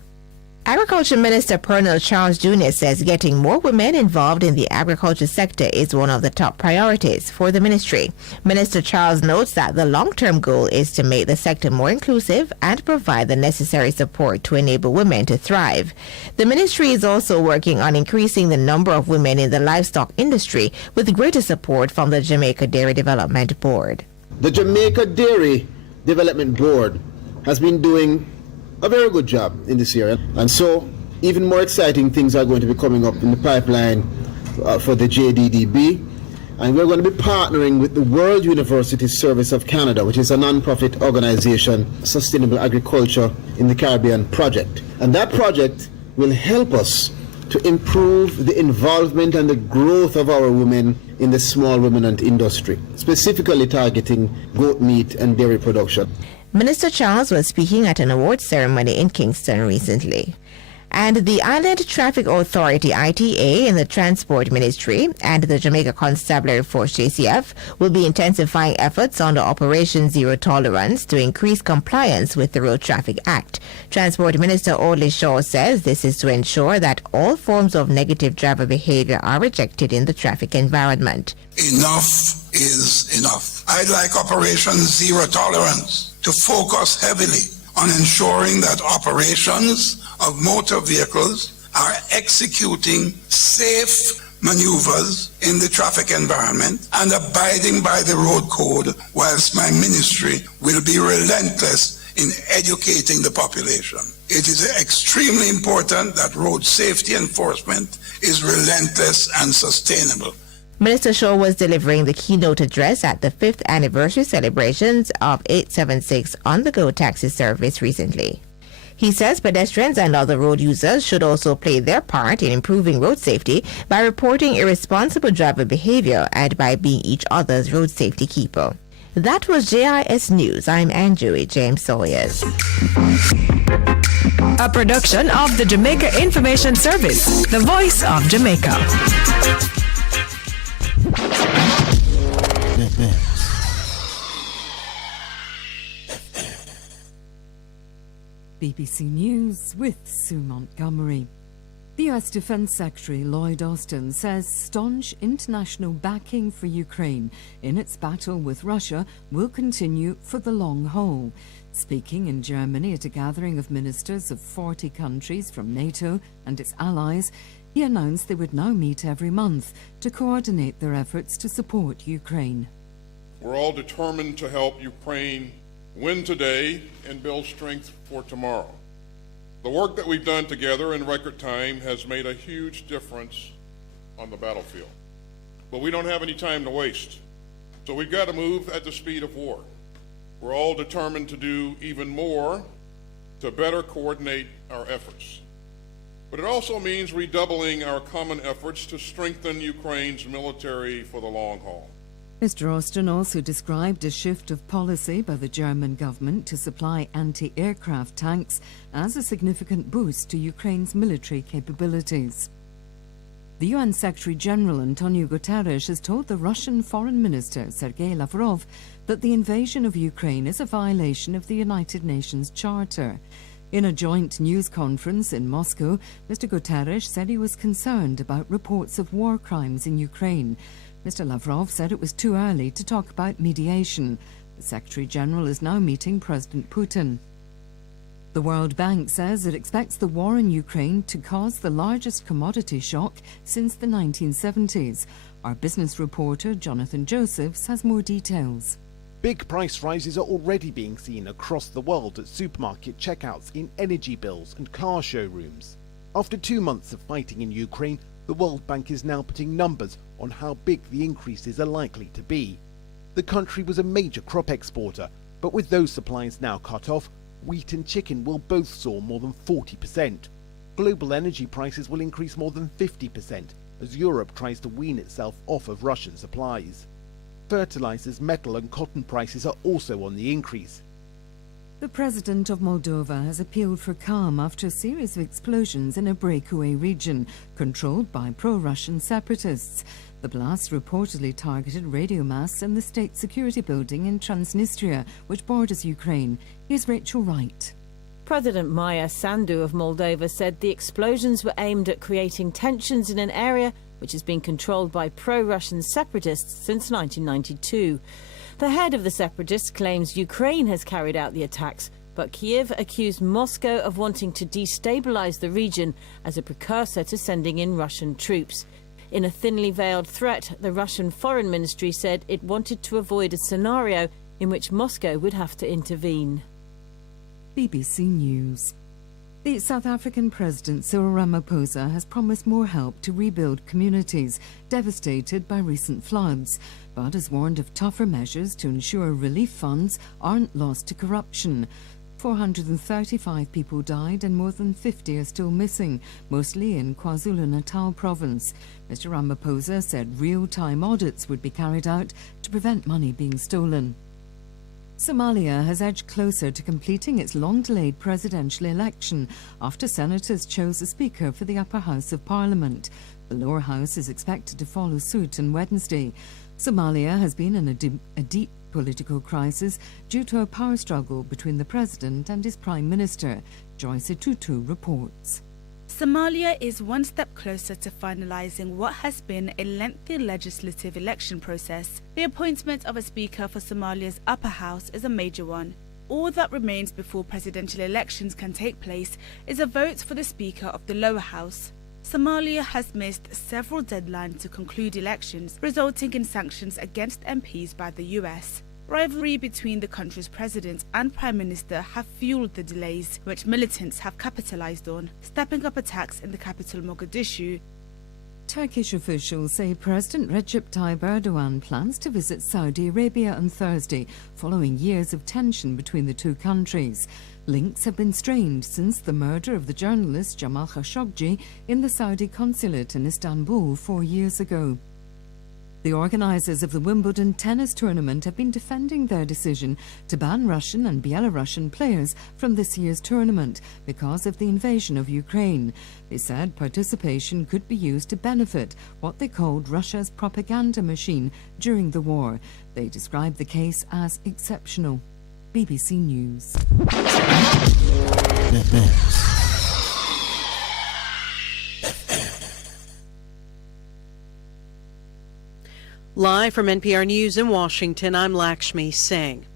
Agriculture Minister Pernell Charles Jr. says getting more women involved in the agriculture sector is one of the top priorities for the ministry. Minister Charles notes that the long-term goal is to make the sector more inclusive and provide the necessary support to enable women to thrive. The ministry is also working on increasing the number of women in the livestock industry with greater support from the Jamaica Dairy Development Board. The Jamaica Dairy Development Board has been doing a very good job in this area, and so even more exciting things are going to be coming up in the pipeline for the JDDB, and we're going to be partnering with the World University Service of Canada, which is a non-profit organization, Sustainable Agriculture in the Caribbean project, and that project will help us to improve the involvement and the growth of our women in the small ruminant industry, specifically targeting goat meat and dairy production. Minister Charles was speaking at an awards ceremony in Kingston recently. And the Island Traffic Authority, ITA, and the Transport Ministry and the Jamaica Constabulary Force, JCF, will be intensifying efforts under Operation Zero Tolerance to increase compliance with the Road Traffic Act. Transport Minister Audley Shaw says this is to ensure that all forms of negative driver behavior are rejected in the traffic environment. Enough is enough. I'd like Operation Zero Tolerance to focus heavily on ensuring that operations of motor vehicles are executing safe maneuvers in the traffic environment and abiding by the road code, whilst my ministry will be relentless in educating the population. It is extremely important that road safety enforcement is relentless and sustainable. Minister Shaw was delivering the keynote address at the 5th anniversary celebrations of 876 on-the-go taxi service recently. He says pedestrians and other road users should also play their part in improving road safety by reporting irresponsible driver behavior and by being each other's road safety keeper. That was JIS News. I'm Andrew James Sawyers. A production of the Jamaica Information Service, the voice of Jamaica. BBC News with Sue Montgomery. The U.S. Defense Secretary Lloyd Austin says staunch international backing for Ukraine in its battle with Russia will continue for the long haul. Speaking in Germany at a gathering of ministers of 40 countries from NATO and its allies, he announced they would now meet every month to coordinate their efforts to support Ukraine. We're all determined to help Ukraine win today and build strength for tomorrow. The work that we've done together in record time has made a huge difference on the battlefield. But we don't have any time to waste. So we've got to move at the speed of war. We're all determined to do even more to better coordinate our efforts. But it also means redoubling our common efforts to strengthen Ukraine's military for the long haul. Mr. Austin also described a shift of policy by the German government to supply anti-aircraft tanks as a significant boost to Ukraine's military capabilities. The UN Secretary-General Antonio Guterres has told the Russian Foreign Minister Sergei Lavrov that the invasion of Ukraine is a violation of the United Nations Charter. In a joint news conference in Moscow, Mr. Guterres said he was concerned about reports of war crimes in Ukraine. Mr. Lavrov said it was too early to talk about mediation. The Secretary-General is now meeting President Putin. The World Bank says it expects the war in Ukraine to cause the largest commodity shock since the 1970s. Our business reporter, Jonathan Josephs, has more details. Big price rises are already being seen across the world at supermarket checkouts, in energy bills and car showrooms. After 2 months of fighting in Ukraine, the World Bank is now putting numbers on how big the increases are likely to be. The country was a major crop exporter, but with those supplies now cut off, wheat and chicken will both soar more than 40%. Global energy prices will increase more than 50% as Europe tries to wean itself off of Russian supplies. Fertilizers, metal and cotton prices are also on the increase. The President of Moldova has appealed for calm after a series of explosions in a breakaway region controlled by pro-Russian separatists. The blasts reportedly targeted radio masts in the state security building in Transnistria, which borders Ukraine. Here's Rachel Wright. President Maia Sandu of Moldova said the explosions were aimed at creating tensions in an area which has been controlled by pro-Russian separatists since 1992. The head of the separatists claims Ukraine has carried out the attacks, but Kiev accused Moscow of wanting to destabilize the region as a precursor to sending in Russian troops. In a thinly veiled threat, the Russian Foreign Ministry said it wanted to avoid a scenario in which Moscow would have to intervene. BBC News. The South African President Cyril Ramaphosa has promised more help to rebuild communities devastated by recent floods, but has warned of tougher measures to ensure relief funds aren't lost to corruption. 435 people died and more than 50 are still missing, mostly in KwaZulu-Natal province. Mr. Ramaphosa said real-time audits would be carried out to prevent money being stolen. Somalia has edged closer to completing its long-delayed presidential election after senators chose a speaker for the upper house of parliament. The lower house is expected to follow suit on Wednesday. Somalia has been in a deep political crisis due to a power struggle between the president and his prime minister. Joyce Tutu reports. Somalia is one step closer to finalising what has been a lengthy legislative election process. The appointment of a speaker for Somalia's upper house is a major one. All that remains before presidential elections can take place is a vote for the speaker of the lower house. Somalia has missed several deadlines to conclude elections, resulting in sanctions against MPs by the US. Rivalry between the country's president and prime minister have fueled the delays, which militants have capitalized on, stepping up attacks in the capital Mogadishu. Turkish officials say President Recep Tayyip Erdogan plans to visit Saudi Arabia on Thursday, following years of tension between the two countries. Links have been strained since the murder of the journalist Jamal Khashoggi in the Saudi consulate in Istanbul 4 years ago. The organisers of the Wimbledon tennis tournament have been defending their decision to ban Russian and Belarusian players from this year's tournament because of the invasion of Ukraine. They said participation could be used to benefit what they called Russia's propaganda machine during the war. They described the case as exceptional. BBC News. Live from NPR News in Washington, I'm Lakshmi Singh.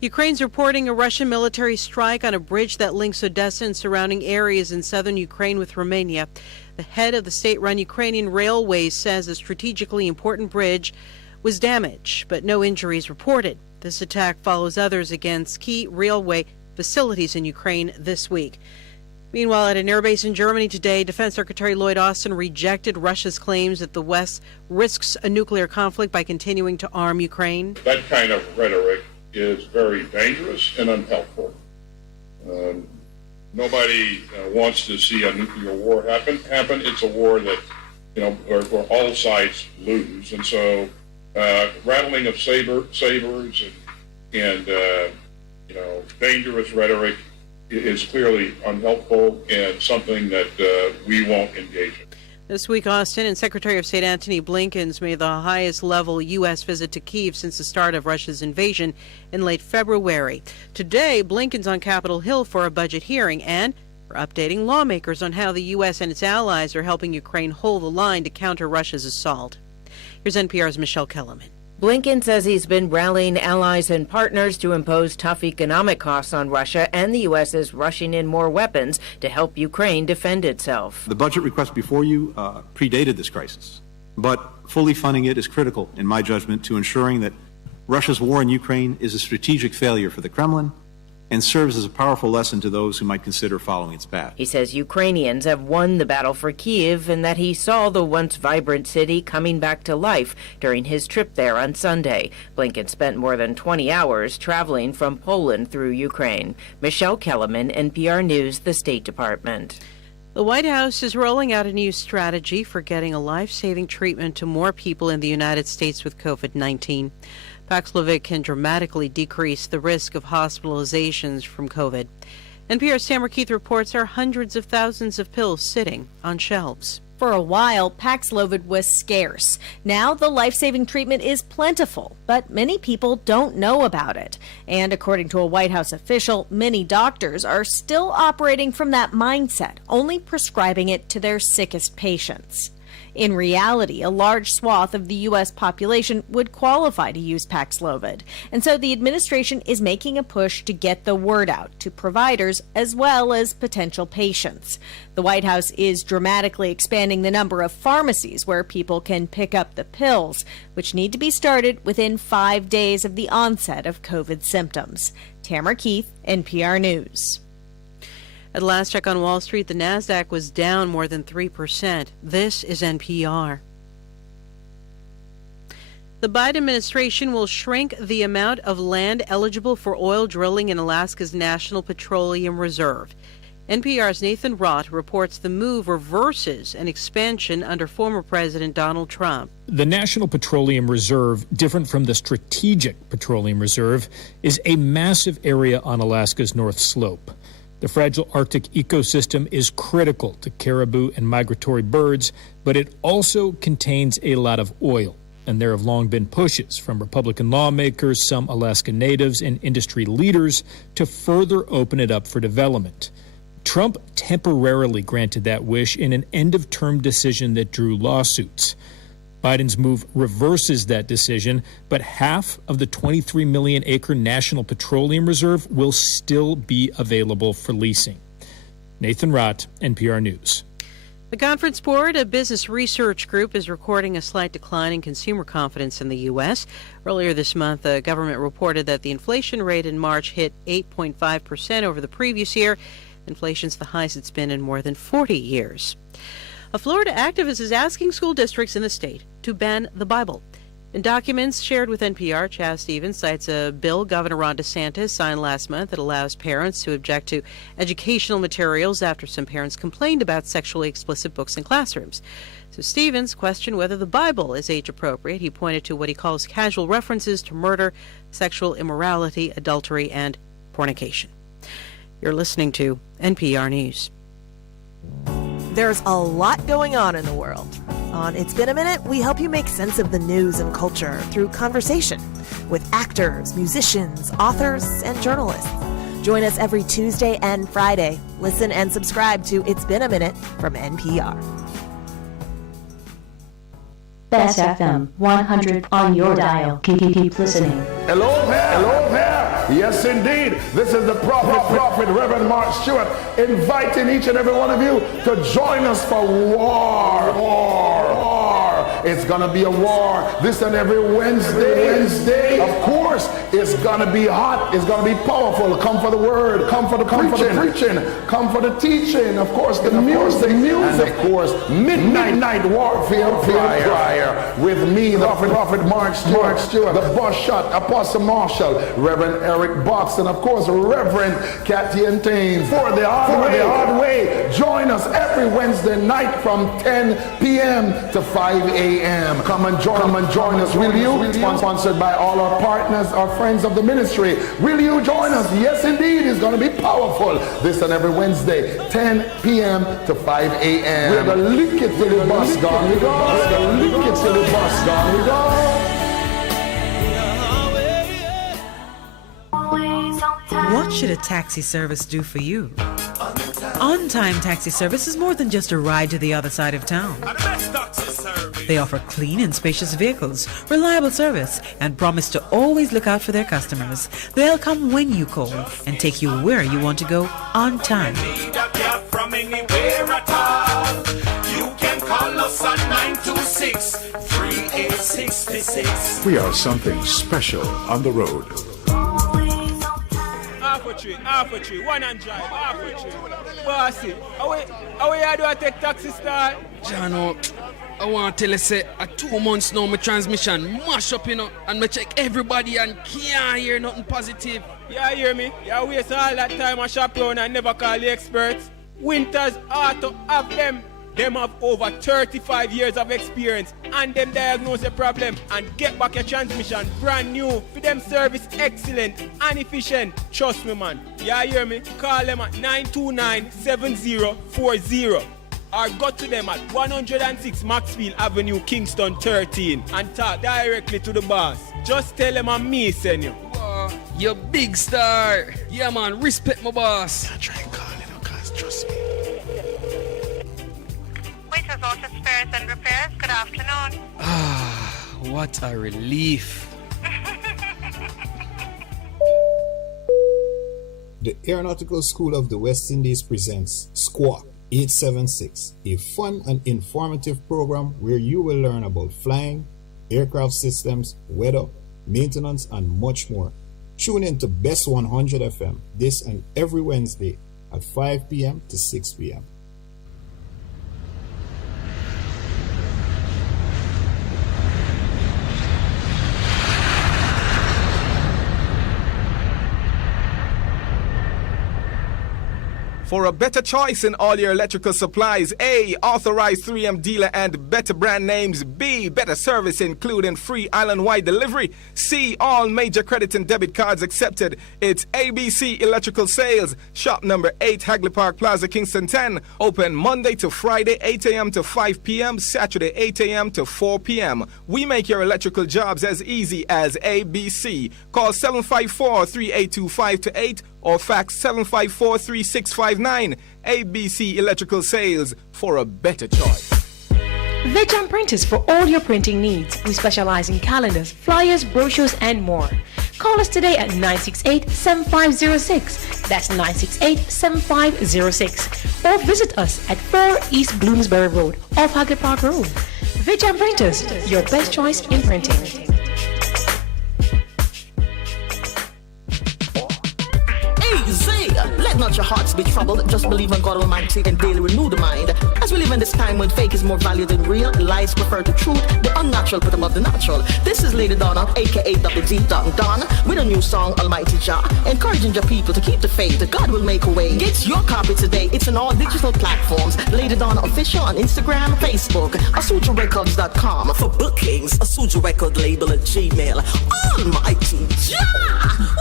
Ukraine's reporting a Russian military strike on a bridge that links Odessa and surrounding areas in southern Ukraine with Romania. The head of the state-run Ukrainian Railways says a strategically important bridge was damaged, but no injuries reported. This attack follows others against key railway facilities in Ukraine this week. Meanwhile, at an airbase in Germany today, Defense Secretary Lloyd Austin rejected Russia's claims that the West risks a nuclear conflict by continuing to arm Ukraine. That kind of rhetoric is very dangerous and unhelpful. Nobody wants to see a nuclear war happen. It's a war that, where all sides lose. And so rattling of sabers and dangerous rhetoric is clearly unhelpful and something that we won't engage in. This week, Austin and Secretary of State Antony Blinken's made the highest level U.S. visit to Kyiv since the start of Russia's invasion in late February. Today, Blinken's on Capitol Hill for a budget hearing and for updating lawmakers on how the U.S. and its allies are helping Ukraine hold the line to counter Russia's assault. Here's NPR's Michelle Kellerman. Blinken says he's been rallying allies and partners to impose tough economic costs on Russia, and the U.S. is rushing in more weapons to help Ukraine defend itself. The budget request before you predated this crisis, but fully funding it is critical, in my judgment, to ensuring that Russia's war in Ukraine is a strategic failure for the Kremlin and serves as a powerful lesson to those who might consider following its path. He says Ukrainians have won the battle for Kyiv and that he saw the once vibrant city coming back to life during his trip there on Sunday. Blinken spent more than 20 hours traveling from Poland through Ukraine. Michelle Kellerman, NPR News, the State Department. The White House is rolling out a new strategy for getting a life-saving treatment to more people in the United States with COVID-19. Paxlovid can dramatically decrease the risk of hospitalizations from COVID. NPR's Tamara Keith reports there are hundreds of thousands of pills sitting on shelves. For a while, Paxlovid was scarce. Now the life-saving treatment is plentiful, but many people don't know about it. And according to a White House official, many doctors are still operating from that mindset, only prescribing it to their sickest patients. In reality, a large swath of the U.S. population would qualify to use Paxlovid, and so the administration is making a push to get the word out to providers as well as potential patients. The White House is dramatically expanding the number of pharmacies where people can pick up the pills, which need to be started within 5 days of the onset of COVID symptoms. Tamara Keith, NPR News. At last check on Wall Street, the Nasdaq was down more than 3%. This is NPR. The Biden administration will shrink the amount of land eligible for oil drilling in Alaska's National Petroleum Reserve. NPR's Nathan Rott reports the move reverses an expansion under former President Donald Trump. The National Petroleum Reserve, different from the Strategic Petroleum Reserve, is a massive area on Alaska's North Slope. The fragile Arctic ecosystem is critical to caribou and migratory birds, but it also contains a lot of oil. And there have long been pushes from Republican lawmakers, some Alaska natives, and industry leaders to further open it up for development. Trump temporarily granted that wish in an end-of-term decision that drew lawsuits. Biden's move reverses that decision, but half of the 23 million-acre National Petroleum Reserve will still be available for leasing. Nathan Rott, NPR News. The Conference Board, a business research group, is recording a slight decline in consumer confidence in the U.S. Earlier this month, the government reported that the inflation rate in March hit 8.5% over the previous year. Inflation's the highest it's been in more than 40 years. A Florida activist is asking school districts in the state to ban the Bible. In documents shared with NPR, Chaz Stevens cites a bill Governor Ron DeSantis signed last month that allows parents to object to educational materials after some parents complained about sexually explicit books in classrooms. So Stevens questioned whether the Bible is age appropriate. He pointed to what he calls casual references to murder, sexual immorality, adultery, and fornication. You're listening to NPR News. There's a lot going on in the world. On It's Been a Minute, we help you make sense of the news and culture through conversation with actors, musicians, authors, and journalists. Join us every Tuesday and Friday. Listen and subscribe to It's Been a Minute from NPR. Bess FM 100 on your dial. Keep listening. Hello there. Hello there. Yes, indeed. This is the prophet, Reverend Mark Stewart, inviting each and every one of you to join us for war. It's going to be a war this and every Wednesday. Of course, it's going to be hot. It's going to be powerful. Come for the word. Come for the preaching. Come for the teaching. Of course, the music. And of course, midnight warfare prayer with me, the prophet Mark Stewart, the boss shot, Apostle Marshall, Reverend Eric Box, and of course, Reverend Kathy Entaine. For the hard way. Join us every Wednesday night from 10 p.m. to 5 a.m. Come and join us, will you? Sponsored by all our partners, our friends of the ministry. Will you join us? Yes, indeed. It's going to be powerful. This and every Wednesday, 10 p.m. to 5 a.m. We're going to lick it till the bus gone. We're going to lick it till the bus gone. We go. What should a taxi service do for you? On-Time Taxi Service is more than just a ride to the other side of town. They offer clean and spacious vehicles, reliable service, and promise to always look out for their customers. They'll come when you call and take you where you want to go on time. From anywhere at all. You can call us on 926-3866. We are something special on the road. Half a tree, one and drive, half a tree. Bossy, how you do I take taxi start? Jano, I want to tell you, say, 2 months now, my transmission mash up, you know, and I check everybody and can't hear nothing positive. Yeah, hear me? You waste all that time I shop around and never call the experts. Winters Auto have them. Them have over 35 years of experience and them diagnose the problem and get back your transmission brand new. For them service excellent and efficient. Trust me, man. You hear me? Call them at 929-7040 or go to them at 106 Maxfield Avenue, Kingston 13 and talk directly to the boss. Just tell them I'm me, send you. You big star. Yeah, man. Respect my boss. I try and call it, because trust me. Waiters Auto Spares and Repairs, good afternoon. What a relief. The Aeronautical School of the West Indies presents Squawk 876, a fun and informative program where you will learn about flying, aircraft systems, weather, maintenance, and much more. Tune in to Bess 100 FM this and every Wednesday at 5 p.m. to 6 p.m. For a better choice in all your electrical supplies. A. Authorized 3M dealer and better brand names. B. Better service including free island-wide delivery. C. All major credit and debit cards accepted. It's ABC Electrical Sales. Shop number 8, Hagley Park Plaza, Kingston 10. Open Monday to Friday, 8 a.m. to 5 p.m. Saturday, 8 a.m. to 4 p.m. We make your electrical jobs as easy as ABC. Call 754-382-528 or fax 754-3659. ABC Electrical Sales, for a better choice. Vijam Printers for all your printing needs. We specialize in calendars, flyers, brochures, and more. Call us today at 968-7506. That's 968-7506. Or visit us at 4 East Bloomsbury Road, off Hagley Park Road. Vijam Printers, your best choice in printing. Let not your hearts be troubled. Just believe in God Almighty and daily renew the mind. As we live in this time when fake is more valued than real, lies prefer to truth, the unnatural put above the natural. This is Lady Donna, aka Double D Donna, with a new song, Almighty Jah, encouraging your people to keep the faith that God will make a way. Get your copy today. It's on all digital platforms. Lady Donna Official on Instagram, Facebook, AsujaRecords.com. For bookings, Asuja Record Label at Gmail. Almighty Jah!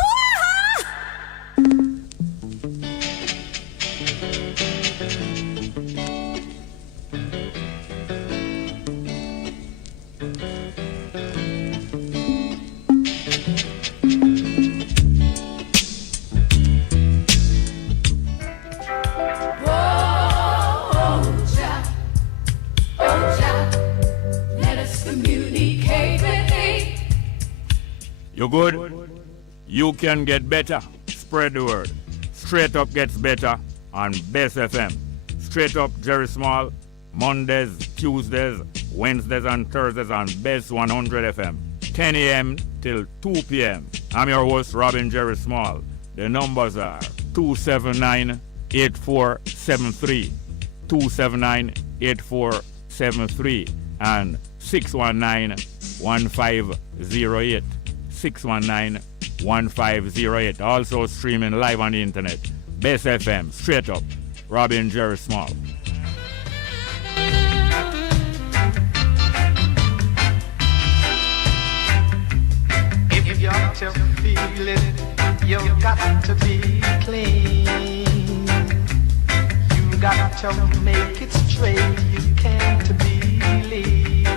You good? You can get better. Spread the word. Straight Up gets better on Bess FM. Straight Up Jerry Small, Mondays, Tuesdays, Wednesdays and Thursdays on Bess 100 FM. 10 a.m. till 2 p.m. I'm your host, Robin Jerry Small. The numbers are 279-8473, 279-8473, and 619-1508. 619-1508. Also streaming live on the internet. Bess FM, Straight Up, Robin Jerry Small. If you're to feel it, you've got to be clean. You got to make it straight. You can't believe.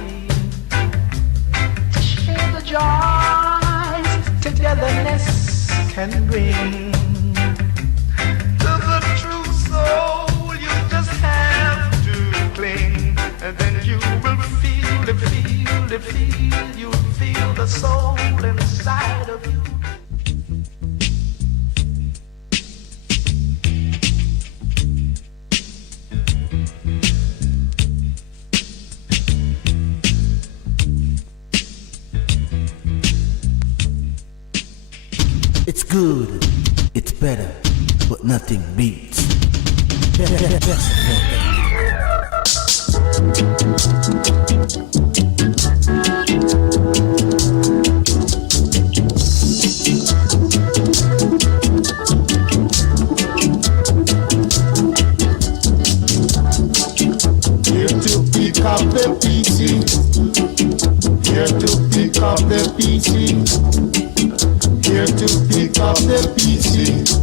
Share the joys togetherness can bring. To the true soul, you just have to cling, and then you will feel it, feel it, feel. You'll feel the soul inside of you. It's good, it's better, but nothing beats. Here to pick up the pieces. Here to pick up the pieces. Here to pick up the pieces.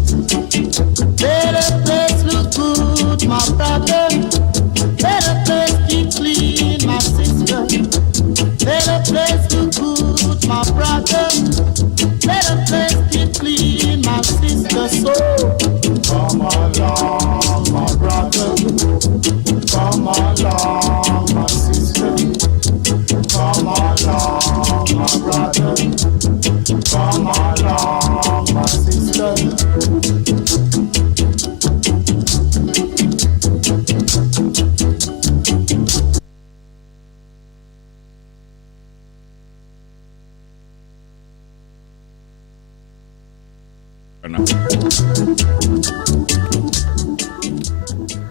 Better place look good, my brother. Better place keep clean, my sister. Better place look good, my brother. Better place keep clean, my sister. So come along, my brother. Come along, my sister. Come along, my brother. Come along, my sister.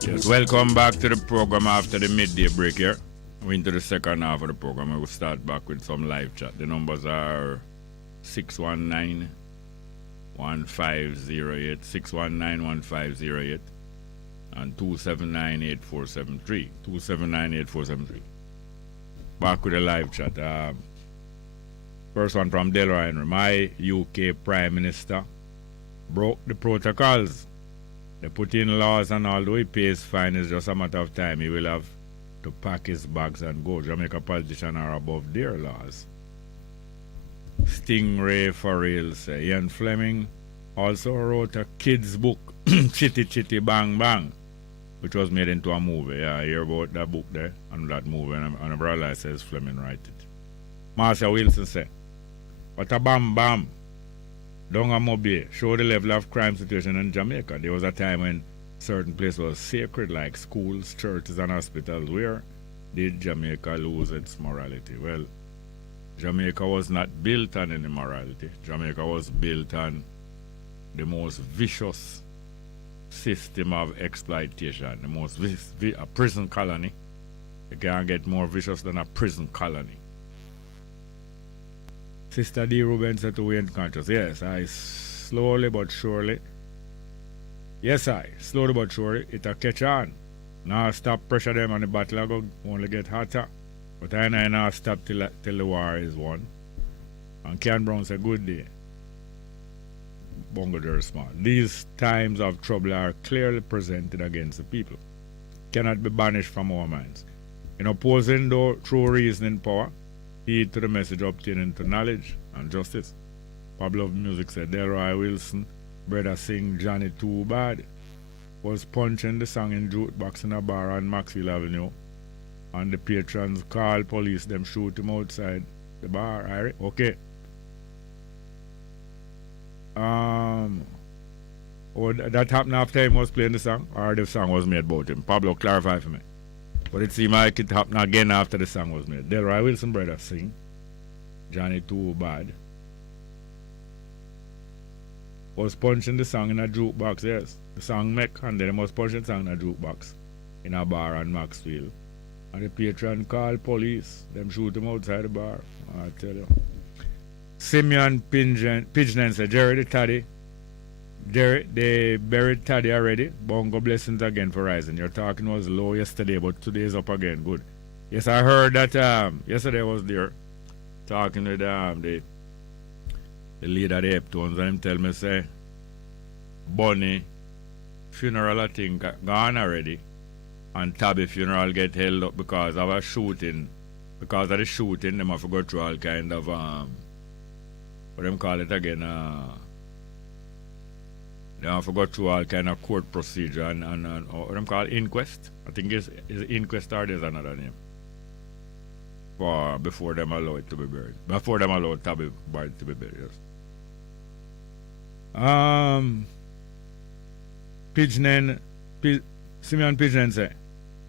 Yes, welcome back to the program after the midday break here. We're into the second half of the program. We'll start back with some live chat. The numbers are 619-1508, 619-1508, and 2798473. 2798473. Back with a live chat. First one from Delroy Henry. My UK Prime Minister broke the protocols. They put in laws, and although he pays fine, it's just a matter of time. He will have to pack his bags and go. Jamaica politicians are above their laws. Stingray for real say. Ian Fleming also wrote a kid's book, Chitty Chitty Bang Bang, which was made into a movie. Yeah, I hear about that book there and that movie, and a brother says Fleming write it. Marcia Wilson say, what a bam bam. Donga Mobile show the level of crime situation in Jamaica. There was a time when certain places was sacred, like schools, churches, and hospitals. Where did Jamaica lose its morality? Well, Jamaica was not built on any morality. Jamaica was built on the most vicious system of exploitation, the most a prison colony. You can't get more vicious than a prison colony. Sister D. Ruben said to Wayne Conscious, yes, I slowly but surely, slowly but surely, it'll catch on. Now stop pressure them and the battle will only get hotter. But I now stop till the war is won. And Ken Brown said, good day. Bongo very smart. These times of trouble are clearly presented against the people. Cannot be banished from our minds. In opposing though true reasoning power, heed to the message obtaining to knowledge and justice. Pablo of Music said, Delroy Wilson, brother sing Johnny Too Bad, was punching the song in jukebox in a bar on Maxwell Avenue, and the patrons called police, them shoot him outside the bar. Right? Okay. That happened after he was playing the song, or the song was made about him? Pablo, clarify for me. But it seemed like it happened again after the song was made. Delroy Wilson brother sing Johnny Too Bad. Was punching the song in a jukebox, yes. The song make, and then he was punching the song in a jukebox in a bar on Maxwell. And the patron called police. Them shoot him outside the bar. I tell you. Simeon Pigeon said, Jerry the Taddy. Jerry, they buried Taddy already. Bongo blessings again for rising. Your talking was low yesterday, but today is up again. Good. Yes, I heard that yesterday I was there talking with the leader of the Heptones, and him tell me, say, Bunny funeral I think gone already. And Tabby funeral get held up because of a shooting. Because of the shooting, them have to go through all kind of what them call it again, they have to go through all kind of court procedure and what them call inquest. I think it's inquest or there's another name. Before them allow it to be buried. Before them allow Tabby buried to be buried, yes. Simeon Pigeon say,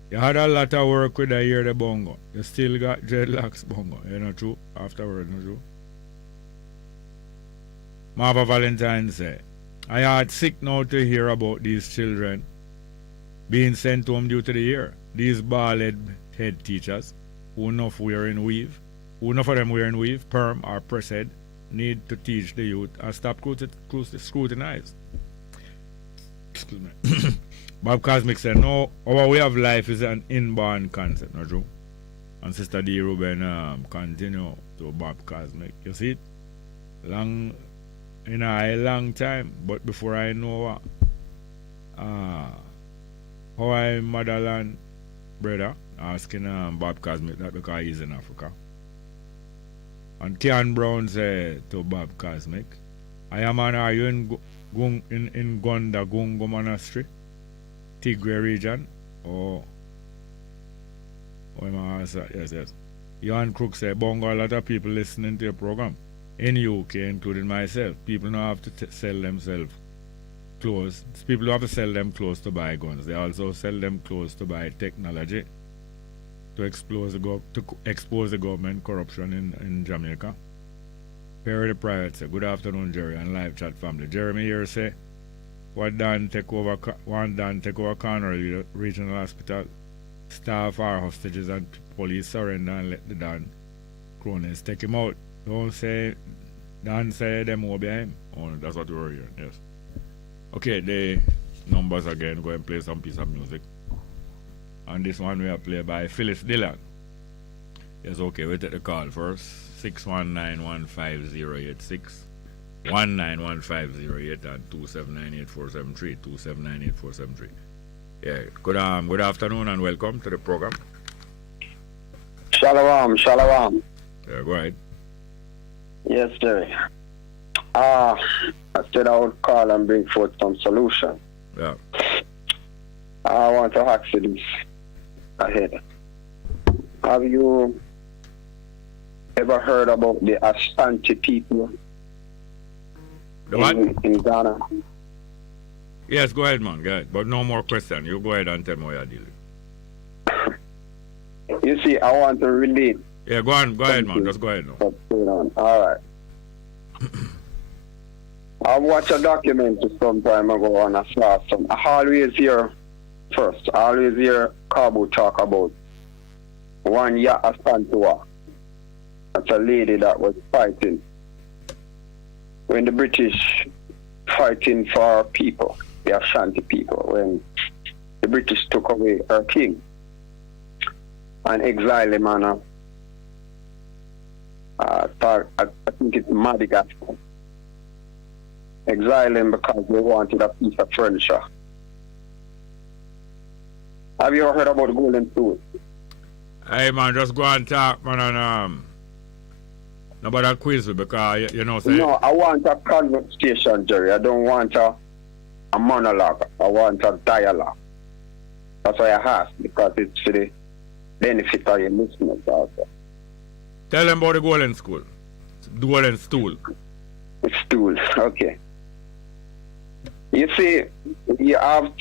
you had a lot of work with the year the Bongo. You still got dreadlocks, Bongo. You know true? Afterward, no true? Marva Valentine say, I had sick now to hear about these children being sent home due to the year. These bald head teachers who enough wearing weave, who enough of them wearing weave, perm or press head, need to teach the youth and stop scrutinize. Excuse me. Bob Cosmic said, no, our way of life is an inborn concept, not true? And Sister D. Ruben continue to Bob Cosmic. You see it? A long time, but before I know how I motherland brother asking Bob Cosmic that because he's in Africa. And Kian Brown said to Bob Cosmic, I am are you in Gonda Gungo Monastery? Tigray region or yes. Johan Crook said, Bongo, a lot of people listening to your program in UK, including myself. People don't have to sell themselves clothes. People don't have to sell them clothes to buy guns. They also sell them clothes to buy technology to expose the government corruption in Jamaica. Perry the Private said, good afternoon, Jerry, and live chat family. Jeremy here say, one Dan take over Conroy Regional Hospital. Staff are hostages and police surrender and let the Dan cronies take him out. Don't say Dan say them over him. Oh, that's what we're hearing, yes. Okay, numbers again, go and play some piece of music. And this one we are played by Phyllis Dillon. Yes, okay, we take the call first. 619-15086, 1915088, and 2798473, 2798473. Yeah, good afternoon and welcome to the program. Shalom. Yeah, go ahead. Yes, sir. I said I would call and bring forth some solution. Yeah. I want to ask you this ahead. Have you ever heard about the Asante people in Ghana? Yes, go ahead, man. Go ahead. But no more question. You go ahead and tell me what you're dealing. You see, I want to relate. Yeah, go on. Go ahead, man. Just go ahead now. What's going on? All right. I watched a documentary some time ago and I saw some. I always hear Kabu talk about one Asante. That's a lady that was fighting when the British fighting for people, the Ashanti people, when the British took away her king and exiled him on I think it's Madagascar. Exile him because they wanted a piece of furniture. Have you ever heard about the golden stool? Hey man, just go and talk, man, and nobody quiz me because you know. Say, no, I want a conversation, Jerry. I don't want a monologue. I want a dialogue. That's why I asked, because it's for the benefit of your listeners also. Tell them about the golden school. Golden stool. Stool, okay. You see, you have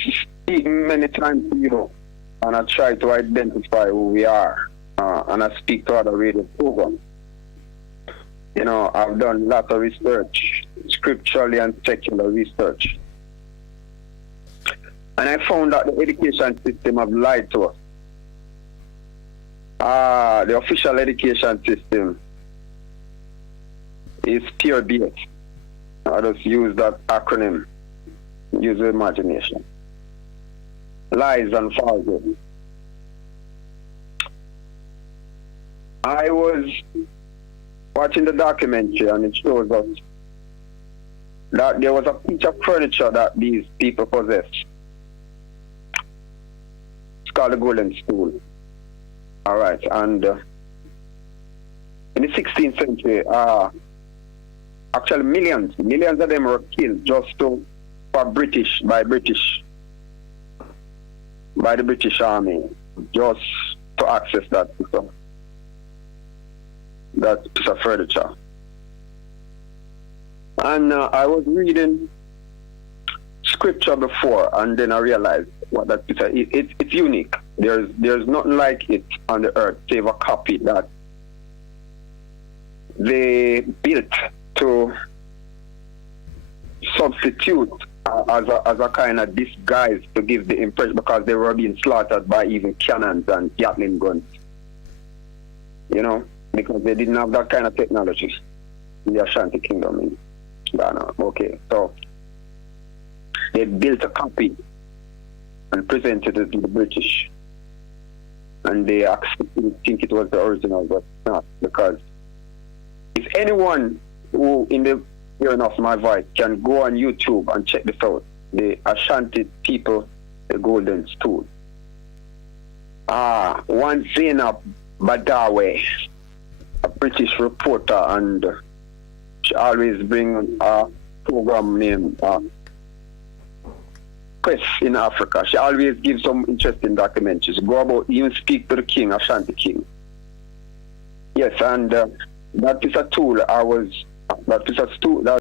speaken many times to you, and I try to identify who we are, and I speak to other radio programs. You know, I've done lots of research, scripturally and secular research. And I found that the education system have lied to us. The official education system is pure BS. I just use that acronym, use the imagination. Lies and falsehood. I was watching the documentary and it shows us that there was a piece of furniture that these people possess. It's called the golden stool. All right, and in the 16th century, actually millions of them were killed just by the British Army, just to access that piece of furniture. And I was reading scripture before, and then I realized what that piece of, it's unique. There's nothing like it on the earth save a copy that they built to substitute as a kind of disguise to give the impression, because they were being slaughtered by even cannons and Gatling guns. You know, because they didn't have that kind of technology in the Ashanti Kingdom in Ghana. Okay, so they built a copy and presented it to the British. And they actually think it was the original, but not, because if anyone who in the hearing of my voice can go on YouTube and check this out, the Ashanti people, the golden stool. One Zainab Badawi, a British reporter, and she always bring a program named Quest in Africa. She always gives some interesting documentaries. Go about, even speak to the king, Ashanti king. Yes, and that is a tool